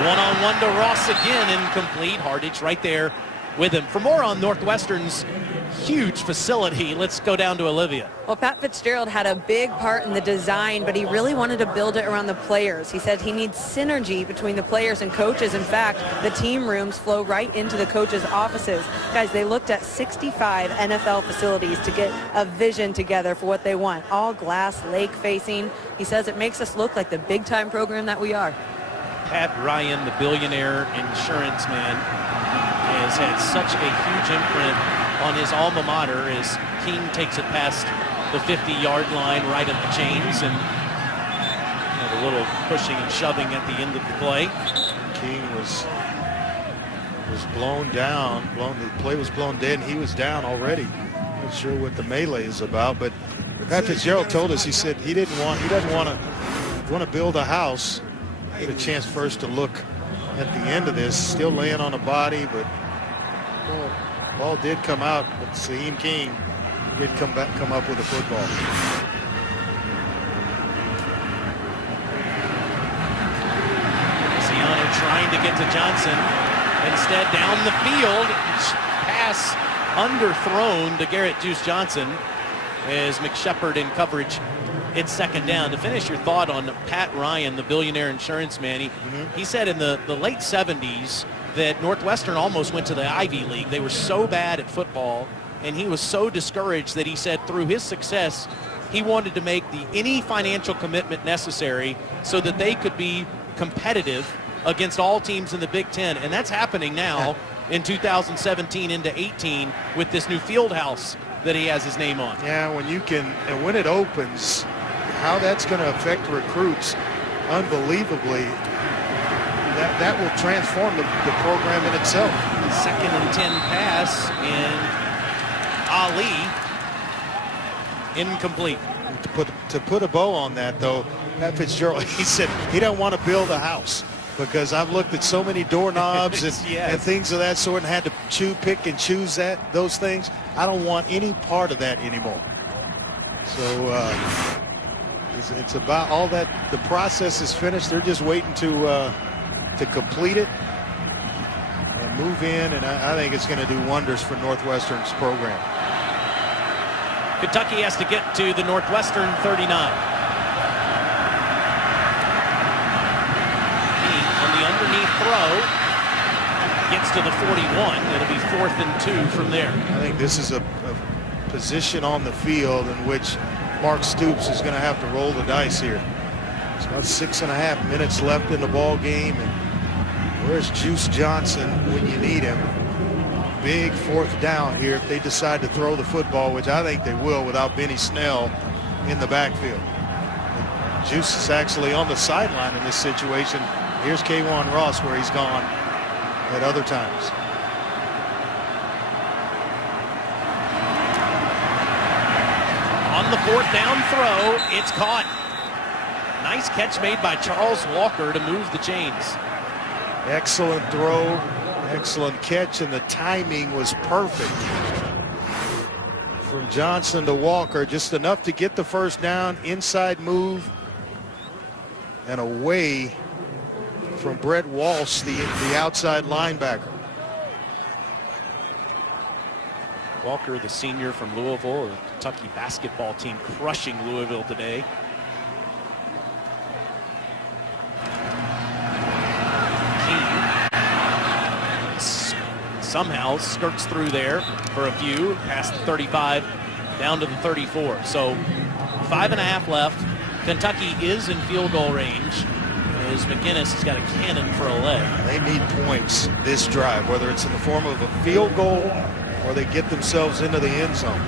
One-on-one to Ross again, incomplete. Hardage right there with him. For more on Northwestern's huge facility, let's go down to Olivia. Well, Pat Fitzgerald had a big part in the design, but he really wanted to build it around the players. He said he needs synergy between the players and coaches. In fact, the team rooms flow right into the coaches' offices. Guys, they looked at 65 NFL facilities to get a vision together for what they want. All glass, lake facing. He says it makes us look like the big-time program that we are. Pat Ryan, the billionaire insurance man, has had such a huge imprint on his alma mater as King takes it past the 50-yard line right at the chains, and a little pushing and shoving at the end of the play. King was blown down. The play was blown dead, and he was down already. Not sure what the melee is about, but Pat Fitzgerald told us, he said he doesn't want to build a house. Get a chance first to look at the end of this. Still laying on a body, but ball did come out. But Saheem King did come up with a football. Ciano trying to get to Johnson. Instead, down the field, pass underthrown to Garrett Juice Johnson as McShepard in coverage. It's second down. To finish your thought on Pat Ryan, the billionaire insurance man, he said in the late 70s that Northwestern almost went to the Ivy League. They were so bad at football, and he was so discouraged that he said through his success, he wanted to make any financial commitment necessary so that they could be competitive against all teams in the Big Ten. And that's happening now in 2017 into 18 with this new field house that he has his name on. Yeah, when it opens, how that's going to affect recruits unbelievably, that will transform the program in itself. Second and 10 pass, and Ali incomplete. To put a bow on that, though, Pat Fitzgerald, he said he don't want to build a house because I've looked at so many doorknobs and things of that sort and had to pick and choose those things. I don't want any part of that anymore. So it's about all that. The process is finished. They're just waiting to complete it and move in, and I think it's going to do wonders for Northwestern's program. Kentucky has to get to the Northwestern 39. On the underneath throw, gets to the 41. It'll be 4th and 2 from there. I think this is a position on the field in which Mark Stoops is going to have to roll the dice here. It's about 6.5 minutes left in the ball game, and where's Juice Johnson when you need him? Big 4th down here if they decide to throw the football, which I think they will without Benny Snell in the backfield. Juice is actually on the sideline in this situation. Here's K'Wan Ross where he's gone at other times. On the fourth down throw, it's caught. Nice catch made by Charles Walker to move the chains. Excellent throw, excellent catch, and the timing was perfect. From Johnson to Walker, just enough to get the first down, inside move, and away from Brett Walsh, the outside linebacker. Walker, the senior from Louisville, a Kentucky basketball team crushing Louisville today. Somehow skirts through there for a few, past the 35, down to the 34. So 5.5 left. Kentucky is in field goal range, as McGinnis has got a cannon for a leg. They need points this drive, whether it's in the form of a field goal or they get themselves into the end zone.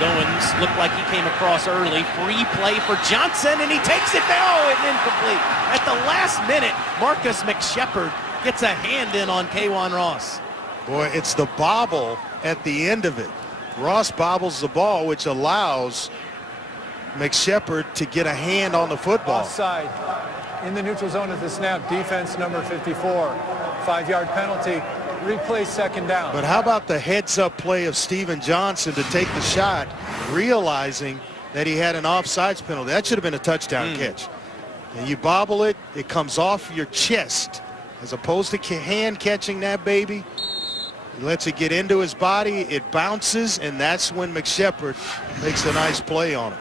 Goins looked like he came across early. Free play for Johnson, and he takes it down and incomplete. At the last minute, Marcus McShepard gets a hand in on K'Wan Ross. Boy, it's the bobble at the end of it. Ross bobbles the ball, which allows McShepard to get a hand on the football. Offside in the neutral zone at the snap. Defense number 54. 5-yard penalty. Replay second down. But how about the heads-up play of Steven Johnson to take the shot, realizing that he had an offsides penalty? That should have been a touchdown catch. And you bobble it, it comes off your chest. As opposed to hand catching that baby, he lets it get into his body, it bounces, and that's when McShepard makes a nice play on it.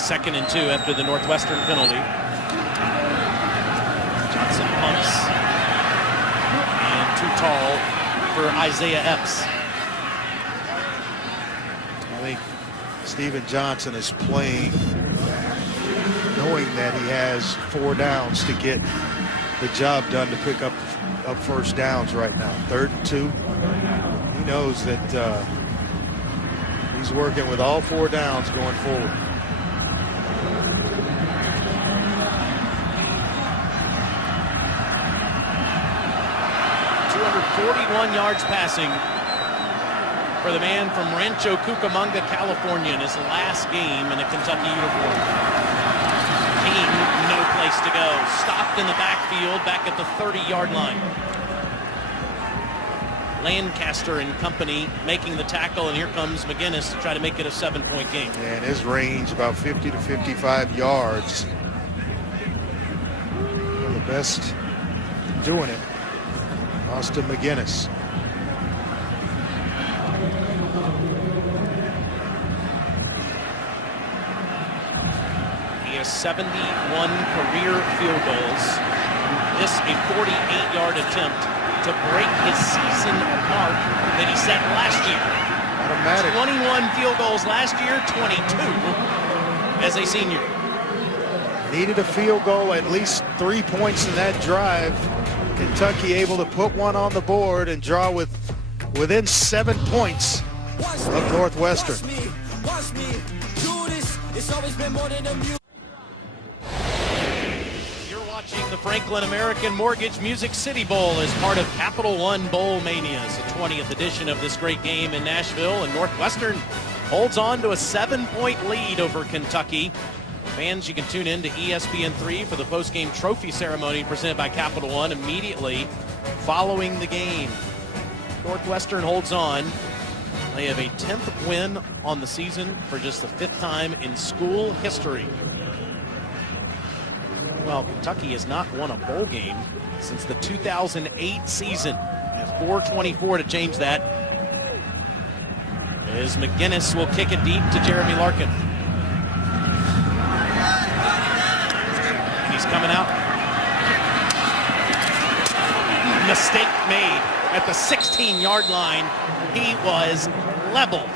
Second and 2 after the Northwestern penalty. Johnson pumps. And too tall for Isaiah Epps. I think Steven Johnson is playing knowing that he has 4 downs to get the job done to pick up first downs right now. 3rd and 2. He knows that he's working with all 4 downs going forward. .241 yards passing for the man from Rancho Cucamonga, California, in his last game in a Kentucky uniform. Team, no place to go. Stopped in the backfield, back at the 30-yard line. Lancaster and company making the tackle, and here comes McGinnis to try to make it a 7-point game. And his range about 50 to 55 yards. One of the best doing it, Austin McGinnis. He has 71 career field goals. This a 48-yard attempt to break his season mark that he set last year. Automatic. 21 field goals last year, 22 as a senior. Needed a field goal, at least 3 points in that drive. Kentucky able to put one on the board and draw within 7 points of Northwestern. Watch me do this. It's always been more than a music. You're watching the Franklin American Mortgage Music City Bowl as part of Capital One Bowl Mania. It's the 20th edition of this great game in Nashville, and Northwestern holds on to a 7-point lead over Kentucky. Fans, you can tune in to ESPN3 for the post-game trophy ceremony presented by Capital One immediately following the game. Northwestern holds on. They have a 10th win on the season for just the 5th time in school history. Well, Kentucky has not won a bowl game since the 2008 season. At 4:24 to change that. As McGinnis will kick it deep to Jeremy Larkin. He's coming out. Mistake made at the 16-yard line. He was leveled.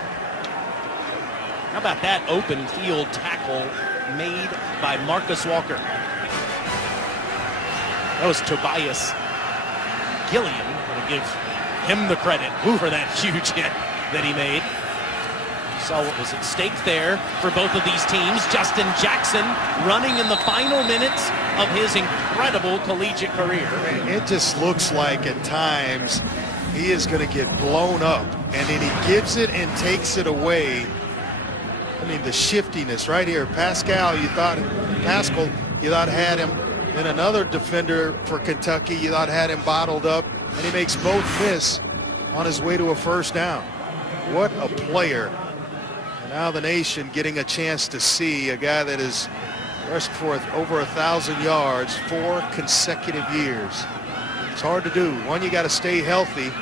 How about that open field tackle made by Marcus Walker? That was Tobias Gilliam. I'm going to give him the credit for that huge hit that he made. So what was at stake there for both of these teams? Justin Jackson running in the final minutes of his incredible collegiate career. It just looks like at times he is going to get blown up, and then he gives it and takes it away. I mean, the shiftiness right here. Pascal, you thought had him. Then another defender for Kentucky, you thought had him bottled up, and he makes both miss on his way to a first down. What a player. And now the nation getting a chance to see a guy that has rushed for over 1,000 yards 4 consecutive years. It's hard to do. One, you got to stay healthy.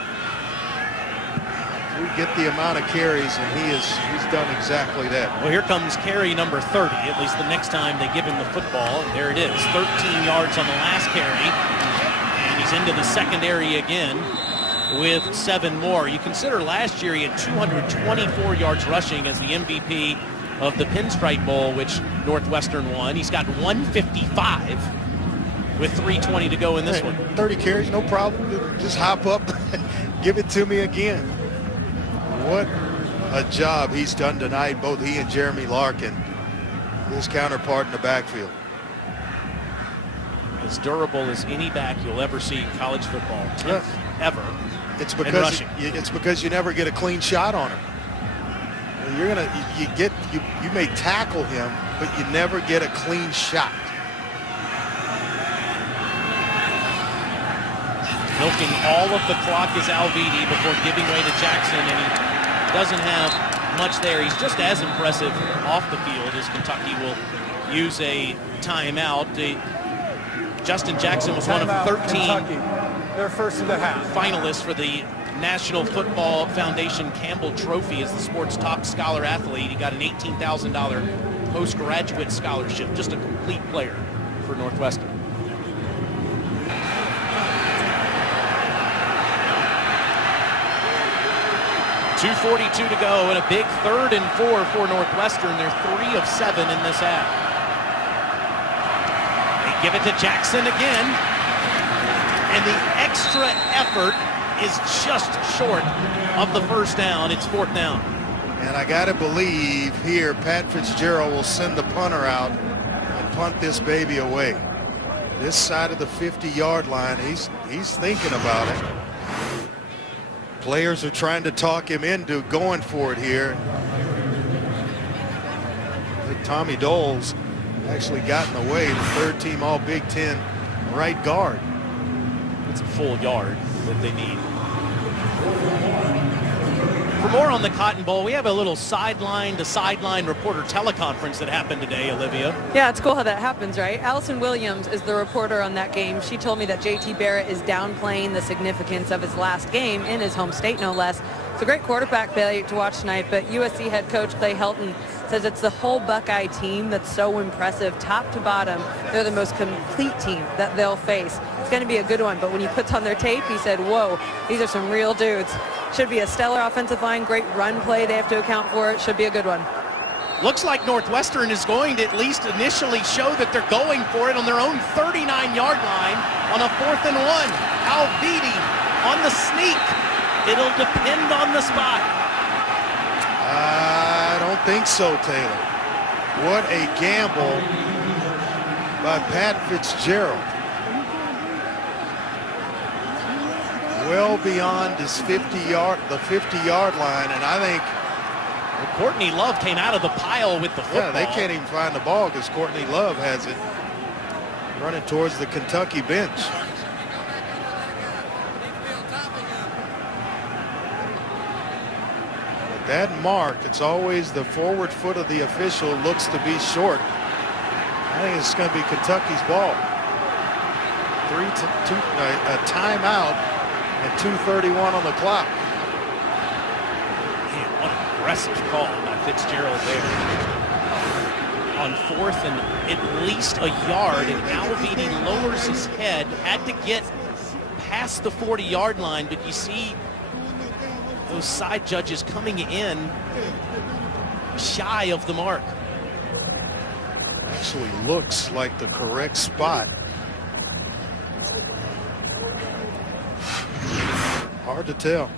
We get the amount of carries, and he's done exactly that. Well, here comes carry number 30, at least the next time they give him the football. And there it is, 13 yards on the last carry. And he's into the secondary again with 7 more. You consider last year he had 224 yards rushing as the MVP of the Pinstripe Bowl, which Northwestern won. He's got 155 with 3:20 to go in this one. 30 carries, no problem. Just hop up, give it to me again. What a job he's done tonight, both he and Jeremy Larkin, his counterpart in the backfield. As durable as any back you'll ever see in college football, 10th ever. It's because you never get a clean shot on him. You may tackle him, but you never get a clean shot. Milking all of the clock is Alvidi before giving way to Jackson, and he doesn't have much there. He's just as impressive off the field as Kentucky will use a timeout. Justin Jackson was one of 13 They're first of the half. finalists for the National Football Foundation Campbell Trophy as the sport's top scholar athlete. He got an $18,000 postgraduate scholarship. Just a complete player for Northwestern. 2:42 to go, and a big 3rd and 4 for Northwestern. They're 3 of 7 in this half. They give it to Jackson again, and the extra effort is just short of the first down. It's 4th down. And I got to believe here Pat Fitzgerald will send the punter out and punt this baby away. This side of the 50-yard line, he's thinking about it. Players are trying to talk him into going for it here. I think Tommy Dole's actually gotten away, the 3rd team all Big Ten right guard. It's a full yard that they need. For more on the Cotton Bowl, we have a little sideline-to-sideline reporter teleconference that happened today, Olivia. Yeah, it's cool how that happens, right? Allison Williams is the reporter on that game. She told me that JT Barrett is downplaying the significance of his last game in his home state, no less. It's a great quarterback play to watch tonight, but USC head coach Clay Helton says it's the whole Buckeye team that's so impressive, top to bottom. They're the most complete team that they'll face. It's going to be a good one, but when he puts on their tape, he said, whoa, these are some real dudes. Should be a stellar offensive line, great run play they have to account for. It should be a good one. Looks like Northwestern is going to at least initially show that they're going for it on their own 39-yard line on a 4th and 1. Alvidi on the sneak. It'll depend on the spot. I don't think so, Taylor. What a gamble by Pat Fitzgerald. Well beyond his 50-yard line, and I think Courtney Love came out of the pile with the football. Yeah, they can't even find the ball because Courtney Love has it running towards the Kentucky bench. But that mark, it's always the forward foot of the official looks to be short. I think it's going to be Kentucky's ball. A timeout at 2:31 on the clock. Man, what an aggressive call by Fitzgerald there. On 4th and at least a yard, and Alvidi lowers his head, had to get past the 40-yard line, but you see those side judges coming in shy of the mark. Actually looks like the correct spot. Hard to tell.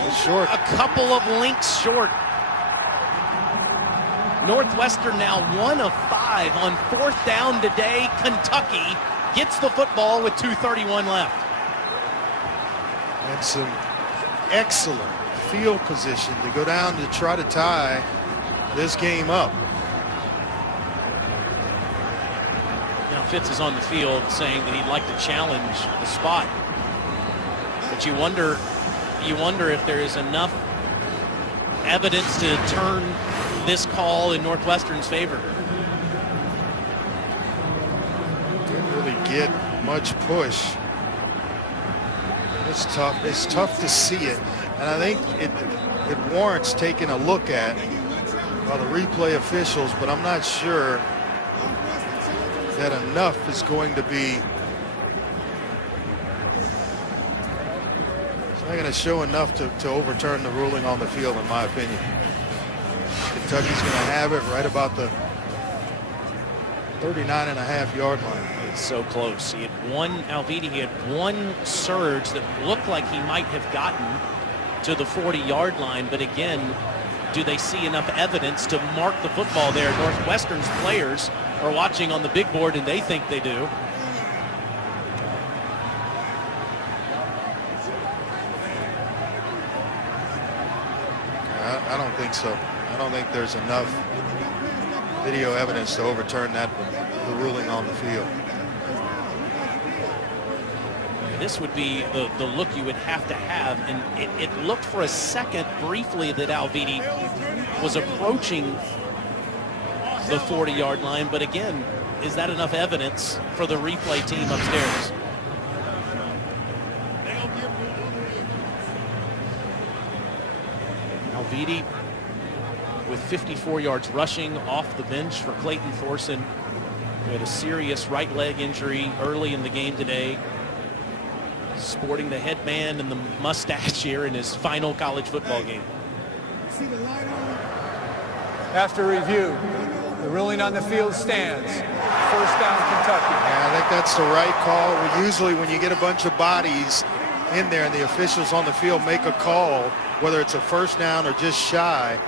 It's short. A couple of links short. Northwestern now 1 of 5 on 4th down today. Kentucky gets the football with 2:31 left. And some excellent field position to go down to try to tie this game up. Now Fitz is on the field saying that he'd like to challenge the spot. But you wonder if there is enough evidence to turn this call in Northwestern's favor. Didn't really get much push. It's tough. It's tough to see it, and I think it warrants taking a look at by the replay officials. But I'm not sure that enough is going to be. It's not going to show enough to overturn the ruling on the field, in my opinion. Kentucky's going to have it right about the 39.5-yard line. It's so close. He had one, Alviti, he had one surge that looked like he might have gotten to the 40-yard line. But again, do they see enough evidence to mark the football there? Northwestern's players are watching on the big board, and they think they do. I don't think so. I don't think there's enough video evidence to overturn the ruling on the field. This would be the look you would have to have, and it looked for a second briefly that Alviti was approaching the 40-yard line, but again, is that enough evidence for the replay team upstairs? Alviti with 54 yards rushing off the bench for Clayton Thorson, who had a serious right leg injury early in the game today. Sporting the headband and the mustache here in his final college football game. After review, the ruling on the field stands. First down, Kentucky. Yeah, I think that's the right call. Usually when you get a bunch of bodies in there and the officials on the field make a call, whether it's a first down or just shy,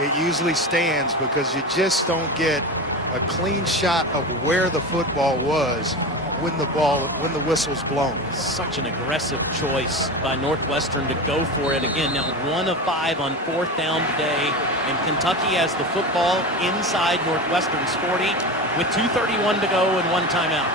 it usually stands because you just don't get a clean shot of where the football was when the whistle's blown. Such an aggressive choice by Northwestern to go for it again. Now 1 of 5 on 4th down today, and Kentucky has the football inside Northwestern's 40 with 2:31 to go and 1 timeout.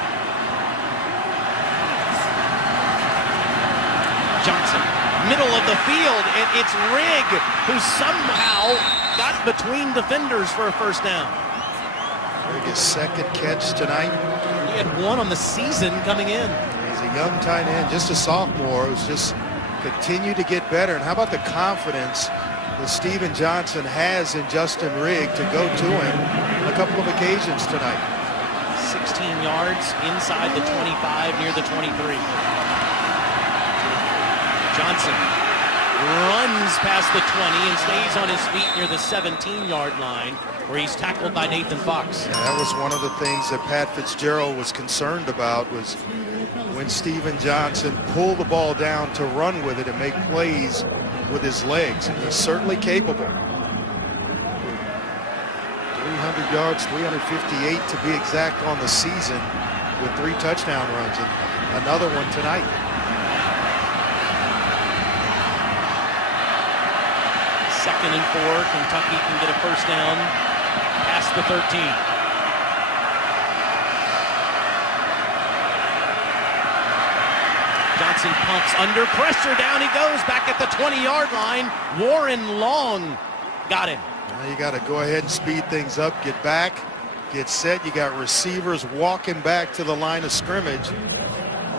Johnson, middle of the field, and it's Rigg who somehow got between defenders for a first down. His second catch tonight. He had 1 on the season coming in. He's a young tight end, just a sophomore, who's just continued to get better. And how about the confidence that Steven Johnson has in Justin Rigg to go to him on a couple of occasions tonight. 16 yards inside the 25, near the 23. Johnson runs past the 20 and stays on his feet near the 17-yard line, where he's tackled by Nathan Fox. And that was one of the things that Pat Fitzgerald was concerned about, was when Steven Johnson pulled the ball down to run with it and make plays with his legs. And he's certainly capable. 300 yards, 358 to be exact on the season, with 3 touchdown runs, and another one tonight. Second and 4, Kentucky can get a first down past the 13. Johnson pumps under pressure, down he goes, back at the 20-yard line. Warren Long got him. Now you got to go ahead and speed things up, get back, get set. You got receivers walking back to the line of scrimmage.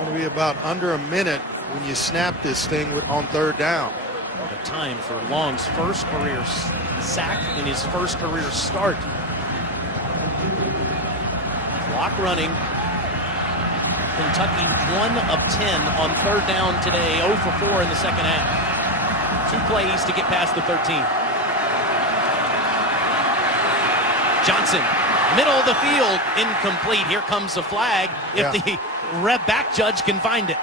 It'll be about under a minute when you snap this thing on 3rd down. What a time for Long's first career sack in his first career start. Clock running. Kentucky 1 of 10 on 3rd down today, 0 for 4 in the second half. 2 plays to get past the 13. Johnson, middle of the field, incomplete. Here comes the flag if the ref back judge can find it.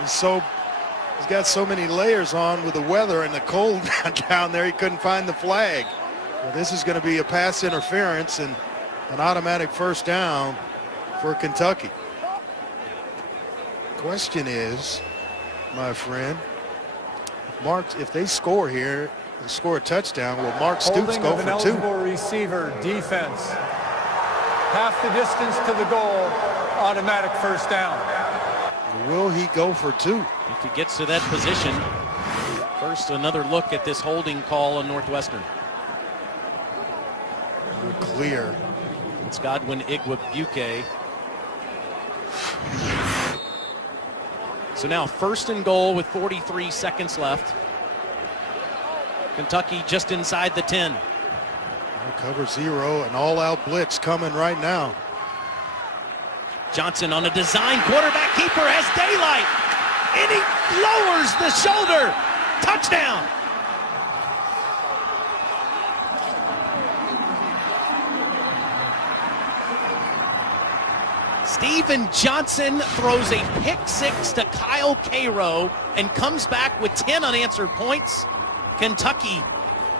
He's got so many layers on with the weather and the cold down there, he couldn't find the flag. Well, this is going to be a pass interference and an automatic first down for Kentucky. Question is, my friend, if they score here and score a touchdown, will Mark Stoops Holding go of an for 2? eligible receiver, defense. Half the distance to the goal, automatic first down. Will he go for 2? If he gets to that position. First, another look at this holding call on Northwestern. We're clear. It's Godwin Igwebuike. So now 1st and goal with 43 seconds left. Kentucky just inside the 10. Cover 0, an all-out blitz coming right now. Johnson on a design quarterback keeper has daylight. And he lowers the shoulder. Touchdown. Steven Johnson throws a pick 6 to Kyle Cairo and comes back with 10 unanswered points. Kentucky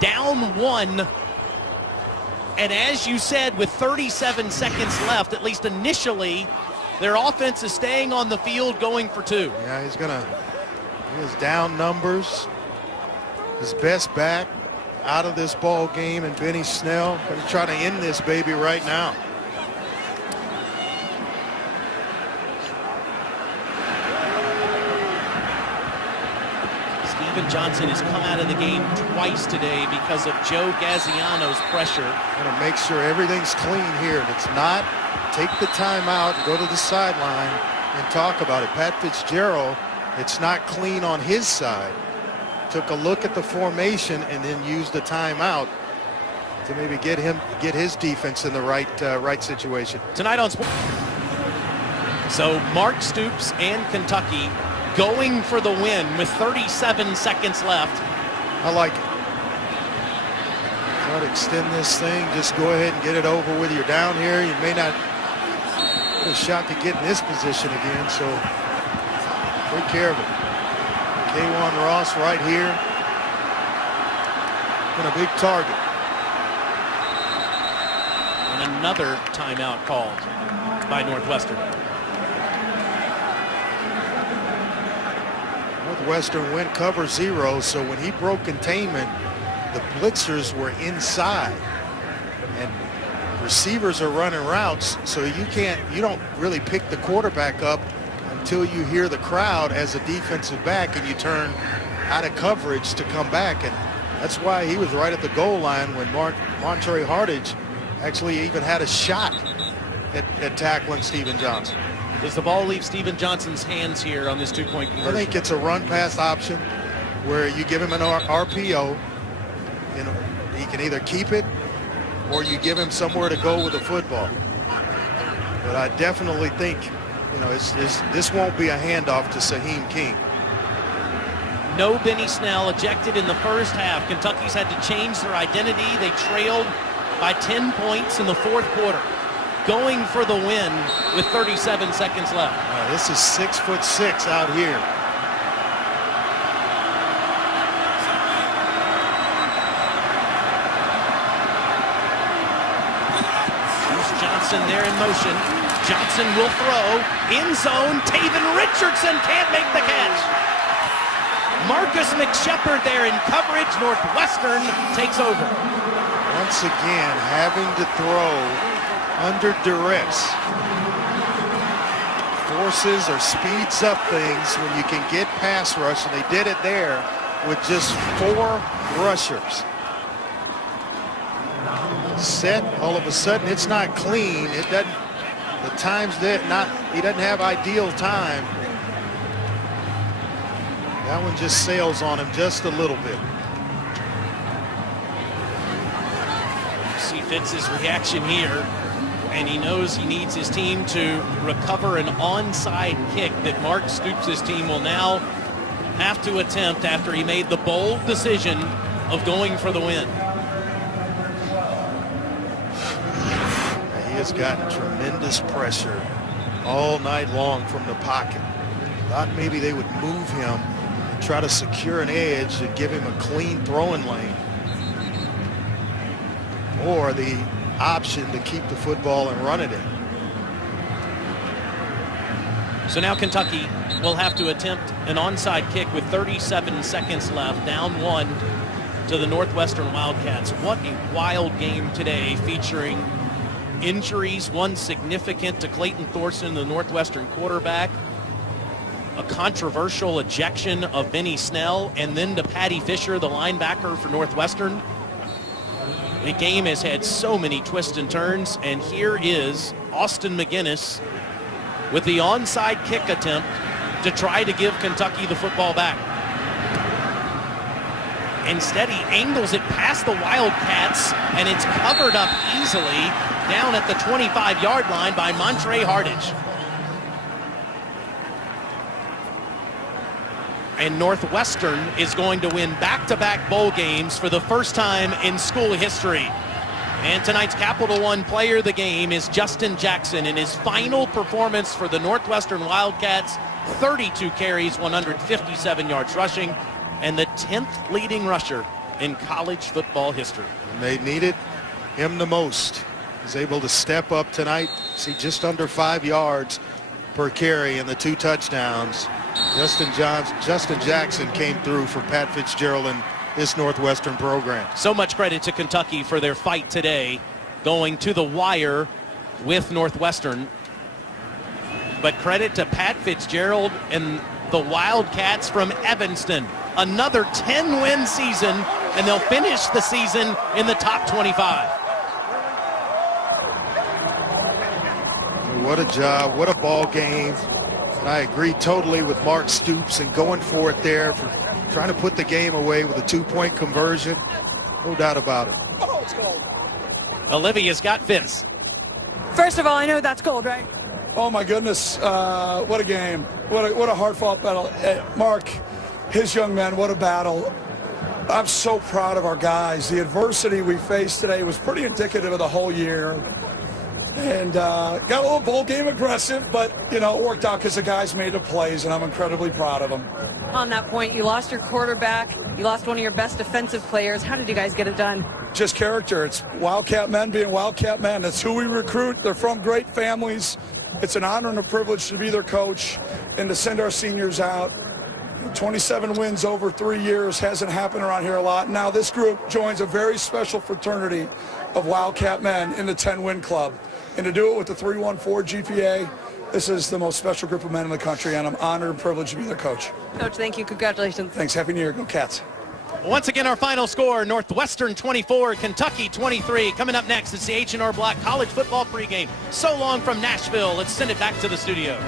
down 1. And as you said, with 37 seconds left, at least initially, their offense is staying on the field going for 2. Yeah, he has down numbers. His best back out of this ball game, and Benny Snell going to try to end this baby right now. Steven Johnson has come out of the game twice today because of Joe Gaziano's pressure. Going to make sure everything's clean here. If it's not, take the time out and go to the sideline and talk about it. Pat Fitzgerald, it's not clean on his side. Took a look at the formation and then used the timeout to maybe get his defense in the right situation. Tonight on Sports. So Mark Stoops and Kentucky going for the win with 37 seconds left. I like it. Try to extend this thing. Just go ahead and get it over with. You're down here. You may not get a shot to get in this position again, so take care of it. K'Wan Ross right here. And a big target. And another timeout called by Northwestern. Northwestern went cover 0, so when he broke containment, the blitzers were inside. And receivers are running routes, so you don't really pick the quarterback up until you hear the crowd as a defensive back and you turn out of coverage to come back. And that's why he was right at the goal line when Montre Hardage actually even had a shot at tackling Steven Johnson. Does the ball leave Steven Johnson's hands here on this 2-point conversion? I think it's a run pass option where you give him an RPO. You know, he can either keep it or you give him somewhere to go with the football. But I definitely think, you know, this won't be a handoff to Saheem King. No Benny Snell ejected in the first half. Kentucky's had to change their identity. They trailed by 10 points in the 4th quarter. Going for the win with 37 seconds left. This is 6'6" out here. Bruce Johnson there in motion. Johnson will throw. End zone. Taven Richardson can't make the catch. Marcus McShepard there in coverage. Northwestern takes over. Once again, having to throw under duress. Forces or speeds up things when you can get pass rush, and they did it there with just 4 rushers. Set, all of a sudden it's not clean. It doesn't, the time's that not, he doesn't have ideal time. That one just sails on him just a little bit. See Fitz's reaction here. And he knows he needs his team to recover an onside kick that Mark Stoops' team will now have to attempt after he made the bold decision of going for the win. He has gotten tremendous pressure all night long from the pocket. Thought maybe they would move him and try to secure an edge and give him a clean throwing lane. Or the option to keep the football and run it in. So now Kentucky will have to attempt an onside kick with 37 seconds left, down 1 to the Northwestern Wildcats. What a wild game today, featuring injuries, one significant to Clayton Thorson, the Northwestern quarterback, a controversial ejection of Benny Snell, and then to Patty Fisher, the linebacker for Northwestern. The game has had so many twists and turns, and here is Austin McGinnis with the onside kick attempt to try to give Kentucky the football back. Instead, he angles it past the Wildcats, and it's covered up easily down at the 25-yard line by Montre Hardage. And Northwestern is going to win back-to-back bowl games for the first time in school history. And tonight's Capital One player of the game is Justin Jackson in his final performance for the Northwestern Wildcats. 32 carries, 157 yards rushing, and the 10th leading rusher in college football history. And they needed him the most. He's able to step up tonight, see just under 5 yards per carry and the 2 touchdowns. Justin Jackson came through for Pat Fitzgerald and this Northwestern program. So much credit to Kentucky for their fight today, going to the wire with Northwestern. But credit to Pat Fitzgerald and the Wildcats from Evanston. Another 10-win season, and they'll finish the season in the top 25. What a job, what a ball game. And I agree totally with Mark Stoops and going for it there, for trying to put the game away with a 2-point conversion. No doubt about it. Oh, it's cold. Olivia's got Fitz. First of all, I know that's cold, right? Oh my goodness, what a game. What a hard-fought battle. Mark, his young men, what a battle. I'm so proud of our guys. The adversity we faced today was pretty indicative of the whole year. And got a little bowl game aggressive, but, you know, it worked out because the guys made the plays, and I'm incredibly proud of them. On that point, you lost your quarterback. You lost one of your best defensive players. How did you guys get it done? Just character. It's Wildcat men being Wildcat men. That's who we recruit. They're from great families. It's an honor and a privilege to be their coach and to send our seniors out. 27 wins over 3 years hasn't happened around here a lot. Now this group joins a very special fraternity of Wildcat men in the 10-win club. And to do it with the 3.14 GPA, this is the most special group of men in the country, and I'm honored and privileged to be their coach. Coach, thank you. Congratulations. Thanks. Happy New Year. Go Cats. Once again, our final score, Northwestern 24, Kentucky 23. Coming up next, it's the H&R Block College Football pregame. So long from Nashville. Let's send it back to the studio.